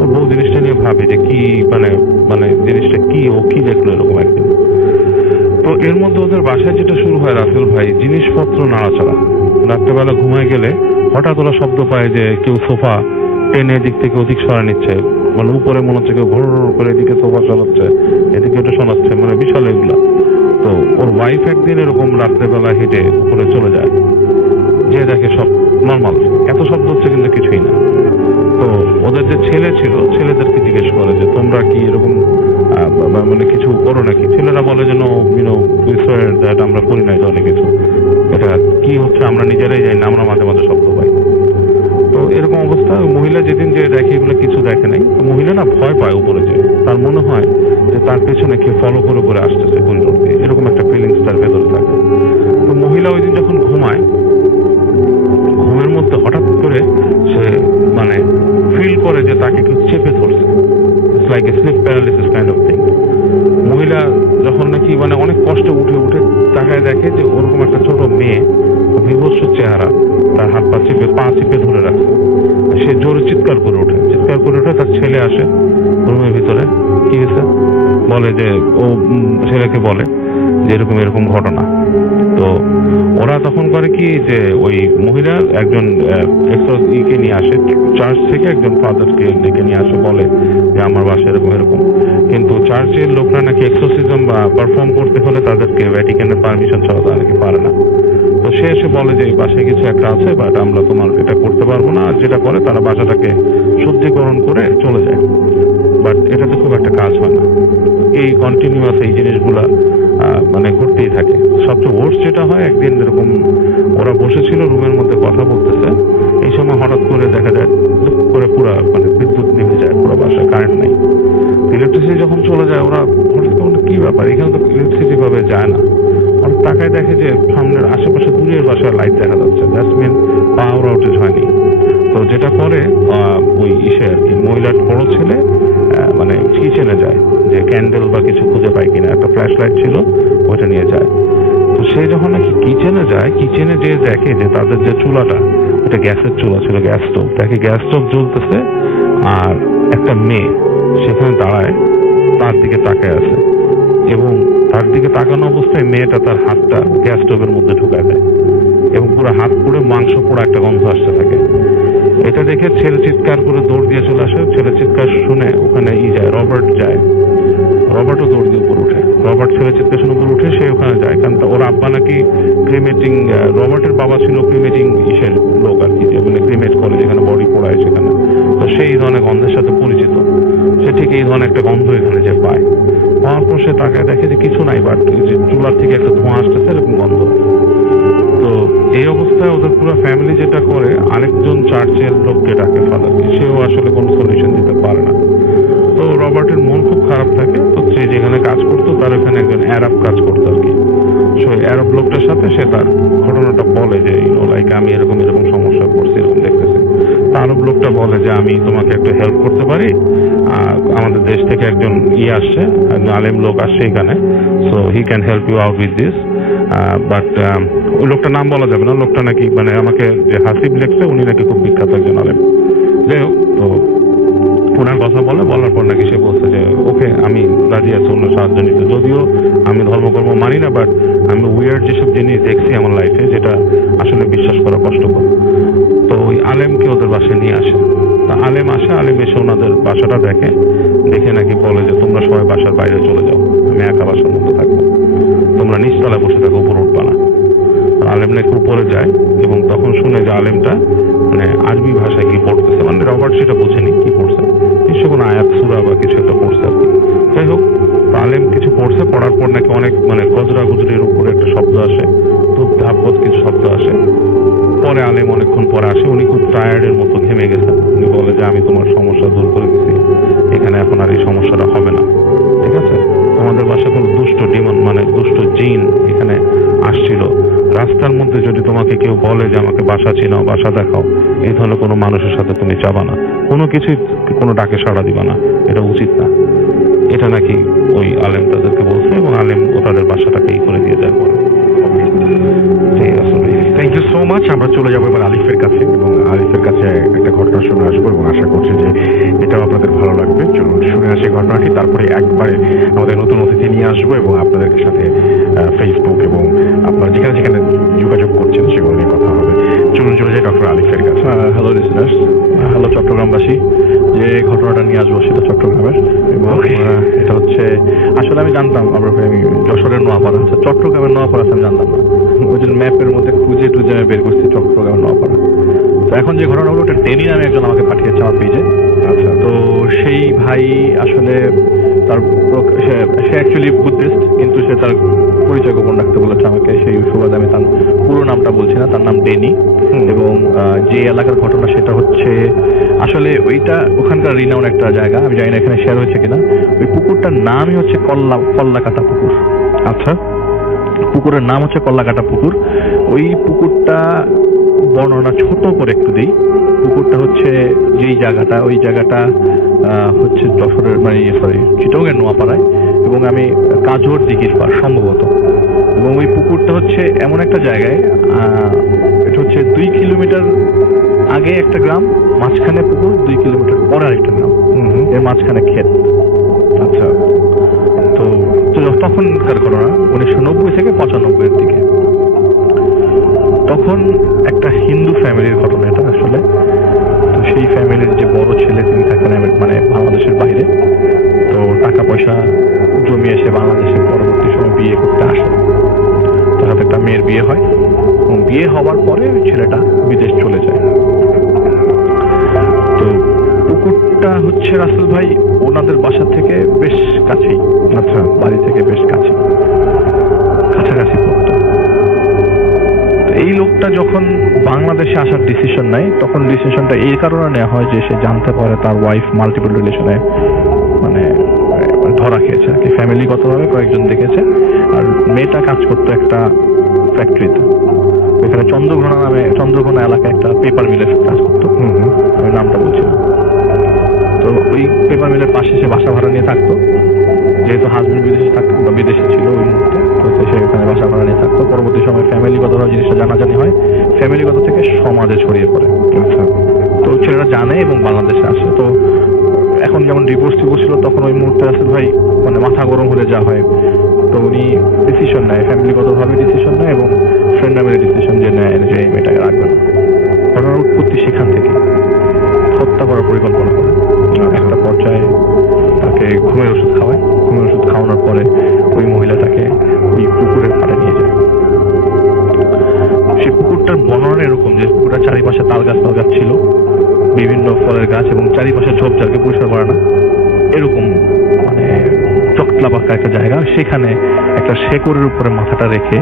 ওর বউ জিনিসটা নিয়ে ভাবে যে কি মানে জিনিসটা কি, ও কি দেখলো এরকম একদিন। তো এর মধ্যে ওদের বাসায় যেটা শুরু হয় রাসেল ভাই, জিনিসপত্র নাড়াচাড়া। রাত্রেবেলা ঘুমায় গেলে হঠাৎ ওরা শব্দ পায় যে কেউ সোফা টেনে এদিক থেকে ওদিক সরা নিচ্ছে, মানে উপরে মনে হচ্ছে কেউ ঘোর করে এদিকে সোফা সরাচ্ছে, এদিকে ওটা শোনাচ্ছে, মানে বিশাল এগুলা। তো ওর ওয়াইফ একদিন এরকম রাত্রেবেলা হেঁটে উপরে চলে যায়, যে দেখে সব নর্মাল, এত শব্দ হচ্ছে কিন্তু কিছুই না। তো ওদের যে ছেলে ছিল, ছেলেদেরকে জিজ্ঞেস করে যে তোমরা কি এরকম মানে কিছু করো নাকি। ছেলেরা বলে যে নো দ্যাট আমরা করি না, এটা অনেক কিছু। এটা কি হচ্ছে আমরা নিজেরাই জানি না, আমরা মাঝে মাঝে শব্দ পাই। তো এরকম অবস্থা, মহিলা যেদিন যে দেখে এগুলো কিছু দেখে নাই, তো মহিলা না ভয় পায় উপরে যে, তার মনে হয় যে তার পেছনে কেউ ফলো করে করে আসতেছে করিডোর দিয়ে, এরকম একটা ফিলিংস তার ভেতরে থাকে। তো মহিলা ওই দিন যখন ঘুমায়, ঘুমের মধ্যে হঠাৎ করে সে মানে ফিল করে যে তাকে কেউ চেপে ধরছে, it's like a sleep paralysis kind of thing. মহিলা যখন নাকি মানে অনেক কষ্টে উঠে উঠে তাকায় দেখে যে ওরকম একটা ছোট মেয়ে, বিভৎস চেহারা, তার হাত পা চিপে ধরে রাখছে। সে জোরে চিৎকার করে ওঠে, তার ছেলে আসে রুমের ভিতরে, কি হয়েছে বলে যে ও ছেলেকে বলে যে এরকম এরকম ঘটনা। তো ওরা তখন করে কি যে ওই মহিলা একজন কে নিয়ে আসে, চার্চ থেকে একজন ফাদারকে ডেকে নিয়ে আসে, বলে যে আমার বাসায় এরকম এরকম। কিন্তু চার্চের লোকরা নাকি এক্সোরসিজম বা পারফর্ম করতে হলে তাদেরকে ভ্যাটিকানের পারমিশন ছাড়া তারা নাকি পারে না। তো সে এসে বলে যে বাসায় কিছু একটা আছে, বাট আমরা তোমার এটা করতে পারবো না। আর যেটা করে তারা বাসাটাকে শুদ্ধিকরণ করে চলে যায়, বাট এটাতে খুব একটা কাজ হয় না। এই কন্টিনিউয়াস এই জিনিসগুলা মানে ঘটতেই থাকে। সবচেয়ে ওয়ার্স্ট যেটা হয়, একদিন এরকম ওরা বসেছিল রুমের মধ্যে কথা বলতেছে, এই সময় হঠাৎ করে দেখা যায় করে পুরো মানে বিদ্যুৎ নেমে যায়, পুরো বাসায় কারেন্ট নেই। ইলেকট্রিসিটি যখন চলে যায়, ওরা হঠাৎ কি ব্যাপার, এখানে তো ইলেকট্রিসিটি ভাবে যায় না। আর তাকায় দেখে যে সামনের আশেপাশে দূরের বাসায় লাইট দেখা যাচ্ছে, দ্যাটস মিন পাওয়ার আউটেজ হয়নি। তো যেটা করে ওই ইসে আর কি, মহিলার বড় ছেলে মানে কিচেনে যায় যে ক্যান্ডেল বা কিছু খুঁজে পায় কিনা, একটা ফ্ল্যাশ লাইট ছিল ওইটা নিয়ে যায়। তো সে যখন নাকি কিচেনে যায়, কিচেনে যে দেখে যে তাদের যে চুলাটা, ওটা গ্যাসের চুলা ছিল, গ্যাস স্টোভ, দেখে গ্যাস স্টোভ জ্বলতেছে আর একটা মেয়ে সেখানে দাঁড়ায় তার দিকে তাকায় আছে, এবং তার দিকে তাকানো অবস্থায় মেয়েটা তার হাতটা গ্যাস স্টোভের মধ্যে ঢুকায় দেয় এবং পুরো হাত পুড়ে মাংস পোড়া একটা গন্ধ আসতে থাকে। এটা দেখে ছেলে চিৎকার করে দৌড় দিয়ে চলে আসে। ছেলে চিৎকার শুনে ওখানে যায়, রবার্ট যায়, রবার্টও দৌড় দিয়ে উপর উঠে, রবার্ট ছেলে চিৎকার শুনে উপর উঠে সে ওখানে যায়, কারণ ওর আব্বা নাকি ক্রিমেটিং, রবার্টের বাবা ছিল ক্রিমেটিং ইসের লোক আর কি, মানে ক্রিমেট করে যেখানে বডি পোড়ায় সেখানে। তো সেই ধরনের গন্ধের সাথে পরিচিত, সে ঠিক এই ধরনের একটা গন্ধ এখানে যে পায়। পাওয়ার পর সে তাকায় দেখে যে কিছু নাই, বাট চুলার থেকে একটা ধোঁয়া আসতেছে, এরকম গন্ধ। তো এই অবস্থায় ওদের পুরো ফ্যামিলি যেটা করে, আরেকজন চার্চের লোককে ডাকে, ফাদারকে, সেও আসলে কোনো সলিউশন দিতে পারে না। তো রবার্টের মন খুব খারাপ থাকে। তো সে যেখানে কাজ করতো তার ওখানে একজন অ্যারব কাজ করতো আর কি। সো অ্যারব লোকটার সাথে সে তার ঘটনাটা বলে যে লাইক আমি এরকম এরকম সমস্যা পড়ছি, এরকম দেখতেছি। আরব লোকটা বলে যে আমি তোমাকে একটা হেল্প করতে পারি, আমাদের দেশ থেকে একজন আসছে, একজন আলেম লোক আসছে এখানে, so he can help you out with this. But ওই লোকটার নাম বলা যাবে না, লোকটা নাকি মানে আমাকে যে হাসিব লেখছে উনি নাকি খুব বিখ্যাত একজন আলেম। যাই হোক, তো ওনার কথা বলার পর নাকি সে বলছে যে ওকে আমি রাজি আছি অন্য সাহায্য নিতে, যদিও আমি ধর্মকর্ম মানি না, বাট আমি উইয়ার্ড যেসব জিনিস দেখছি আমার লাইফে যেটা আসলে বিশ্বাস করা কষ্টকর। তো ওই আলেমকে ওদের বাসায় নিয়ে আসে। তা আলেম আসে, আলেম এসে ওনাদের বাসাটা দেখে নাকি বলে যে তোমরা সবাই বাসার বাইরে চলে যাও, আমি একা বাসার মধ্যে থাকবো, তোমরা নিচতলায় বসে থাকো, উপর উঠবা না। আলেম নাকি উপরে যায় এবং তখন শুনে যে আলেমটা মানে আরবি ভাষায় কি পড়তেছে, মানে রবার্ট সেটা বুঝেনি কি পড়ছে, নিশ্চয় কোনো আয়াত সূরা বা কিছু একটা পড়ছে আর কি। যাই হোক, আলেম কিছু পড়ছে, পড়ার পর নাকি অনেক মানে গজরা গুজরির উপরে একটা শব্দ আসে, ধূপ ধাপত কিছু শব্দ আসে। পরে আলেম অনেকক্ষণ পরে আসে, উনি খুব টায়ার্ডের মতো ঘেমে গেছেন। উনি বলে যে আমি তোমার সমস্যা দূর করে দিচ্ছি, এখানে এখন আর এই সমস্যাটা হবে না, ঠিক আছে? তোমাদের বাসায় কোনো দুষ্ট ডিমন মানে দুষ্ট জিন এখানে আসছিল, রাস্তার মধ্যে যদি তোমাকে কেউ বলে যে আমাকে বাসা চিনাও, বাসা দেখাও, এই ধরনের কোনো মানুষের সাথে তুমি যাবা না, কোনো কিছুই কোনো ডাকে সাড়া দিবা না, এটা উচিত না। এটা নাকি ওই আলেম তাদেরকে বলছে এবং আলেম ও তাদের বাসাটাকে এই করে দিয়ে যায় পরে। ঠিক আছে, থ্যাংক ইউ সো মাচ। আমরা চলে যাবো এবার আলিফের কাছে এবং আলিফের কাছে একটা ঘটনা শুনে আসবো এবং আশা করছি যে এটাও আপনাদের ভালো লাগবে। চলুন শুনে আসি ঘটনাটি, তারপরে একবারে আমাদের নতুন অতিথি নিয়ে আসবো এবং আপনাদের সাথে ফেসবুক এবং আপনারা যেখানে যেখানে যোগাযোগ করছেন সেগুলো নিয়ে কথা হবে। চলুন চলে যাই ডক্টর আলিফের কাছে। হ্যালো লিসনার্স, হ্যালো চট্টগ্রামবাসী। যে ঘটনাটা নিয়ে আসবো সেটা চট্টগ্রামের, এবং এটা হচ্ছে আসলে আমি জানতাম, আমি যশোরের নোয়াপাড়া, চট্টগ্রামের নোয়াপাড়া আমি জানতাম না, ওই জন্য ম্যাপের মধ্যে খুঁজে টুজে আমি বের করছি চট্টগ্রামের নোয়াপাড়া। তো এখন যে ঘটনা হলো ওটা ডেনি নামে একজন আমাকে পাঠিয়েছে আমার পেজে। আচ্ছা, তো সেই ভাই আসলে তার সে অ্যাকচুয়ালি বুদ্ধিস্ট, কিন্তু সে তার পরিচয় গোপন রাখতে বলেছে আমাকে, সেই সুবাদে আমি তার পুরো ডেনি এবং যে এলাকার ঘটনা সেটা হচ্ছে আসলে ওইটা ওখানকার রিনাউন একটা জায়গা, আমি জানি না এখানে শেয়ার হয়েছে কিনা। ওই পুকুরটার নামই হচ্ছে কল্লাকাটা পুকুর। আচ্ছা, পুকুরের নাম হচ্ছে কল্লাকাটা পুকুর। ওই পুকুরটা বর্ণনা ছোট করে একটু দিই। পুকুরটা হচ্ছে যেই জায়গাটা, ওই জায়গাটা হচ্ছে যশোরের মানে চিটগাঁওয়ের নোয়াপাড়ায়, এবং আমি কাজোর দিঘির পার সম্ভবত। এবং ওই পুকুরটা হচ্ছে এমন একটা জায়গায়, এটা হচ্ছে 2 কিলোমিটার আগে একটা গ্রাম, মাঝখানে পুকুর, 2 কিলোমিটার পরে আরেকটা গ্রাম, এর মাঝখানে ক্ষেত। আচ্ছা, তো তখনকার ঘটনা 1990 থেকে 95 এর দিকে। তখন একটা হিন্দু ফ্যামিলির ঘটনা এটা আসলে। তো সেই ফ্যামিলির যে বড় ছেলে তিনি থাকেন মানে বাংলাদেশের বাইরে, তো টাকা পয়সা জমিয়ে এসে বাংলাদেশে পরবর্তী সময় বিয়ে করতে আসে। তার সাথে একটা মেয়ের বিয়ে হয় এবং বিয়ে হওয়ার পরে ওই ছেলেটা বিদেশ চলে যায়। তো পুকুরটা হচ্ছে রাসেল ভাই ওনাদের বাসা থেকে বেশ কাছেই, আচ্ছা, বাড়ি থেকে বেশ কাছে, কাছাকাছি পড়তো। এই লোকটা যখন বাংলাদেশে আসার ডিসিশন নেয়, তখন ডিসিশনটা এই কারণে নেওয়া হয় যে সে জানতে পারে তার ওয়াইফ মাল্টিপল রিলেশনে মানে ধরা খেয়েছে আর কি, ফ্যামিলিগতভাবে কয়েকজন দেখেছে। আর মেয়েটা কাজ করতো একটা ফ্যাক্টরিতে, ওইখানে চন্দ্রঘোনা এলাকায় একটা পেপার মিলে কাজ করতো, আমি নামটা বলছি না। তো ওই পেপার মিলের পাশে সে বাসা ভাড়া নিয়ে থাকতো, যেহেতু হাজবেন্ড বিদেশে থাকতো বা বিদেশে ছিল ওই মুহূর্তে, তো সে ওখানে বাসা ভাড়া নিয়ে থাকতো। পরবর্তী সময় ফ্যামিলিগতভাবে জিনিসটা জানাজানি হয়, ফ্যামিলিগত থেকে সমাজে ছড়িয়ে পড়ে। আচ্ছা, তো ছেলেরা জানে এবং বাংলাদেশে আসে। তো এখন যেমন ডিভোর্স ছিল, তখন ওই মুহূর্তে রাসেল ভাই মানে মাথা গরম হলে যা হয়, তো উনি ডিসিশন নেয়, ফ্যামিলিগতভাবে ডিসিশন নেয় এবং ফ্রেন্ড নামের ডিসিশন যে নেয় যে এই মেয়েটাকে রাখবে না। ঘটনার উৎপত্তি সেখান থেকে, হত্যা করার পরিকল্পনা করে। একটা পর্যায়ে তাকে ঘুমের ওষুধ খাওয়ায়, ঘুমের ওষুধ খাওয়ানোর পরে ওই মহিলাটাকে ওই পুকুরের পাড়ে নিয়ে যায়। সেই পুকুরটার বর্ণনা এরকম যে পুকুরটার চারিপাশে তাল গাছ ছিল, বিভিন্ন ফলের গাছ, এবং চারিপাশে ঝোপঝাড়কে পরিষ্কার করে না, এরকম মানে চকলা পাকা একটা জায়গা। সেখানে একটা শেকড়ের উপরে মাথাটা রেখে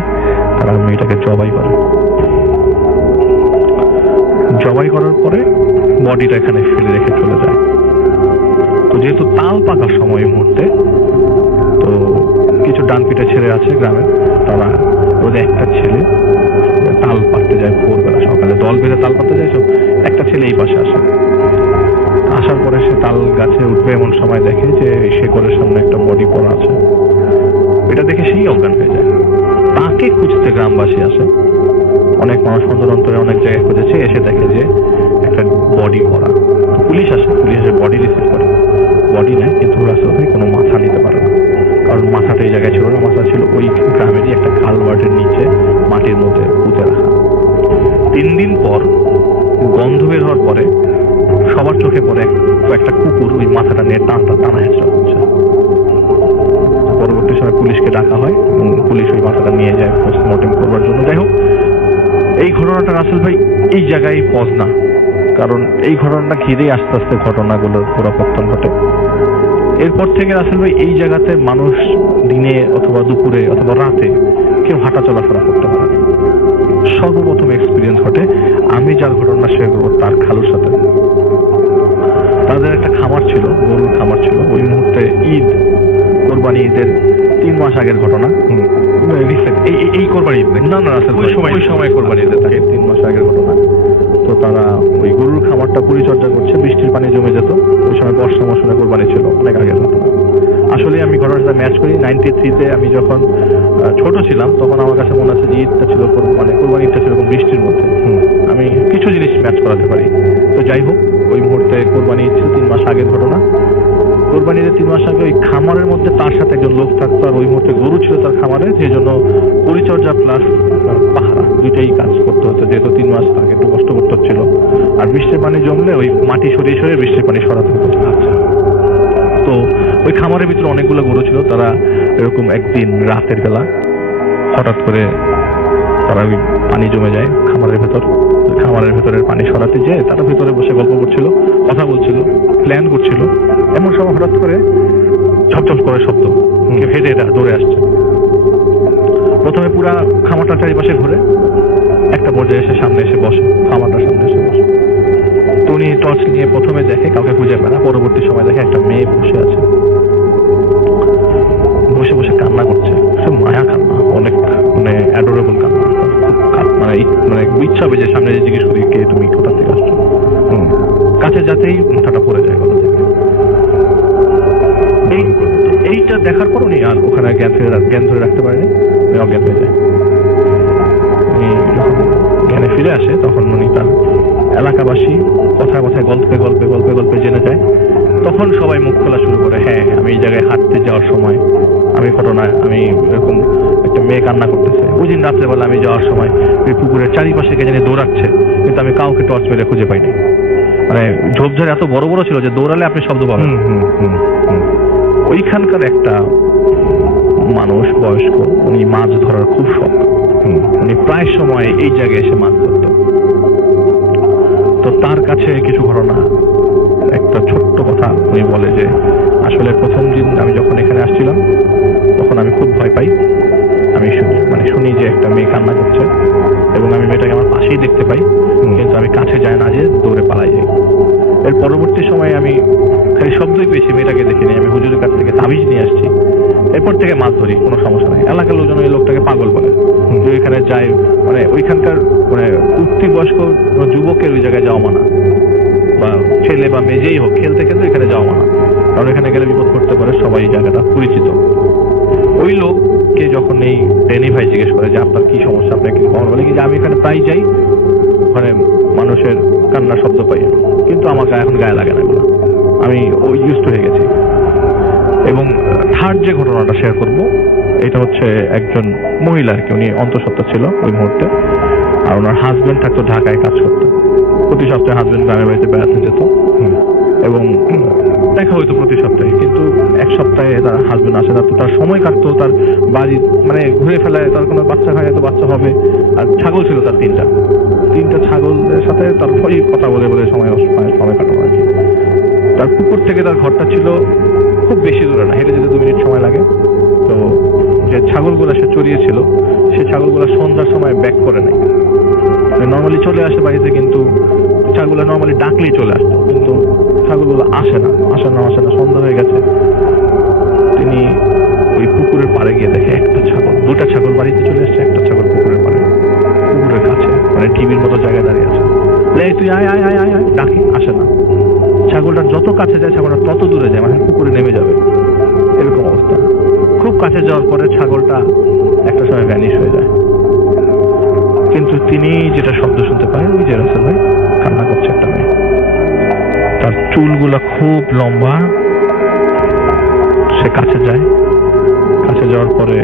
তারা মেয়েটাকে জবাই করে। জবাই করার পরে বডিটা এখানে ফেলে রেখে চলে যায়। তো যেহেতু তাল পাকার সময় মুহূর্তে, তো কিছু ডানপিটা ছেলে আছে গ্রামের, তারা ওদের একটা ছেলে তাল পাড়তে যায় ভোরবেলা সকালে, দল বেঁধে তাল পাড়তে যায়। একটা ছেলে এই পাশে আসে, আসার পরে সে তাল গাছে উঠবে এমন সময় দেখে যে শেকড়ের সামনে একটা বডি পড়া আছে। এটা দেখে সেই অজ্ঞান হয়ে যায়। তাকে খুঁজতে গ্রামবাসী আসে, অনেক মানুষ অন্তরে অনেক জায়গায় খুঁজেছে, এসে দেখে যে একটা বডি পড়া। পুলিশ আসে, পুলিশ এসে বডি রিসিভ করে, বডি নেয়, কিন্তু রাসেল ভাই কোনো মাথা নিতে পারে না, কারণ মাথাটা এই জায়গায় ছিল না। মাথা ছিল ওই গ্রামেরই একটা কালভার্টের নিচে মাটির মধ্যে পুঁতে রাখা। 3 দিন পর গন্ধ বের হওয়ার পরে সবার চোখে পড়ে একটা কুকুর ওই মাথাটা নিয়ে টানা হেঁচড়া হচ্ছে। পরবর্তী সময় পুলিশকে ডাকা হয় এবং পুলিশ ওই মাথাটা নিয়ে যায় পোস্টমর্টেম করবার জন্য। যাই হোক, এই ঘটনাটা রাসেল ভাই এই জায়গায় পজ না, কারণ এই ঘটনাটা ঘিরেই আস্তে আস্তে ঘটনাগুলোর পুরাপত্তন ঘটে। এরপর থেকে রাসেল ভাই এই জায়গাতে মানুষ দিনে অথবা দুপুরে অথবা রাতে কেউ হাঁটা চলাফেরা করতে পারে না। সর্বপ্রথম এক্সপিরিয়েন্স ঘটে আমি যার ঘটনা শেয়ার করবো তার খালুর সাথে। তাদের একটা খামার ছিল, গরুর খামার ছিল। ওই মুহূর্তে ঈদ, কোরবানি ঈদের 3 মাস আগের ঘটনা। এই কোরবানি ঈদ না, রাসেল ওই সময় কোরবানি ঈদের থাকে 3 মাস আগের ঘটনা। তো তারা ওই গরুর খামারটা পরিচর্যা করছে, বৃষ্টির পানি জমে যেত। ওই সময় বর্ষা মৌসুমে কোরবানি ছিল, অনেক আগের ঘটনা। আসলে আমি ঘটনার সাথে ম্যাচ করি। 93-তে আমি যখন ছোট ছিলাম, তখন আমার কাছে মনে আছে যে ঈদটা ছিল কোরবানি ঈদটা ছিল বৃষ্টির মধ্যে। আমি কিছু জিনিস ম্যাচ করাতে পারি। তো যাই হোক, ওই মুহূর্তে কোরবানি ঈদ ছিল 3 মাস আগের ঘটনা। কোরবানি ঈদের 3 মাস আগে ওই খামারের মধ্যে তার সাথে একজন লোক থাকতো, আর ওই মুহূর্তে গরু ছিল তার খামারে, সেই জন্য পরিচর্যা প্লাস পাহারা দুইটাই কাজ করতে হতো, যেহেতু 3 মাস তাকে একটু কষ্ট করতে হচ্ছিল। আর বৃষ্টির পানি জমলে ওই মাটি সরিয়ে বৃষ্টির পানি সরাতে হতো। তো ওই খামারের ভিতরে অনেকগুলো গরু ছিল। তারা এরকম একদিন রাতের বেলা হঠাৎ করে তারা ওই পানি জমে যায় খামারের ভেতর। খামারের ভেতরের পানি সরাতে যেয়ে তারা ভেতরে বসে গল্প করছিল, কথা বলছিল, প্ল্যান করছিল। এমন সময় হঠাৎ করে ঝপঝপ করে শব্দ, হেঁটে দৌড়ে আসছে। প্রথমে পুরা খামারটা চারিপাশে ঘুরে, একটা পর্যায়ে এসে সামনে এসে বসে, খামারটার সামনে এসে বসে। তো উনি টর্চ নিয়ে প্রথমে দেখে কাউকে খুঁজে পায় না, পরবর্তী সময় দেখে একটা মেয়ে বসে আছে, বসে বসে কান্না করছে। সে মায়া কান্না, অনেক মানে অ্যাডোরেবল কান্না, মানে ইচ্ছা হবে যে সামনে যে জিজ্ঞেস করি কে তুমি, কোথা থেকে আসছো। কাছে যাতেই মাথাটা পড়ে যায় কথা থেকে। এইটা দেখার পর উনি আর ওখানে জ্ঞান ধরে রাখতে পারেনি, অজ্ঞান হয়ে যায়। উনি যখন জ্ঞানে ফিরে আসে তখন উনি তার এলাকাবাসী কথায় কথায় গল্পে গল্পে গল্পে গল্পে জেনে যায়। তখন সবাই মুখ খোলা শুরু করে, হ্যাঁ আমি এই জায়গায় হাঁটতে যাওয়ার সময় আমি ঘটনায় আমি এরকম একটা মেয়ে কান্না করতেছে, ওই দিন রাত্রেবেলা আমি যাওয়ার সময় ওই পুকুরের চারিপাশে কে জানি দৌড়াচ্ছে, কিন্তু আমি কাউকে টর্চ মেরে খুঁজে পাইনি। মানে ঝোপঝাড় এত বড় বড় ছিল যে দৌড়ালে আপনি শব্দ পাবেন। ওইখানকার একটা মানুষ বয়স্ক, উনি মাছ ধরার খুব শখ, উনি প্রায় সময় এই জায়গায় এসে মাছ ধরত। তো তার কাছে কিছু ঘটনা, একটা ছোট্ট কথা উনি বলে যে আসলে প্রথম দিন আমি যখন এখানে আসছিলাম তখন আমি খুব ভয় পাই। আমি শুনি যে একটা মেয়ে কান্না করছে এবং আমি মেয়েটাকে আমার পাশেই দেখতে পাই, কিন্তু আমি কাছে যাই না, যে দৌড়ে পালাই যাই। এর পরবর্তী সময়ে আমি খালি শব্দই পেয়েছি, মেয়েটাকে দেখিনি। আমি হুজুরের কাছ থেকে তাবিজ নিয়ে আসছি, এরপর থেকে মাছ ধরি, কোনো সমস্যা নেই। এলাকার লোকজন ওই লোকটাকে পাগল বলে, ওইখানে যায়, মানে ওইখানকার মানে উঠতি বয়স্ক যুবকের ওই জায়গায় যাওয়া মানা, বা ছেলে বা মেয়ে যেই হোক, খেলতে খেলতে এখানে যাওয়া মানা, কারণ এখানে গেলে বিপদ করতে পারে। সবাই এই জায়গাটা পরিচিত। ওই লোককে যখন এই ডেনি ভাই জিজ্ঞেস করে যে আপনার কি সমস্যা, আপনাকে কখন, বলে কি যে আমি এখানে প্রায় যাই, ওখানে মানুষের কান্নার শব্দ পাই, কিন্তু আমাকে এখন গায়ে লাগে না এগুলো, আমি ওই ইউজড হয়ে গেছি। এবং থার্ড যে ঘটনাটা শেয়ার করব, এটা হচ্ছে একজন মহিলা আর কি, উনি অন্তঃসত্ত্বা ছিল ওই মুহূর্তে, আর ওনার হাজবেন্ড থাকতো ঢাকায় কাজ করতো। প্রতি সপ্তাহে হাজবেন্ড গ্রামের বাড়িতে বেড়াতে যেত এবং দেখা হইতো প্রতি সপ্তাহে, কিন্তু এক সপ্তাহে তার হাজবেন্ড আসে না। তো তার সময় কাটতো তার বাড়ি, মানে ঘুরে ফেলায়, তার কোনো বাচ্চা হয় তো বাচ্চা হবে, আর ছাগল ছিল তার তিনটা ছাগলের সাথে তার ফরি কথা বলে বলে সময় কাটানো আর কি। তার পুকুর থেকে তার ঘরটা ছিল খুব বেশি দূরে না, হেঁটে যেতে 2 মিনিট সময় লাগে। তো যে ছাগলগুলো সে চড়িয়েছিল, সে ছাগলগুলো সন্ধ্যার সময় ব্যাক করে নেয়, নর্মালি চলে আসে বাড়িতে, কিন্তু ছাগলগুলো নর্মালি ডাকলেই চলে আসতো, কিন্তু ছাগলগুলো আসে না। সন্ধ্যা হয়ে গেছে। তিনি ওই পুকুরের পাড়ে গিয়ে দেখে একটা ছাগল, 2টা ছাগল বাড়িতে চলে আসছে, একটা ছাগল পুকুরের পাড়ে, পুকুরের কাছে, মানে টিভির মতো জায়গায় দাঁড়িয়ে আছে। তুই আয় আয় আয় আয় আয় ডাকে, আসে না। ছাগলটা যত কাছে যায় ছাগলটা তত দূরে যায়, মানে পুকুরে নেমে যাবে, এরকম অবস্থা। খুব কাছে যাওয়ার পরে ছাগলটা একটা সময় ভ্যানিশ হয়ে যায়। কিন্তু তিনি যেটা শব্দ শুনতে পায়, ওই যে রাসেল ভাই কান্না করছে একটা মেয়ে, তার চুলগুলা খুব লম্বা। সে কাছে যায়, কাছে যাওয়ার পরে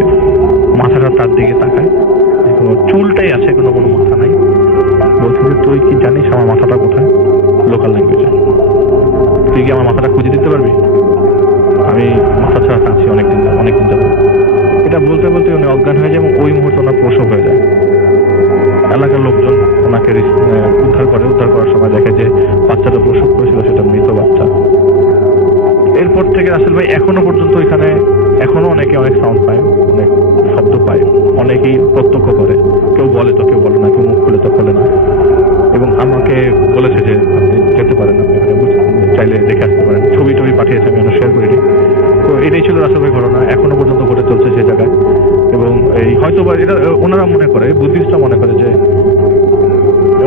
মাথাটা তার দিকে তাকায়, কোনো চুলটাই আছে, কোনো মাথা নাই। বলছে যে তুই কি জানিস আমার মাথাটা কোথায়, লোকাল ল্যাঙ্গুয়েজে, তুই কি আমার মাথাটা খুঁজে দিতে পারবি? আমি মাথা ছাড়া কাঁদছি অনেকদিন যাবো। এটা বলতে বলতে উনি অজ্ঞান হয়ে যায় এবং ওই মুহূর্তে ওনার প্রসব হয়ে যায়। এলাকার লোকজন ওনাকে উদ্ধার করার সময় দেখে যে বাচ্চাটা প্রসব করেছিল সেটা মৃত বাচ্চা। এরপর থেকে রাসেল ভাই এখনো পর্যন্ত এখানে এখনো অনেকে অনেক সাউন্ড পায়, অনেক শব্দ পায়, অনেকেই প্রত্যক্ষ করে, কেউ বলে তো কেউ বলে না, কেউ মুখ খুলে তো খোলে না। এবং আমাকে বলেছে যে আপনি যেতে পারেন, আপনি এখানে চাইলে দেখে আসতে পারেন, ছবি পাঠিয়েছে, আমি শেয়ার করিনি। তো এটাই ছিল রাসেল ভাই ঘটনা, এখনো পর্যন্ত ঘটে চলছে সে জায়গায়। এবং এই হয়তো বা এটা ওনারা মনে করে, বুদ্ধিস্টরা মনে করে যে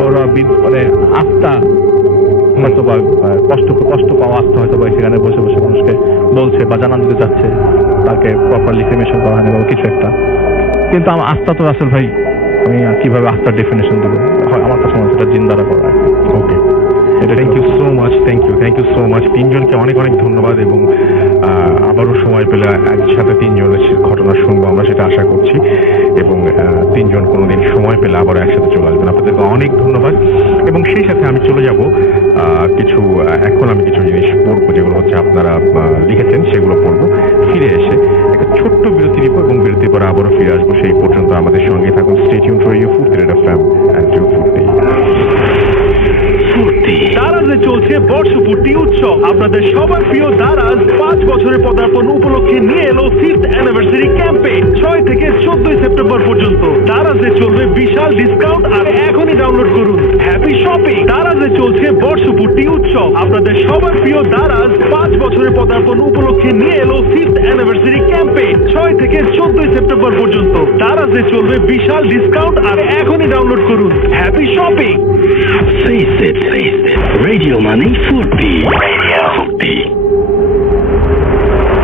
ওরা মানে আত্মা হয়তো বা কষ্ট পাওয়া আত্মা হয়তো বা সেখানে বসে বসে মানুষকে বলছে বা জানান দিতে চাচ্ছে, তাকে প্রপারলি ক্রিমেশন করা হয়নি বা কিছু একটা। কিন্তু আমার আস্থা তো রাসেল ভাই, আমি কিভাবে আস্থার ডেফিনেশন দেবো, আমার কাছে মনে হচ্ছে জিন্দারা করা। ওকে, থ্যাংক ইউ সো মাচ। 3জনকে অনেক ধন্যবাদ। এবং আবারও সময় পেলে একসাথে 3জনের ঘটনা শুনবো আমরা, সেটা আশা করছি। এবং 3জন কোনোদিন সময় পেলে আবারও একসাথে চলে আসবেন। আপনাদেরকে অনেক ধন্যবাদ। এবং সেই সাথে আমি চলে যাব এখন আমি কিছু জিনিস পড়বো, যেগুলো হচ্ছে আপনারা লিখেছেন, সেগুলো পড়বো। ফিরে এসে একটা ছোট্ট বিরতি নিব এবং বিরতির পর আবারও ফিরে আসবো। সেই পর্যন্ত আমাদের সঙ্গে থাকুন। স্টে টিউনড ফর ইউ ফুর্তি রেড এফএম এন্ড টু ফুর্তি। দারাজে চলছে বর্ষপূর্তি উৎসব। আপনাদের সবার প্রিয় দারাজ 5 বছরের পদার্পণ উপলক্ষে নিয়ে এলো 5th অ্যানিভার্সারি ক্যাম্পেইন। 6 থেকে 14 সেপ্টেম্বর পর্যন্ত দারাজে চলবে বিশাল ডিসকাউন্ট। আর এখনই ডাউনলোড করুন হ্যাপি শপিং। দারাজে চলছে বর্ষপূর্তি উৎসব। আপনাদের সবার প্রিয় দারাজ 5 বছরের পদার্পণ উপলক্ষে নিয়ে এলো 5th অ্যানিভার্সারি ক্যাম্পেইন। 6 থেকে 14 সেপ্টেম্বর পর্যন্ত দারাজে চলবে বিশাল ডিসকাউন্ট। আর এখনই ডাউনলোড করুন happy shopping. Face it. Radio Money Furti.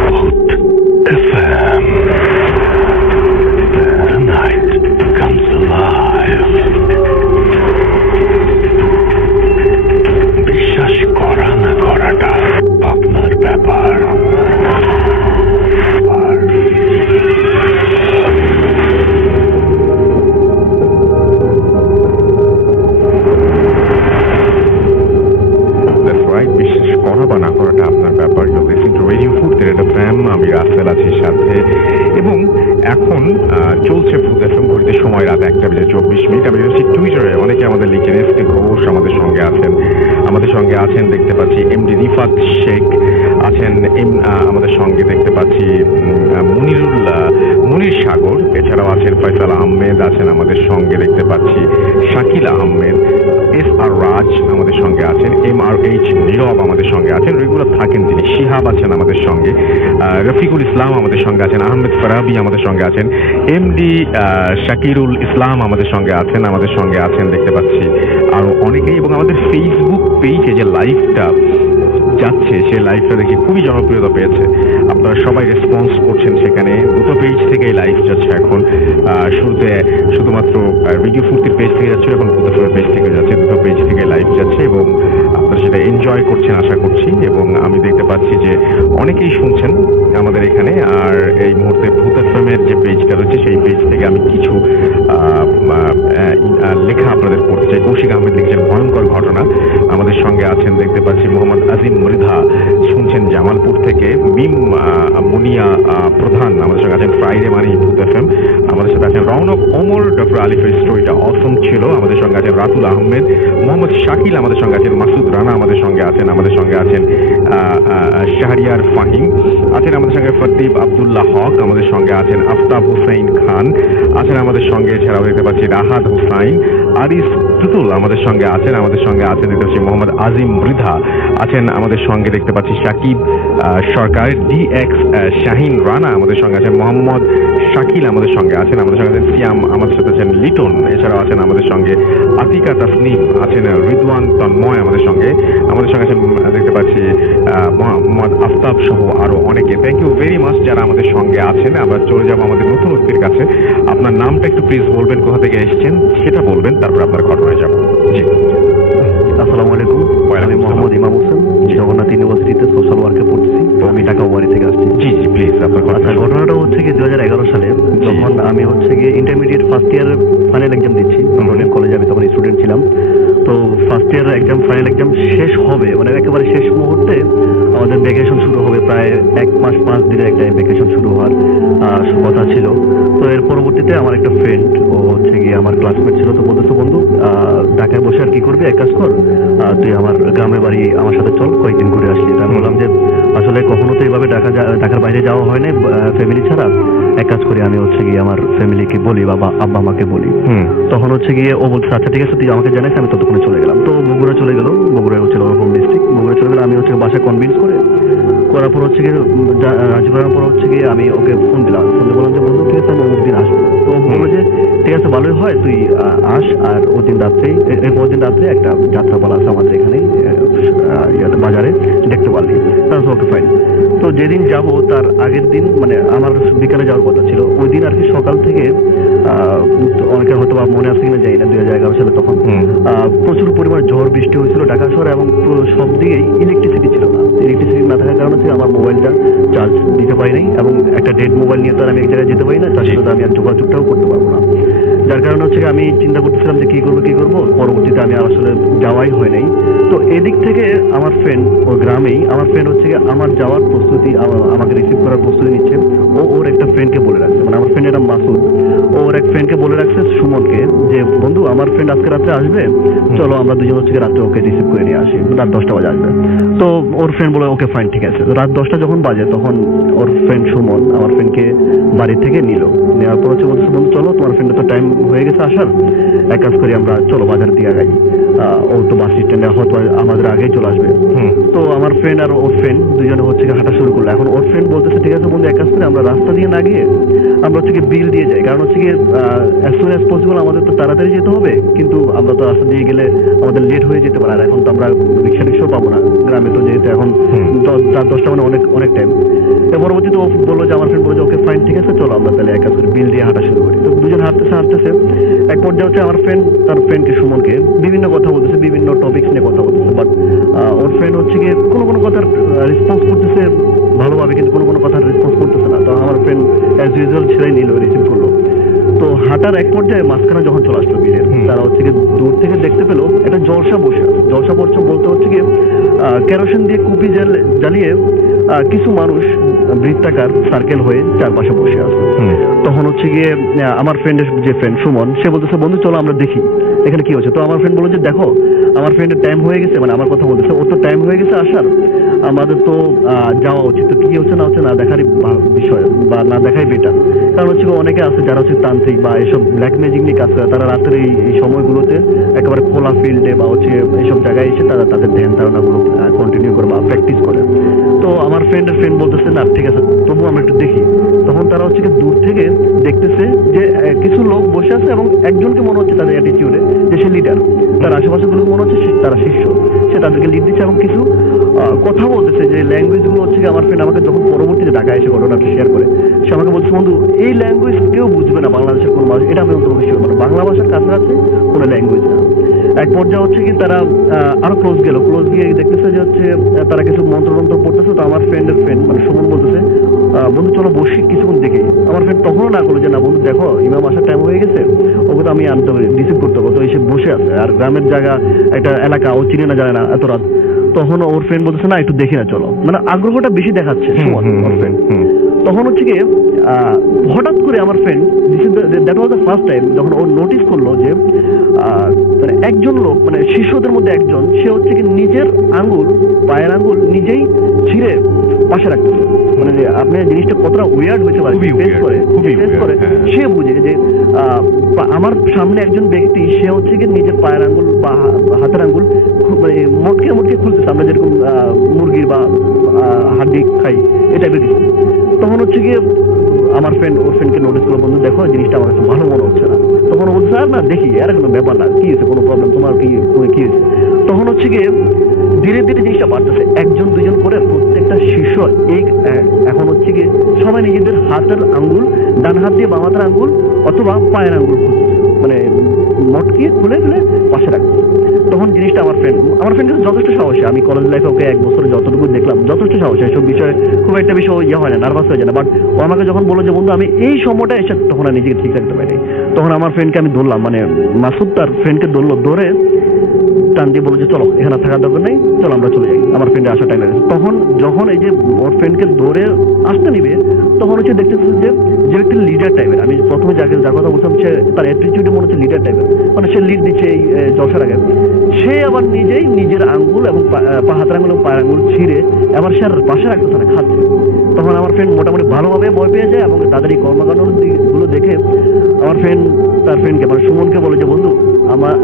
Hot FM. The night comes alive. বিশ্বাস করা না করাটা আপনার ব্যাপার। বিশ্বাস করা বা না করাটা আপনার ব্যাপার। রেডিও ফুড FM, আমি রাসেল আছি সাথে, এবং এখন চলছে ফুড FM। ঘড়িতে সময় রাত 1:24। আমি হচ্ছি টুইটারে, অনেকে আমাদের লিখেন। এসকে ঘোষ আমাদের সঙ্গে আছেন দেখতে পাচ্ছি। MD রিফাত শেখ আছেন আমাদের সঙ্গে দেখতে পাচ্ছি। মুনির সাগর, এছাড়াও আছেন ফয়সাল আহমেদ আছেন আমাদের সঙ্গে দেখতে পাচ্ছি। শাকিল আহমেদ, SR রাজ আমাদের সঙ্গে আছেন। MRH নীরব আমাদের সঙ্গে আছেন, রেগুলার থাকেন তিনি। শিহাব আছেন আমাদের সঙ্গে। রফিকুল ইসলাম আমাদের সঙ্গে আছেন। আহমেদ ফারাবি আমাদের সঙ্গে আছেন। MD শাকিরুল ইসলাম আমাদের সঙ্গে আছেন দেখতে পাচ্ছি আরো অনেকেই। এবং আমাদের ফেসবুক পেজে যে লাইভটা যাচ্ছে, সেই লাইভটা দেখে খুবই জনপ্রিয়তা পেয়েছে। আপনারা সবাই রেসপন্স করছেন সেখানে। দুটো পেজ থেকে লাইভ যাচ্ছে এখন। শুরুতে শুধুমাত্র রেডিও ফুর্তির পেজ থেকে যাচ্ছে, এখন ফুটের পেজ থেকে যাচ্ছে। দুটো পেজ থেকে লাইভ যাচ্ছে এবং আপনারা সেটা এনজয় করছেন আশা করছি। এবং আমি দেখতে পাচ্ছি যে অনেকেই শুনছেন আমাদের এখানে। আর এই মুহূর্তে ভূত এফএমের যে পেজটা রয়েছে, সেই পেজ থেকে আমি কিছু লেখা আপনাদের পড়তে চাই। কৌশিক আহমেদ লিখছেন ভয়ঙ্কর ঘটনা। আমাদের সঙ্গে আছেন দেখতে পাচ্ছি মোহাম্মদ আজিম মৃধা, শুনছেন জামালপুর থেকে। মিম মুনিয়া প্রধান আমাদের সঙ্গে আছেন। ফ্রাইডে মানে ভূত এফএম। আমাদের সাথে আছেন রৌনক ওমর। ডক্টর আলিফের স্টোরিটা অসম ছিল। আমাদের সঙ্গে আছেন রাতুল আহমেদ। মোহাম্মদ শাকিল আমাদের সঙ্গে আছেন। মাসুদ রানা আমাদের সঙ্গে আছেন। শাহরিয়ার ফাহিম আছেন আমাদের সঙ্গে। ফতিব আব্দুল্লাহ হক আমাদের সঙ্গে আছেন। আফতাব হুসাইন খান আছেন আমাদের সঙ্গে। এছাড়াও দেখতে পাচ্ছি রাহাত হুসাইন। আরিস তুতুল আমাদের সঙ্গে আছেন দেখতে পাচ্ছি। মোহাম্মদ আজিম মৃধা আছেন আমাদের সঙ্গে দেখতে পাচ্ছি। সাকিব সরকার, DX শাহিন রানা আমাদের সঙ্গে আছেন। মোহাম্মদ শাকিল আমাদের সঙ্গে আছেন। সিয়াম আমাদের সাথে আছেন। লিটন এছাড়াও আছেন আমাদের সঙ্গে। আতিকা তাসনিম আছেন। রিদওয়ান তন্ময় আমাদের সঙ্গে আছেন দেখতে পাচ্ছি। মোহাম্মদ আফতাব সহ আরো অনেকে। থ্যাংক ইউ ভেরি মাচ যারা আমাদের সঙ্গে আছেন। আবার চলে যাবো আমাদের নতুন অতিথির কাছে। আপনার নামটা একটু প্লিজ বলবেন, কোথা থেকে এসেছেন সেটা বলবেন, তারপর আপনার ঘটনায় যাবো। জি, আসসালামু আলাইকুম। আমি মোহাম্মদ ইমাম হোসেন, জগন্নাথ ইউনিভার্সিটিতে সোশ্যাল ওয়ার্কে পড়তেছি। আমি ঢাকা ওয়ারি থেকে আসছি। জি প্লিজ আপনার ঘটনাটা হচ্ছে কি 2011 সালে যখন আমি হচ্ছে গিয়ে intermediate first year final exam দিচ্ছি। কলেজে আমি তখন স্টুডেন্ট ছিলাম। তো first year exam, final exam শেষ হবে, মানে একেবারে শেষ মুহূর্তে আমাদের ভ্যাকেশন শুরু হবে। প্রায় 1 মাস 5 দিনের একটা ভ্যাকেশন শুরু হওয়ার কথা ছিল। তো এর পরবর্তীতে আমার একটা ফ্রেন্ড, ও হচ্ছে গিয়ে আমার ক্লাসমেট ছিল। তো বলতেছে, বন্ধু ঢাকায় বসে আর কি করবি, এক কাজ কর, তুই আমার গ্রামের বাড়ি আমার সাথে চল, কয়েকদিন ঘুরে আসলি। আমি বললাম যে আসলে কখনো তো এইভাবে ঢাকার বাইরে যাওয়া হয় না ফ্যামিলি ছাড়া। এক কাজ করি, আমি হচ্ছে গিয়ে আমার ফ্যামিলিকে বলি, বাবা আব্বা আমাকে বলি। তখন হচ্ছে গিয়ে ও বলছে আচ্ছা ঠিক আছে, তুই আমাকে জানাইস, আমি ততক্ষণে চলে গেলাম। তো বগুড়া চলে গেল। বগুড়া হচ্ছে হোম ডিস্ট্রিক্ট। বগুড়া চলে গেলে আমি হচ্ছে বাসায় কনভিন্স করার পর হচ্ছে গিয়ে রাজি করার পর হচ্ছে গিয়ে আমি ওকে ফোন দিলাম। বললাম যে বন্ধু ঠিক আছে, আমি অমুক দিন আসবো। তো ও বললো যে ঠিক আছে, ভালোই হয়, তুই আস। আর ওদিন রাত্রেই, পরদিন রাত্রে একটা যাত্রা বলা আছে আমাদের এখানে বাজারে, দেখতে পারলি। তারপর ওকে ফাইন। তো যেদিন যাব তার আগের দিন, মানে আমার বিকালে যাওয়ার কথা ছিল, ওই দিন আর কি সকাল থেকে অনেকের হয়তো বা মনে আছে কিনা জানি না, 2011 সালে তখন প্রচুর পরিমাণ ঝড় বৃষ্টি হয়েছিল ঢাকা শহরে, এবং সব দিকেই ইলেকট্রিসিটি ছিল না। ইলেকট্রিসিটি না থাকার কারণে হচ্ছে আমার মোবাইলটা চার্জ দিতে পারি নাই, এবং একটা ডেড মোবাইল নিয়ে তো আর আমি এক জায়গায় যেতে পারি না, তার সাথে আমি আর যোগাযোগটাও করতে পারবো না। যার কারণে হচ্ছে আমি চিন্তা করতেছিলাম যে কি করবো। পরবর্তীতে আমি আসলে যাওয়াই হয় নাই। তো এদিক থেকে আমার ফ্রেন্ড, ওর গ্রামেই আমার ফ্রেন্ড হচ্ছে আমার যাওয়ার প্রস্তুতি, আমাকে রিসিভ করার প্রস্তুতি নিচ্ছে। ওর একটা ফ্রেন্ডকে বলে রাখছে, মানে আমার ফ্রেন্ডের নাম মাসুদ। ওর এক ফ্রেন্ডকে বলে রাখছে, সুমনকে, যে বন্ধু আমার ফ্রেন্ড আজকে রাত্রে আসবে, চলো আমরা দুজন হচ্ছে রাত্রে ওকে রিসিভ করে নিয়ে আসি, রাত 10টা বাজে আসবে। তো ওর ফ্রেন্ড বলে ওকে ফাইন ঠিক আছে। রাত 10টা যখন বাজে তখন ওর ফ্রেন্ড সুমন আমার ফ্রেন্ডকে বাড়ি থেকে নিল। নেওয়ার পর হচ্ছে বলতেছে বন্ধু চলো তোমার ফ্রেন্ডের তো টাইম হয়ে গেছে আসার, এক কাজ করি আমরা চলো বাজার দিয়ে আগাই, ও তো বাস স্ট্যান্ডে হয়তো আমাদের আগেই চলে আসবে। তো আমার ফ্রেন্ড আর ওর ফ্রেন্ড দুজনে হচ্ছে হাঁটা শুরু করলো। এখন ওর ফ্রেন্ড বলতেছে ঠিক আছে বন্ধু এক কাজ করে আমরা রাস্তা দিয়ে না গিয়ে আমরা হচ্ছে বিল দিয়ে যাই, কারণ হচ্ছে গিয়ে অ্যাজ সুন অ্যাজ পসিবল আমাদের তো তাড়াতাড়ি যেতে হবে, কিন্তু আমরা তো রাস্তা দিয়ে গেলে আমাদের লেট হয়ে যেতে পারে, আর এখন তো আমরা রিক্সাও পাবো না গ্রামে, তো যেহেতু এখন 10টা মানে অনেক অনেক টাইম। এর পরবর্তীতে ও বললো যে আমার ফ্রেন্ড বললো যে ওকে ফাইন ঠিক আছে চলো আমরা তাহলে এক কাজ করে বিল দিয়ে হাঁটা শুরু করি। তো দুজন হাঁটতেছে এক পর্যায়ে হচ্ছে আমার ফ্রেন্ড তার ফ্রেন্ডকে সুমনকে বিভিন্ন কথা বলতেছে, বিভিন্ন টপিকস নিয়ে কথা বলতেছে, বাট ওর ফ্রেন্ড হচ্ছে গিয়ে কোনো কথার রেসপন্স করতেছে ভালোভাবে, কিন্তু কোনো কথার রেসপন্স করতেছে না। তো আমার ফ্রেন্ড অ্যাজ ইউজুয়াল ছেড়ে নিল, রিসিভ করলো। তো হাঁটার এক পর্যায়ে মাঝখানে যখন চলে আসলো বিলের, তারা হচ্ছে গিয়ে দূর থেকে দেখতে পেলো একটা জলসা বসে আছে। জলসা বলতে হচ্ছে গিয়ে কেরোসিন দিয়ে কুপি জ্বালিয়ে কিছু মানুষ বৃত্তাকার সার্কেল হয়ে চারপাশে বসে আছে। তখন হচ্ছে গিয়ে আমার ফ্রেন্ডের যে ফ্রেন্ড সুমন সে বলতেছে বন্ধু চলো আমরা দেখি এখানে কি হচ্ছে। তো আমার ফ্রেন্ড বললো যে দেখো আমার ফ্রেন্ডের টাইম হয়ে গেছে, মানে আমার কথা বলতেছে ওর তো টাইম হয়ে গেছে আসার, আমাদের তো যাওয়া উচিত। তো কি হচ্ছে না দেখারই বিষয় বা না দেখাই বেটার, কারণ হচ্ছে অনেকে আছে যারা হচ্ছে তান্ত্রিক বা এসব ব্ল্যাক ম্যাজিক নিয়ে কাজ করে, তারা রাতের এই সময়গুলোতে একেবারে খোলা ফিল্ডে বা হচ্ছে এইসব জায়গায় এসে তারা তাদের ধ্যান ধারণাগুলো কন্টিনিউ করে বা প্র্যাকটিস করে। তো আমার ফ্রেন্ডের ফ্রেন্ড বলতেছে না ঠিক আছে তবু আমরা একটু দেখি। তখন তারা হচ্ছে দূর থেকে দেখতেছে যে কিছু লোক বসে আছে এবং একজনকে মনে হচ্ছে তাদের অ্যাটিটিউডে যে সে লিডার, তার আশেপাশে গুলো মনে হচ্ছে তারা শিষ্য, সে তাদেরকে লিড দিচ্ছে এবং কিছু কথা বলতেছে যে ল্যাঙ্গুয়েজ গুলো হচ্ছে আমার ফ্রেন্ড আমাকে যখন পরবর্তীতে ঢাকায় এসে ঘটনাটা শেয়ার করে সে আমাকে বলছে বন্ধু এই ল্যাঙ্গুয়েজ কেউ বুঝবে না বাংলাদেশের কোনো মানুষ, এটা আমি অন্তত শিওর, মানে বাংলা ভাষার কাছাকাছি কোনো ল্যাঙ্গুয়েজ না। এক পর্যায়ে হচ্ছে কি তারা আরো ক্লোজ গিয়ে দেখতেছে যে হচ্ছে তারা কিছু মন্ত্র পড়তেছে। তো আমার ফ্রেন্ডের ফ্রেন্ড মানে সুমন বলতেছে বন্ধু চলো বসি কিছুক্ষণ দেখে। আমার ফ্রেন্ড তখনও না করলো যে না বন্ধু দেখো ইমাম আসার টাইম হয়ে গেছে, ওকে তো আমি আনতে হবে রিসিভ করতে হবে, তো এসে বসে আছে আর গ্রামের জায়গা একটা এলাকা ও চিনে না জানে না এত রাত। তখন ওর ফ্রেন্ড বলতেছে না একটু দেখি না চলো, মানে আগ্রহটা বেশি দেখাচ্ছে সুমন ওর ফ্রেন্ড। তখন হচ্ছে কি হঠাৎ করে আমার friend that was the first time যখন ও নোটিস করলো যে মানে একজন লোক মানে শিষ্যদের মধ্যে একজন সে হচ্ছে কি নিজের পায়ের আঙ্গুল নিজেই ছিঁড়ে পাশে রাখতেছে। মানে যে আপনার জিনিসটা কতটা উইয়ার্ড হয়েছে সে বুঝে যে আমার সামনে একজন ব্যক্তি সে হচ্ছে কি নিজের পায়ের আঙ্গুল বা হাতের আঙ্গুল মানে মোটকে খুলতেছে, আমরা যেরকম মুরগির বা হাড্ডি খাই এই টাইপের কিছু। তখন হচ্ছে গিয়ে আমার ফ্রেন্ড ওর ফ্রেন্ডকে নোটিস করলো বন্ধু দেখো জিনিসটা আমার কাছে ভালো মনে হচ্ছে না। তখন ও বলছে আর না দেখি আর কোনো ব্যাপার না, কি হয়েছে কোনো প্রবলেম তোমার কি হয়েছে। তখন হচ্ছে গিয়ে ধীরে ধীরে জিনিসটা বাড়তেছে, একজন দুজন করে প্রত্যেকটা শিষ্য এই এখন হচ্ছে গিয়ে সবাই নিজেদের হাতের আঙ্গুল ডান হাত দিয়ে বাম হাতের আঙ্গুল অথবা পায়ের আঙ্গুল খুলতেছে, মানে মটকে খুলে পাশে রাখতেছে। তখন জিনিসটা আমার ফ্রেন্ড যথেষ্ট সাহসী, আমি কলেজ লাইফে ওকে 1 বছরে যতটুকু দেখলাম যথেষ্ট সাহসী, এইসব বিষয়ে খুব একটা বিষয় হয় না, নার্ভাস হয়ে যায় না। বাট ও আমাকে যখন বললো যে বন্ধু আমি এই সময়টা এসে তখন আর নিজেকে ঠিক রাখতে পারিনি। তখন আমার ফ্রেন্ডকে আমি ধরলাম, মানে মাসুদ তার ফ্রেন্ডকে ধরে টান দিয়ে বললো যে চলো এখানে থাকার দরকার নেই, চলো আমরা চলে যাই, আমার ফ্রেন্ডে আসার টাইম লাগছে। তখন যখন এই যে ওর ফ্রেন্ডকে ধরে আসতে নিবে তখন হচ্ছে দেখতেছি যে ব্যক্তির লিডার টাইপের, আমি প্রথমে যার কথা বলছিলাম সে তার অ্যাটিটিউডে মনে হচ্ছে লিডার টাইপের, মানে সে লিড দিচ্ছে এই জলসার আগে, সে আবার নিজেই নিজের আঙ্গুল এবং হাতের আঙ্গুল এবং পায়ের আঙ্গুল ছিঁড়ে আবার সে আর পাশে রাখতেছে না, খাচ্ছে। তখন আমার ফ্রেন্ড মোটামুটি ভালোভাবে ভয় পেয়ে যায় এবং তাদের এই কর্মকাণ্ডগুলো দেখে আমার ফ্রেন্ড তার ফ্রেন্ডকে মানে সুমনকে বলে যে বন্ধু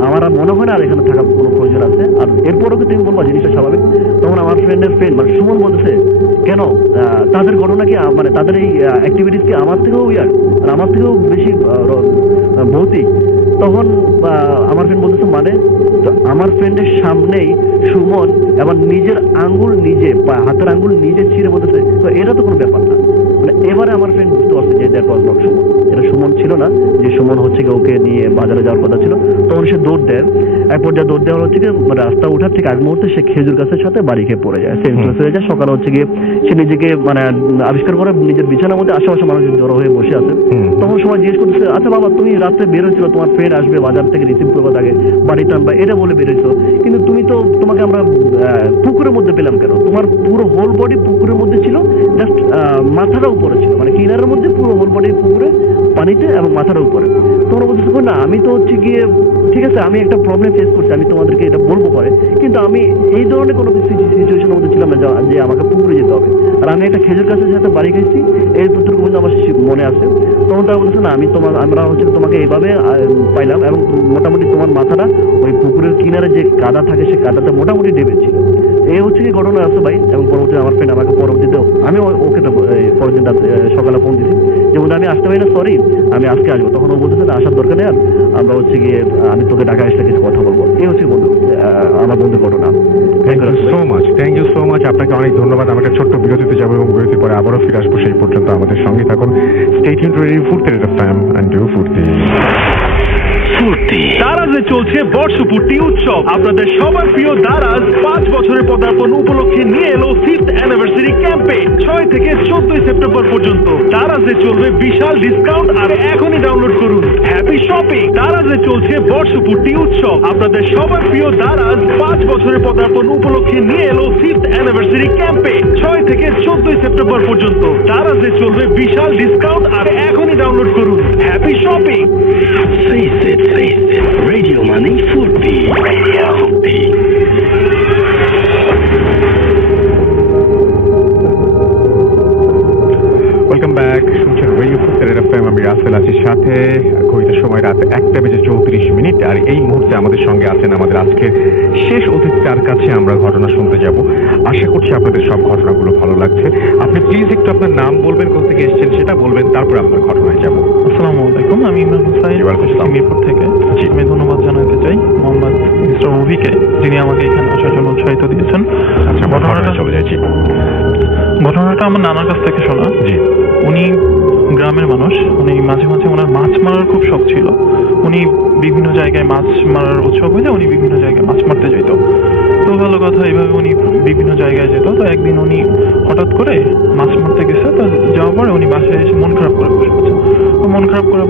আমার আর মনে হয় না আর এখানে থাকার কোনো প্রয়োজন আছে, আর এরপরও কি তুমি বলবা জিনিসটা স্বাভাবিক। তখন আমার ফ্রেন্ডের ফ্রেন্ড মানে সুমন বলতেছে কেন তাদের ঘটনা কি মানে তাদের এই অ্যাক্টিভিটিস কি আমার থেকেও উইয়ার্ড, মানে আমার থেকেও বেশি ভৌতিক। তখন আমার ফ্রেন্ড বলতেছে মানে আমার ফ্রেন্ডের সামনেই সুমন এবার নিজের আঙ্গুল নিজে হাতের আঙ্গুল নিজে ছিঁড়ে বলতেছে, তো এটা তো কোনো ব্যাপার না। মানে এবারে আমার ফ্রেন্ড বুঝতে পারছে যে দ্যাট ওয়াজ নট সুমন, এটা সুমন ছিল না, যে সুমন হচ্ছে গিয়ে ওকে নিয়ে বাজারে যাওয়ার কথা ছিল। তখন সে দৌড় দেয়, এক পর্যায়ে দৌড় দেওয়ার হচ্ছে গিয়ে রাস্তা উঠার ঠিক আগ মুহূর্তে সে খেজুর গাছের সাথে বাড়ি খেয়ে পড়ে যায়, সেন্সলেস হয়ে যায়। সকালে হচ্ছে গিয়ে সে নিজেকে মানে আবিষ্কার করে নিজের বিছানার মধ্যে আশেপাশে মানুষ জড়ো হয়ে বসে আছে। তখন সবাই জিজ্ঞেস করতেছে আচ্ছা বাবা তুমি রাত্রে বের হয়েছিল, তোমার ফ্রেন্ড আসবে বাজার থেকে রিসিভ করবো তাকে বাড়িতে আনবা এটা বলে বেরোইছো, কিন্তু তুমি তো তোমাকে আমরা পুকুরের মধ্যে পেলাম কেন? তোমার পুরো হোল বডি পুকুরের মধ্যে ছিল, জাস্ট মাথাটা উপরে ছিল, মানে কিনারের মধ্যে পুরো হোল বডি পুকুরে, পানিতে এবং মাথার উপরে। তোমরা বলতেছো না আমি তো হচ্ছে গিয়ে ঠিক আছে আমি একটা প্রবলেম ফেস করছি, আমি তোমাদেরকে এটা বলবো পরে, কিন্তু আমি এই ধরনের কোনো সিচুয়েশনের মধ্যে ছিলাম না যে আমাকে পুকুরে যেতে হবে। আর আমি একটা খেজুর গাছের সাথে বাড়ি খাইছি, এই পুত্রকে বলতে আমার মনে আছে। তখন তারা বলতেছে না আমরা হচ্ছে তোমাকে এইভাবে পাইলাম, এবং মোটামুটি তোমার মাথাটা ওই পুকুরের কিনারে যে কাদা থাকে সে কাদাতে মোটামুটি ডেবেছিল। এই হচ্ছে কি ঘটনা আছে ভাই। এবং পরবর্তীতে আমার ফ্রেন্ড আমাকে পরবর্তীতে আমি ওকে তো পরের দিন সকালে ফোন দিচ্ছি যে বলতে আমি আসতে পারি না, সরি আমি আজকে আসবো। তখন ও বলতেছে না আসার দরকার নেই, আর আমরা হচ্ছে গিয়ে আমি তোকে ঢাকা এসে কিছু কথা বলবো। এই হচ্ছে বন্ধু আমার বন্ধুর ঘটনা। Thank you so much. আপনাকে অনেক ধন্যবাদ। আমরা একটা ছোট্ট বিরতিতে যাবো এবং বিরতির পরে আবারও ফিরে আসবো। সেই পর্যন্ত আমাদের সঙ্গে থাকুন। স্টে টিউনড টু ফুর্তি এফএম এন্ড ডু ফুর্তি। দারাজে চলছে বর্ষপূর্তি উৎসব। আপনাদের সবার প্রিয় দারাজ 5 বছরের পদার্পণ উপলক্ষে নিয়ে এলো 5th অ্যানিভার্সারি ক্যাম্পে 6 থেকে 14 সেপ্টেম্বর পর্যন্ত। দারাজে চলবে বিশাল ডিসকাউন্ট, আর এখনই ডাউনলোড করুন হ্যাপি শপিং। দারাজে চলছে বর্ষপূর্তি উৎসব। আপনাদের সবার প্রিয় দারাজ 5 বছরের পদার্পণ উপলক্ষে নিয়ে এলো 5th অ্যানিভার্সারি ক্যাম্পে 6 থেকে 14 সেপ্টেম্বর পর্যন্ত। দারাজে চলবে বিশাল ডিসকাউন্ট, আর এখনই ডাউনলোড করুন happy shopping. Radio Money Furti. Radio Furti. Welcome back. শুনছেন রেডিও ফুর্তি এফএম। আমি রাসেল আছি সাথে। ঘড়িতে সময় রাত 1:34। আর এই মুহূর্তে আমাদের সঙ্গে আছেন আমাদের আজকের শেষ অতিথির কাছে আমরা ঘটনা শুনতে যাব। আশা করছি আপনাদের সব ঘটনাগুলো ভালো লাগছে। আপনি প্লিজ একটু আপনার নাম বলবেন, কোথা থেকে এসেছেন সেটা বলবেন, তারপর আপনার ঘটনায় যাব। আসসালামু আলাইকুম, আমি ইমরান হুসাইন মিরপুর থেকে। আমি ধন্যবাদ জানাতে চাই মোহাম্মদ মিস্টার অভিকে, যিনি আমাকে এখানে আসার জন্য উৎসাহিত দিয়েছেন। আচ্ছা, ঘটনাটা চলে যাচ্ছি। ঘটনাটা আমার নানার কাছ থেকে শোনা। জি। উনি গ্রামের মানুষ, উনি মাঝে মাঝে ওনার মাছ মারার খুব শখ ছিল। উনি বিভিন্ন জায়গায় মাছ মারার উৎসব হলে উনি বিভিন্ন জায়গায় মাছ মারতে যেত। তো ভালো কথা, এইভাবে উনি বিভিন্ন জায়গায় যেত। তো একদিন উনি হঠাৎ করে মাছ মারতে গেছে। তো যাওয়ার পরে উনি বাসায় এসে মন খারাপ করে বসে আছে। মন খারাপ করে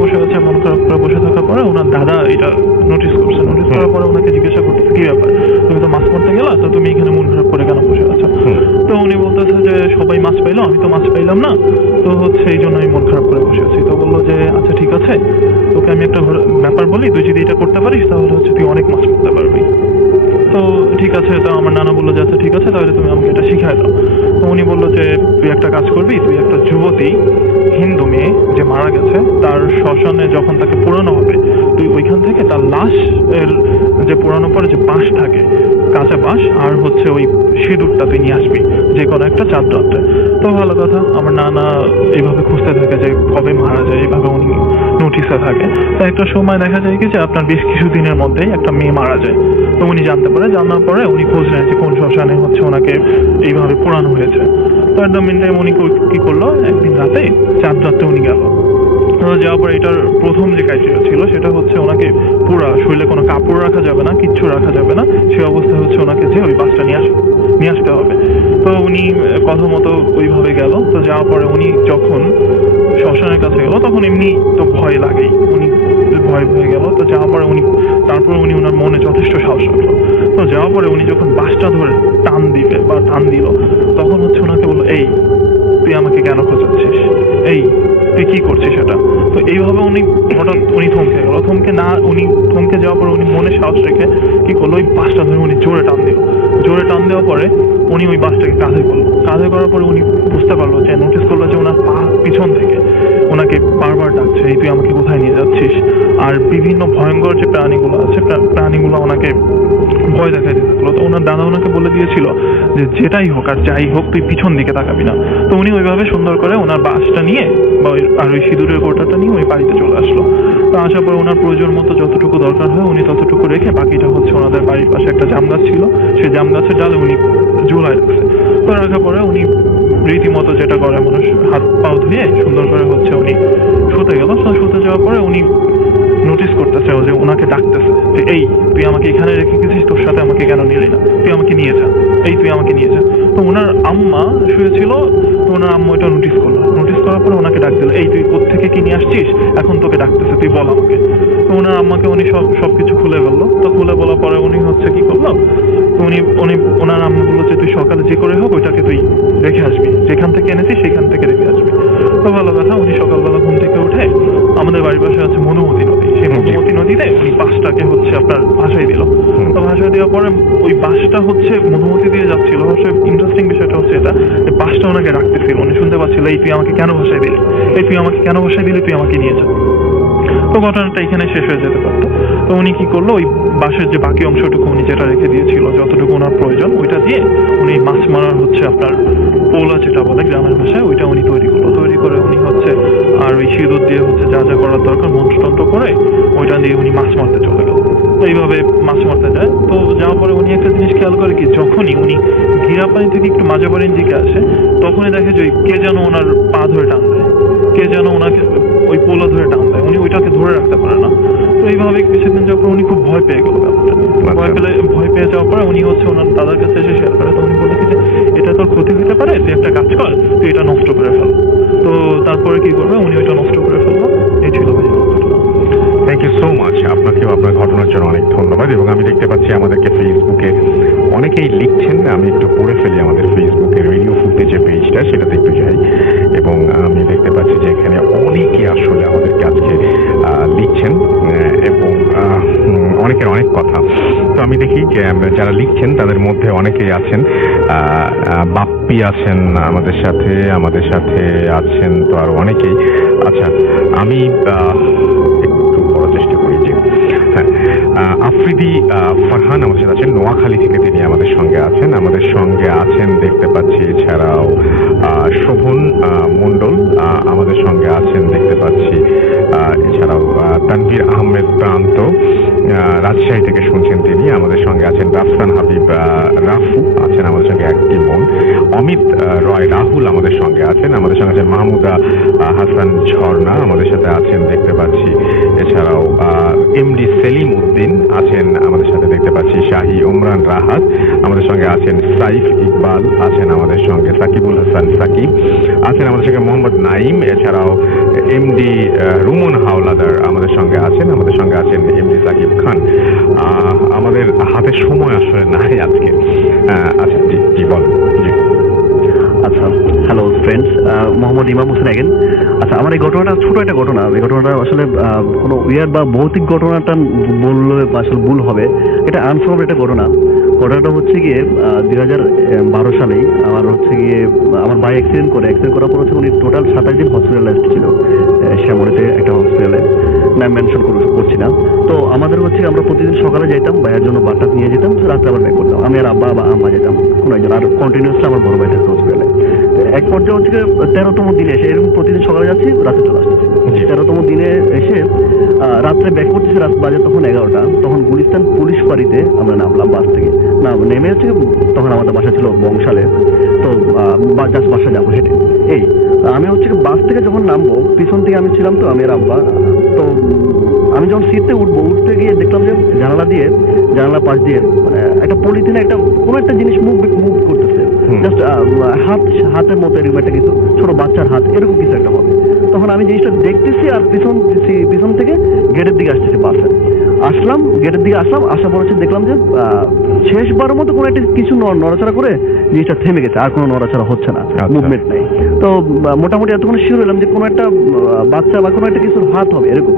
বসে থাকার পরে ওনার দাদা এটা নোটিস করছে। নোটিস করার পরে ওনাকে জিজ্ঞাসা করতেছে কি ব্যাপার, তুমি তো মাছ মারতে গেলা, তো তুমি এখানে মন খারাপ করে কেন বসে আছো? তো উনি বলতেছে যে সবাই মাছ পাইলো, আমি তো মাছ পাইলাম না, তো হচ্ছে এই জন্য আমি মন খারাপ করে বসে আছি। তো বললো যে আচ্ছা ঠিক আছে, তোকে আমি একটা ব্যাপার বলি, তুই যদি এটা করতে পারিস তাহলে হচ্ছে তুই অনেক মাছ করতে পারবি। তো ঠিক আছে। তো আমার নানা বললো যে আচ্ছা ঠিক আছে, তাহলে তুমি আমাকে এটা শিখাই দাও। তো উনি বললো যে তুই একটা কাজ করবি, তুই একটা যুবতী হিন্দু মেয়ে যে মারা গেছে তার শ্মশানে যখন তাকে পোড়ানো হবে, তুই ওইখান থেকে তার লাশ এর যে পোড়ানোর পরে যে বাঁশ থাকে, কাঁচা বাঁশ, আর হচ্ছে ওই সিঁদুরটা তুই নিয়ে আসবি যে কোনো একটা চাঁদ রাত্রে। তো ভালো কথা, আমার নানা এইভাবে খুঁজতে থাকে যে কবে মারা যায়, এইভাবে উনি নোটিসে থাকে। তো একটা সময় দেখা যায় কি যে আপনার বেশ কিছু দিনের মধ্যেই একটা মেয়ে মারা যায়। তো উনি জানতে পারে, জানার পরে উনি খোঁজ নেয় যে কোন শ্মশানে হচ্ছে ওনাকে এইভাবে পোড়ানো হয়েছে। তো একটা মিনিটে উনি কি করলো, একদিন রাতে চাঁদ রাত্রে উনি গেল। যাওয়ার পরে এটার প্রথম যে ক্রাইটেরিয়া ছিল সেটা হচ্ছে ওনাকে পুরা শরীরে কোনো কাপড় রাখা যাবে না, কিচ্ছু রাখা যাবে না, সে অবস্থায় হচ্ছে ওনাকে যে ওই বাসটা নিয়ে আসতে হবে। তো উনি কথা মতো ওইভাবে গেল। তো যাওয়ার পরে উনি যখন শ্মশানের কাছে গেল তখন এমনি তো ভয় লাগেই, উনি ভয় গেল। তো যাওয়ার পরে তারপর উনি ওনার মনে যথেষ্ট সাহস রাখলো। তো যাওয়ার পরে উনি যখন বাসটা ধরে টান দিল তখন হচ্ছে ওনাকে বললো, এই তুই আমাকে কেন খোঁজাচ্ছিস, এই তুই কি করছিস সেটা। তো এইভাবে হঠাৎ উনি থমকে গেল। থমকে যাওয়ার পরে উনি মনে সাহস রেখে কি করলো, ওই বাসটা ধরে উনি জোরে টান দেওয়ার পরে উনি ওই বাসটাকে কাঁধে করার পরে উনি বুঝতে পারলো যে নোটিস করলো যে ওনার পা পিছন থেকে ওনাকে বারবার ডাকছে, এই তুই আমাকে কোথায় নিয়ে যাচ্ছিস। আর বিভিন্ন ভয়ঙ্কর যে প্রাণীগুলো আছে, প্রাণীগুলো ওনাকে ভয় দেখাইতে থাকলো। তো ওনার দাদা ওনাকে বলে দিয়েছিল যে যেটাই হোক আর যাই হোক তুই পিছন দিকে তাকাবি না। তো উনি ওইভাবে সুন্দর করে ওনার বাসটা নিয়ে আর ওই সিঁদুরের কোটাটা নিয়ে ওই বাড়িতে চলে আসলো। তো আসার পর ওনার প্রয়োজন মতো যতটুকু দরকার হয় উনি ততটুকু রেখে বাকিটা হচ্ছে ওনাদের বাড়ির পাশে একটা জাম গাছ ছিল, সেই জাম গাছের ডালে উনি ঝুলায় রাখছে। তো রাখার পরে উনি রীতিমতো যেটা করে মানুষ, হাত পাও ধুয়ে সুন্দর করে হচ্ছে উনি শুতে গেল। তো শুতে যাওয়ার পরে উনি নোটিস করতেছে যে ওনাকে ডাকতেছে যে এই তুই আমাকে এখানে রেখে গেছিস, তোর সাথে আমাকে কেন নিলি না, তুই আমাকে নিয়ে যা, এই তুই আমাকে নিয়ে যা। তো ওনার আম্মা শুয়েছিল। তো ওনার আম্মা এটা নোটিস করার পরে ওনাকে ডাক দিল, এই তুই কোত্থেকে কি নিয়ে আসছিস, এখন তোকে ডাকতেছে, তুই বল আমাকে। তো ওনার আম্মাকে উনি সবকিছু খুলে বললো। তো খুলে বলার পরে উনি হচ্ছে কি করলো, তো ওনার আম্মা বললো যে তুই সকালে যে করে হোক ওইটাকে তুই রেখে আসবি, যেখান থেকে এনেছিস সেখান থেকে রেখে আসবি। তো ভালো কথা, উনি সকালবেলা ঘুম থেকে উঠে আমাদের হচ্ছে আপনার ভাসাই দিল। তো ভাসাই দেওয়ার পরে ওই বাসটা হচ্ছে মধুমতি দিয়ে যাচ্ছিল। অবশ্যই ইন্টারেস্টিং বিষয়টা হচ্ছে এটা যে বাসটা ওনাকে রাখতেছিল, উনি শুনতে পাচ্ছিল এই তুই আমাকে কেন ভাসাই দিলি, এই তুই আমাকে কেন ভাসাই দিলি, তুই আমাকে নিয়ে যা। তো ঘটনাটা এখানে শেষ হয়ে যেতে পারতো। তো উনি কি করলো, ওই বাসের যে বাকি অংশটুকু উনি যেটা রেখে দিয়েছিল, যতটুকু ওনার প্রয়োজন ওইটা দিয়ে উনি মাছ মারার হচ্ছে আপনার পোলা যেটা বলে গ্রামের ভাষায়, ওইটা উনি তৈরি করলো। তৈরি করে উনি হচ্ছে আর ওই সিঁদুর দিয়ে হচ্ছে যা যা করার দরকার মন্ত্রতন্ত্র করে ওইটা দিয়ে উনি মাছ মারতে চলে গেল। তো এইভাবে মাছ মারতে যায়। তো যাওয়ার পরে উনি একটা জিনিস খেয়াল করে কি, যখনই উনি ঘিরাপানি থেকে একটু মাঝাপানির দিকে আসে তখনই দেখে যে কে যেন ওনার পা ধরে টান দেয়, কে যেন ওনাকে ওই পোলা ধরে টান দেয়, উনি ওইটাকে ধরে রাখতে পারে না। তো এইভাবে কিছুদিন যাওয়ার পর উনি খুব ভয় পেয়ে গেল ব্যাপারটা। ভয় পেয়ে যাওয়ার পরে উনি হচ্ছে ওনার দাদার কাছে এসে শেয়ার করে। তো উনি বলে কি যে এটা তোর ক্ষতি হতে পারে, তুই একটা কাজ কর, তুই এটা নষ্ট করে ফেল। তো তারপরে কি করবে, উনি ওইটা নষ্ট করে ফেললো। এই ছিল ভাই। Thank you so much. আপনাকেও আপনার ঘটনার জন্য অনেক ধন্যবাদ। এবং আমি দেখতে পাচ্ছি আমাদেরকে ফেসবুকে অনেকেই লিখছেন, আমি একটু পড়ে ফেলি আমাদের ফেসবুকের রেডিও ফুটে যে পেজটা সেটাতে একটু যাই। এবং আমি দেখতে পাচ্ছি যে এখানে অনেকে আসলে আমাদেরকে আজকে লিখছেন এবং অনেকের অনেক কথা। তো আমি দেখি যে যারা লিখছেন তাদের মধ্যে অনেকেই আছেন, বাপ্পি আছেন আমাদের সাথে আছেন তো আরো অনেকেই। আচ্ছা, আমি একটু বলার চেষ্টা করি যে হ্যাঁ, আফ্রিদি ফারহান আমাদের সাথে আছেন, নোয়াখালী থেকে তিনি আমাদের সঙ্গে আছেন দেখতে পাচ্ছি। এছাড়াও শোভন মণ্ডল আমাদের সঙ্গে আছেন দেখতে পাচ্ছি। এছাড়াও তানভীর আহমেদ প্রান্ত রাজশাহী থেকে শুনছেন, তিনি আমাদের সঙ্গে আছেন। রাফসান হাবিব রাফু আছেন আমাদের সঙ্গে, একটি মন। অমিত রয় রাহুল আমাদের সঙ্গে আছেন। মাহমুদা হাসান ঝর্ণা আমাদের সাথে আছেন দেখতে পাচ্ছি। এছাড়াও এমডি সেলিম উদ্দিন আছেন আমাদের সাথে দেখতে পাচ্ছি। শাহী ওমরান রাহাত আমাদের সঙ্গে আছেন। সাইফ ইকবাল আছেন আমাদের সঙ্গে। সাকিবুল হাসান সাকিব আছেন আমাদের সঙ্গে। মোহাম্মদ নাইম, এছাড়াও এমডি রুমন হাওলাদার আমাদের সঙ্গে আছেন এমডি সাকিব খান। আমাদের হাতে সময় আসলে নাই আজকে। আচ্ছা জি বল। আচ্ছা, হ্যালো ফ্রেন্ডস, মোহাম্মদ ইমাম হোসেন আগেন। আচ্ছা, আমার এই ঘটনাটা ছোট একটা ঘটনা। এই ঘটনাটা আসলে কোনো উইয়ার বা ভৌতিক ঘটনাটা বললে আসলে ভুল হবে। এটা আনসলভ একটা ঘটনা। ঘটনাটা হচ্ছে গিয়ে 2012 সালেই আমার ভাই অ্যাক্সিডেন্ট করার পর হচ্ছে উনি টোটাল 27 দিন হসপিটালাইজড ছিল শ্যামলীতে একটা হসপিটালে, নাম মেনশন করছি না। তো আমাদের আমরা প্রতিদিন সকালে যাইতাম, ভাইয়ের জন্য বাচ্চা নিয়ে যেতাম, রাত্রে আবার ব্যাক করতাম। আমি আর আব্বা বা আম্মা যেতাম কোনো একজন, আর কন্টিনিউসলি আমার বড় ভাই থাকতো হসপিটালে। এক পর্যায়ে 13তম দিনে এসে এরকম প্রতিদিন সকালে যাচ্ছি, রাতে চলে আসতেছি। 13তম দিনে এসে রাত্রে ব্যাক করতেছি, রাত বাজে তখন 11টা। তখন গুলিস্তান পুলিশ বাড়িতে আমরা নামলাম বাস থেকে। নেমে তখন আমাদের বাসা ছিল বংশালে। তো জাস্ট বাসা যাবো হেঁটে। আমি বাস থেকে যখন নামবো, পিছন থেকে আমি ছিলাম, তো আমি আর আব্বা। তো আমি যখন সিটতে উঠতে গিয়ে দেখলাম যে জানালা পাশ দিয়ে মানে একটা পলিথিনে কোনো একটা জিনিস মুভ করতেছে, জাস্ট হাতের মতো এরকম একটা কিছু, ছোট বাচ্চার হাত এরকম কিছু একটা হবে। তখন আমি জিনিসটা দেখতেছি আর পিছন থেকে গেটের দিকে আসতেছি বাসে। গেটের দিকে আসলাম, আসার পর দেখলাম যে শেষবারের মতো কোনো একটা কিছু নড়াচড়া করে জিনিসটা থেমে গেছে, আর কোনো নড়াচড়া হচ্ছে না, মুভমেন্ট নেই। তো মোটামুটি এতক্ষণ শিওর হলাম যে কোনো একটা বাচ্চা বা কোনো একটা কিছুর হাত হবে এরকম,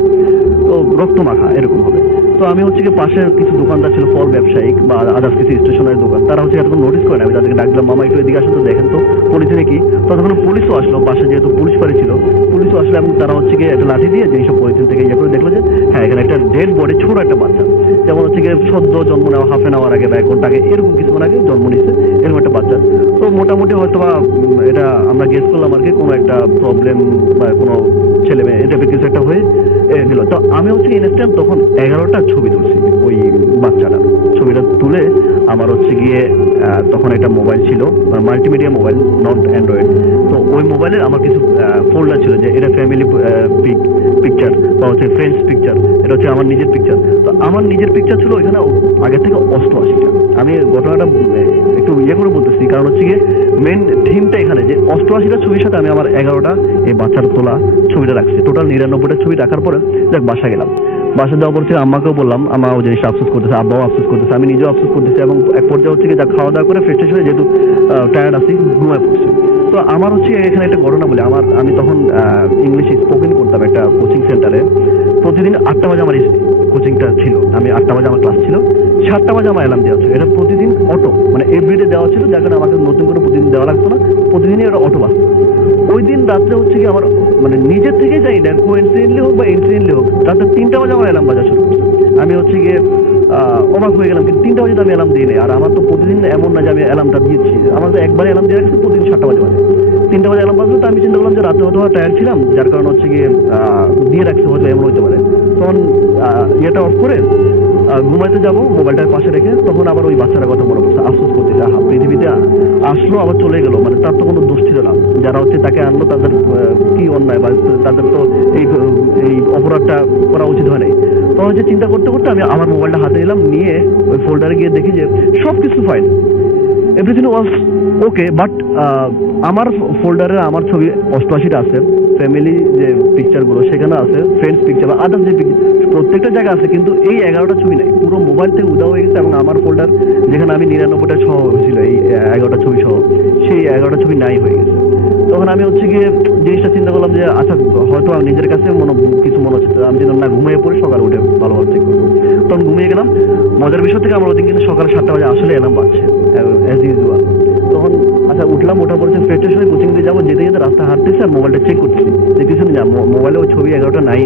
তো রক্ত মাখা এরকম হবে। তো আমি পাশে কিছু দোকানদার ছিল, ফল ব্যবসায়িক বা আদার্স কিছু স্টেশনারি দোকান, তারা এতক্ষণ নোটিস করে না। আমি তাদেরকে ডাকলাম, মামা একটু এদিকে আসুন তো, দেখেন তো পলিথিনে কি। তখন পুলিশও আসলো, পাশে যেহেতু পুলিশ বাড়ি ছিল, পুলিশও আসলো এবং তারা একটা লাঠি দিয়ে জিনিসটা পলিথিন থেকে ইয়ে করে দেখলো যে হ্যাঁ, এখানে একটা ডেড বডি, ছোট একটা বাচ্চা, যেমন সদ্য জন্ম নেওয়া, হাফ এন আওয়ার আগে বা 1 ঘন্টা আগে এরকম কিছুক্ষণ আগে জন্ম নিচ্ছে এরকম একটা বাচ্চা। তো মোটামুটি হয়তো বা এটা আমরা গেস করলাম আর কি, কোনো একটা প্রবলেম বা কোনো ছেলে মেয়ে এটা কিছু একটা হয়ে দিল। তো আমি ইনস্ট্যান্ট তখন 11টা ছবি তুলছি ওই বাচ্চাটার। ছবিটা তুলে আমার গিয়ে তখন একটা মোবাইল ছিল, মাল্টিমিডিয়া মোবাইল, নট অ্যান্ড্রয়েড। তো ওই মোবাইলে আমার কিছু ফোল্ডার ছিল, যে এটা ফ্যামিলি পিকচার বা ফ্রেন্ডস পিকচার, এটা আমার নিজের পিকচার। তো আমার নিজের পিকচার ছিল ওইখানে আগে থেকে 88টা। আমি ঘটনাটা একটু করে বলতেছি, কারণ গিয়ে মেন থিমটা এখানে যে 88টা ছবির সাথে আমি আমার 11টা এই বাচ্চার তোলা ছবিটা রাখছি। টোটাল 99টা ছবি রাখার পরে বাসা গেলাম। বাসা যাওয়ার পর আম্মাকেও বললাম, আম্মা ওই জিনিসটা আফসোস করতেছে, আব্বাও আফসোস করতেছে, আমি নিজেও আফসোস করতেছি। এবং এক পর্যায়ে যা খাওয়া দাওয়া করে ফ্রেশ হয়ে যেহেতু টায়ার্ড আছি, ঘুমায় পড়ছি। তো আমার এখানে একটা ঘটনা বলে, আমি তখন ইংলিশ স্পোকেন করতাম একটা কোচিং সেন্টারে। প্রতিদিন 8টা বাজে আমার কোচিংটা ছিল, আমি 8টা বাজে আমার ক্লাস ছিল, 7টা বাজে আমার অ্যালার্ম দেওয়া ছিল। এটা প্রতিদিন অটো, মানে এভরিডে দেওয়া ছিল, যার কারণে আমাকে নতুন করে প্রতিদিন দেওয়া লাগতো না, প্রতিদিনই এটা অটো বাস। ওই দিন রাত্রে হচ্ছে কি আমার মানে নিজের থেকে যাই না, কোইন্সিডেন্টলি হোক বা ইনসিডেন্টলি হোক, রাত্রে 3টা বাজে আমার অ্যালার্ম বাজা শুরু করছে। আমি হচ্ছে গিয়ে অবাক হয়ে গেলাম, কিন্তু 3টা বাজে তো আমি অ্যালার্ম দিই নাই। আর আমার তো প্রতিদিন এমন না যে আমি অ্যালার্মটা দিয়েছি, আমার তো একবারে অ্যালার্ম দিয়ে রাখছি প্রতিদিন 7টা বাজে। 3টা বাজে অ্যালার্ম বাজলো, তো আমি চিন্তা করলাম যে রাত্রে হয়তো টায়ার্ড ছিলাম, যার কারণে হচ্ছে গিয়ে দিয়ে রাখছি, হয়তো এমন হতে পারে। তখন ইয়েটা অফ করে ঘুমাইতে যাবো, মোবাইলটার পাশে রেখে, তখন আবার ওই বাচ্চাটার কথা মনে পড়ছে, আফসোস করতেছে, পৃথিবীতে আসলো আবার চলে গেল, মানে তার তো কোনো দোষ ছিল না, যারা হচ্ছে তাকে আনলো তাদের কি অন্যায়, বা তাদের তো এই অপরাধটা করা উচিত হয় নাই। তো হচ্ছে চিন্তা করতে করতে আমি আমার মোবাইলটা হাতে নিলাম, নিয়ে ওই ফোল্ডারে গিয়ে দেখি যে সব কিছু fine, everything was okay, but আমার ফোল্ডারে আমার ছবি 88টা আছে, ফ্যামিলি যে পিকচারগুলো সেখানে আছে, ফ্রেন্ডস পিকচার বা আদার্স যে প্রত্যেকটা জায়গা আছে, কিন্তু এই 11টা ছবি নাই, পুরো মোবাইল থেকে উদা হয়ে গেছে। এবং আমার ফোল্ডার যেখানে আমি 99টা সহ হয়েছিল এই 11টা ছবি সহ, সেই 11টা ছবি নাই হয়ে গেছে। তখন আমি হচ্ছে গিয়ে জিনিসটা চিন্তা করলাম যে আচ্ছা হয়তো নিজের কাছে কিছু মনে হচ্ছে, আমি চিন্তা না ঘুমিয়ে পড়ে সকালে উঠে ভালোভাবে চেক করবো। তখন ঘুমিয়ে গেলাম। মজার বিষয় থেকে আমার ওদিন কিন্তু সকাল 7টা বাজে আসলে অ্যালার্ম বাজছে অ্যাজ ইউজুয়াল। তখন আচ্ছা উঠলাম, ওঠার পরে ফ্রেশ হয়ে কোচিং দিয়ে যাবো, যেতে যেতে রাস্তা হাঁটতেছি আর মোবাইলটা চেক করছি, দেখতেছি না মোবাইলে ওই ছবি 11টা নাই,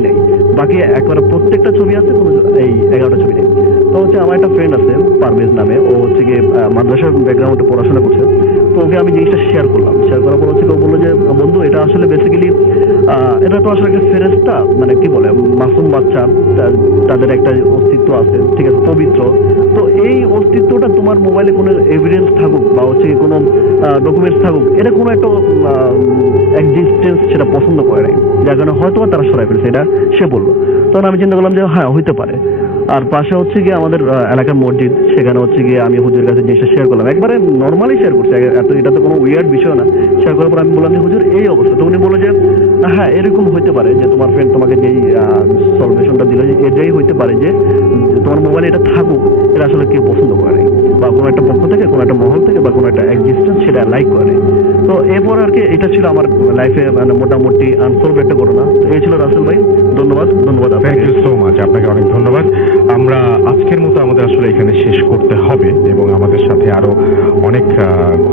বাকি একবারে প্রত্যেকটা ছবি আছে, কোনো এই 11টা ছবি নেই। তো হচ্ছে আমার একটা ফ্রেন্ড আছে পারভেজ নামে, ও হচ্ছে গিয়ে মাদ্রাসার ব্যাকগ্রাউন্ডে পড়াশোনা করছে। তো ওকে আমি জিনিসটা শেয়ার করলাম, শেয়ার করার পর হচ্ছে ও বললো যে বন্ধু এটা আসলে বেসিক্যালি এটা তো আসলে একটা ফেরেশতা, মানে কি বলে মাসুম বাচ্চা, তাদের একটা অস্তিত্ব আছে, ঠিক আছে, পবিত্র। তো এই অস্তিত্বটা তোমার মোবাইলে কোনো এভিডেন্স থাকুক বা হচ্ছে কোনো ডকুমেন্টস থাকুক, এটা কোনো একটা এক্সিস্টেন্স সেটা পছন্দ করে নাই, যার কারণে হয়তো তারা সরাই ফেলছে, এটা সে বললো। তখন আমি চিন্তা করলাম যে হ্যাঁ হইতে পারে। আর পাশে হচ্ছে গিয়ে আমাদের এলাকার মসজিদ, সেখানে হচ্ছে গিয়ে আমি হুজুরের কাছে জিনিসটা শেয়ার করলাম, একবারে নর্মালি শেয়ার করছি, এটা তো কোনো উইয়ার্ড বিষয় না। শেয়ার করার পর আমি বললাম যে হুজুর এই অবস্থা। তো উনি বললো যে হ্যাঁ এরকম হইতে পারে যে তোমার ফ্রেন্ড তোমাকে যেই সলিউশনটা দিল, যে এটাই হইতে পারে যে তোমার মোবাইলে এটা থাকুক, এটা আসলে কেউ পছন্দ করে নাই, বা কোনো একটা পক্ষ থেকে, কোনো একটা মহল থেকে, বা কোনো একটা এক্সিস্টেন্স সেটা লাইক করে। তো এরপর আর কি এটা ছিল আমার লাইফে মানে মোটামুটি আনসলভ একটা ঘটনা। এই ছিল রাসেল ভাই, ধন্যবাদ। থ্যাংক ইউ সো মাচ, আপনাকে অনেক ধন্যবাদ। আমরা আজকের মতো আমাদের আসলে এখানে শেষ করতে হবে, এবং আমাদের সাথে আরো অনেক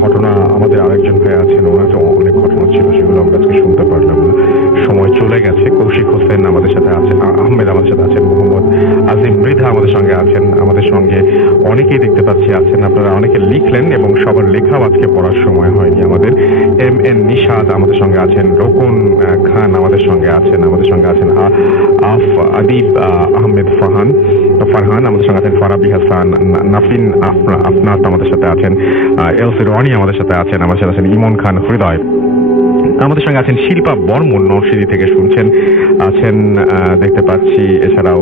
ঘটনা, আমাদের আরেকজন ভাই আছেন, ওনার অনেক ঘটনা ছিল, সেগুলো আমরা আজকে শুনতে পারলাম না, সময় চলে গেছে। কৌশিক হোসেন আমাদের সাথে আছেন, আহমেদ আমাদের সাথে আছেন, মোহাম্মদ আজিম মৃধা আমাদের সঙ্গে আছেন, আমাদের সঙ্গে অনেকেই দেখতে পাচ্ছি আছেন। আপনারা অনেকে লিখলেন এবং সবার লেখাও আজকে পড়ার সময় হয়নি। আমাদের MN নিশাদ আমাদের সঙ্গে আছেন, রোকন খান আমাদের সঙ্গে আছেন, আদিব আহমেদ ফারহান আমাদের সঙ্গে আছেন, ফারাবি হাসান, নাফিন আফনাত আমাদের সাথে আছেন, এলসি রনি আমাদের সাথে আছেন, আমাদের সাথে আছেন ইমন খান হৃদয়, আমাদের সঙ্গে আছেন শিল্পা বর্মন নরসিংদী থেকে শুনছেন, আছেন দেখতে পাচ্ছি। এছাড়াও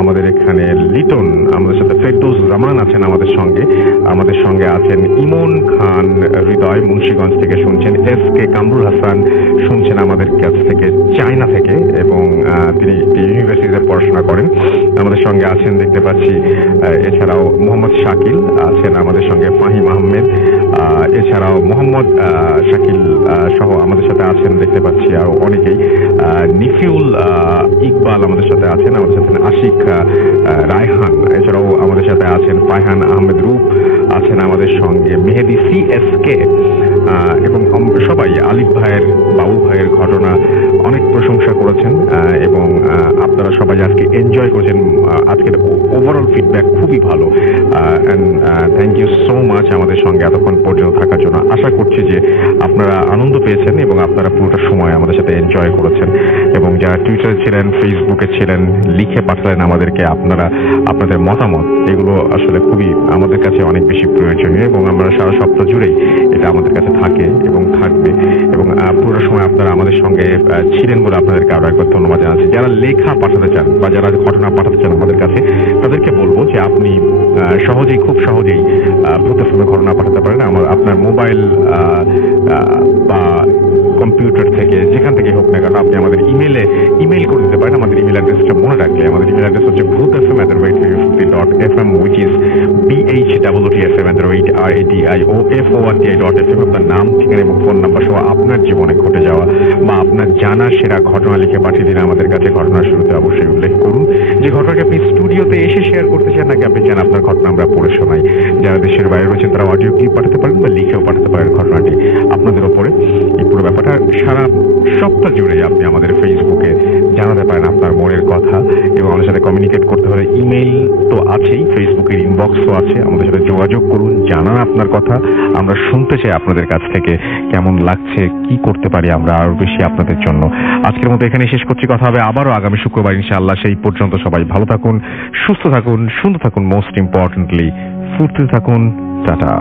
আমাদের এখানে লিটন আমাদের সাথে, ফেরদৌস জামান আছেন আমাদের সঙ্গে আছেন ইমন খান হৃদয় মুন্সিগঞ্জ থেকে শুনছেন, SK কামরুল হাসান শুনছেন আমাদের কাছ থেকে চায়না থেকে, এবং তিনি ইউনিভার্সিটিতে পড়াশোনা করেন, আমাদের সঙ্গে আছেন দেখতে পাচ্ছি। এছাড়াও মোহাম্মদ শাকিল আছেন আমাদের সঙ্গে, ফাহিম আহমেদ, এছাড়াও মোহাম্মদ শাকিল সহ আমাদের সাথে আছেন দেখতে পাচ্ছি আরো অনেকেই, নিফিউল ইকবাল আমাদের সাথে আছেন, আমাদের সাথে আশিক রায়হান, এছাড়াও আমাদের সাথে আছেন ফায়হান আহমেদ রূপ আছেন আমাদের সঙ্গে, মেহেদি CSK, এবং সবাই আলিফ ভাইয়ের, বাবু ভাইয়ের ঘটনা অনেক প্রশংসা করেছেন, এবং আপনারা সবাই আজকে এনজয় করেছেন। আজকের ওভারঅল ফিডব্যাক খুবই ভালো, and thank you so much আমাদের সঙ্গে এতক্ষণ পর্যন্ত থাকার জন্য। আশা করছি যে আপনারা আনন্দ পেয়েছেন এবং আপনারা পুরোটা সময় আমাদের সাথে এনজয় করেছেন, এবং যারা টুইটারে ছিলেন, ফেসবুকে ছিলেন, লিখে পাঠালেন আমাদেরকে আপনাদের মতামত, এগুলো আসলে খুবই আমাদের কাছে অনেক বেশি প্রয়োজনীয়, এবং আমরা সারা সপ্তাহ জুড়েই এটা আমাদের কাছে থাকে এবং থাকবে, এবং পুরো সময় আপনারা আমাদের সঙ্গে ছিলেন বলে আপনাদেরকে আরো একবার ধন্যবাদ জানাচ্ছি। যারা লেখা পাঠাতে চান বা যারা ঘটনা পাঠাতে চান আমাদের কাছে, তাদেরকে বলবো যে আপনি খুব সহজেই ভূত এফএম ঘটনা পাঠাতে পারেন। আপনার মোবাইল বা কম্পিউটার থেকে, যেখান থেকে হোক না কেন, আপনি আমাদের ইমেল করে দিতে পারেন। আমাদের ইমেল অ্যাড্রেসটা মনে রাখলে, আমাদের ইমেল অ্যাড্রেস হচ্ছে bhutfm@350.fm, which is BHWTFM@350.fm, radio@ofori.fm আপনার নাম, ঠিকানা এবং ফোন নাম্বার সহ আপনার জীবনে ঘটে যাওয়া বা আপনার জানা সেরা ঘটনা লিখে পাঠিয়ে দিন আমাদের কাছে। ঘটনার শুরুতে অবশ্যই উল্লেখ করুন যে ঘটনাটি আপনি স্টুডিওতে এসে শেয়ার করতে চান নাকি আপনি চান আপনার ঘটনা আমরা পড়ে শোনাই। যারা দেশের বাইরে রয়েছেন তারা অডিও ক্লিপ পাঠাতে পারেন বা লিখেও পাঠাতে পারেন ঘটনাটি আপনাদের ওপরে। এই পুরো ব্যাপারটা সারা সপ্তাহ জুড়ে আপনি আমাদের ফেসবুকে জানাতে পারেন আপনার মনের কথা, এবং আমাদের সাথে কমিউনিকেট করতে হলে ইমেইল তো আছেই, ফেসবুকের ইনবক্সও আছে। আমাদের সাথে যোগাযোগ করুন, জানান আপনার কথা, আমরা শুনতে চাই আপনাদের কাছ থেকে কেমন লাগছে, কি করতে পারি আমরা আরো বেশি আপনাদের জন্য। আজকের মতো এখানে শেষ করছি, কথা হবে আবারও আগামী শুক্রবার ইনশাআল্লাহ। সেই পর্যন্ত সবাই ভালো থাকুন, সুস্থ থাকুন, সুন্দর থাকুন, মোস্ট ইম্পর্টেন্টলি ফুর্তিতে থাকুন। টাটা।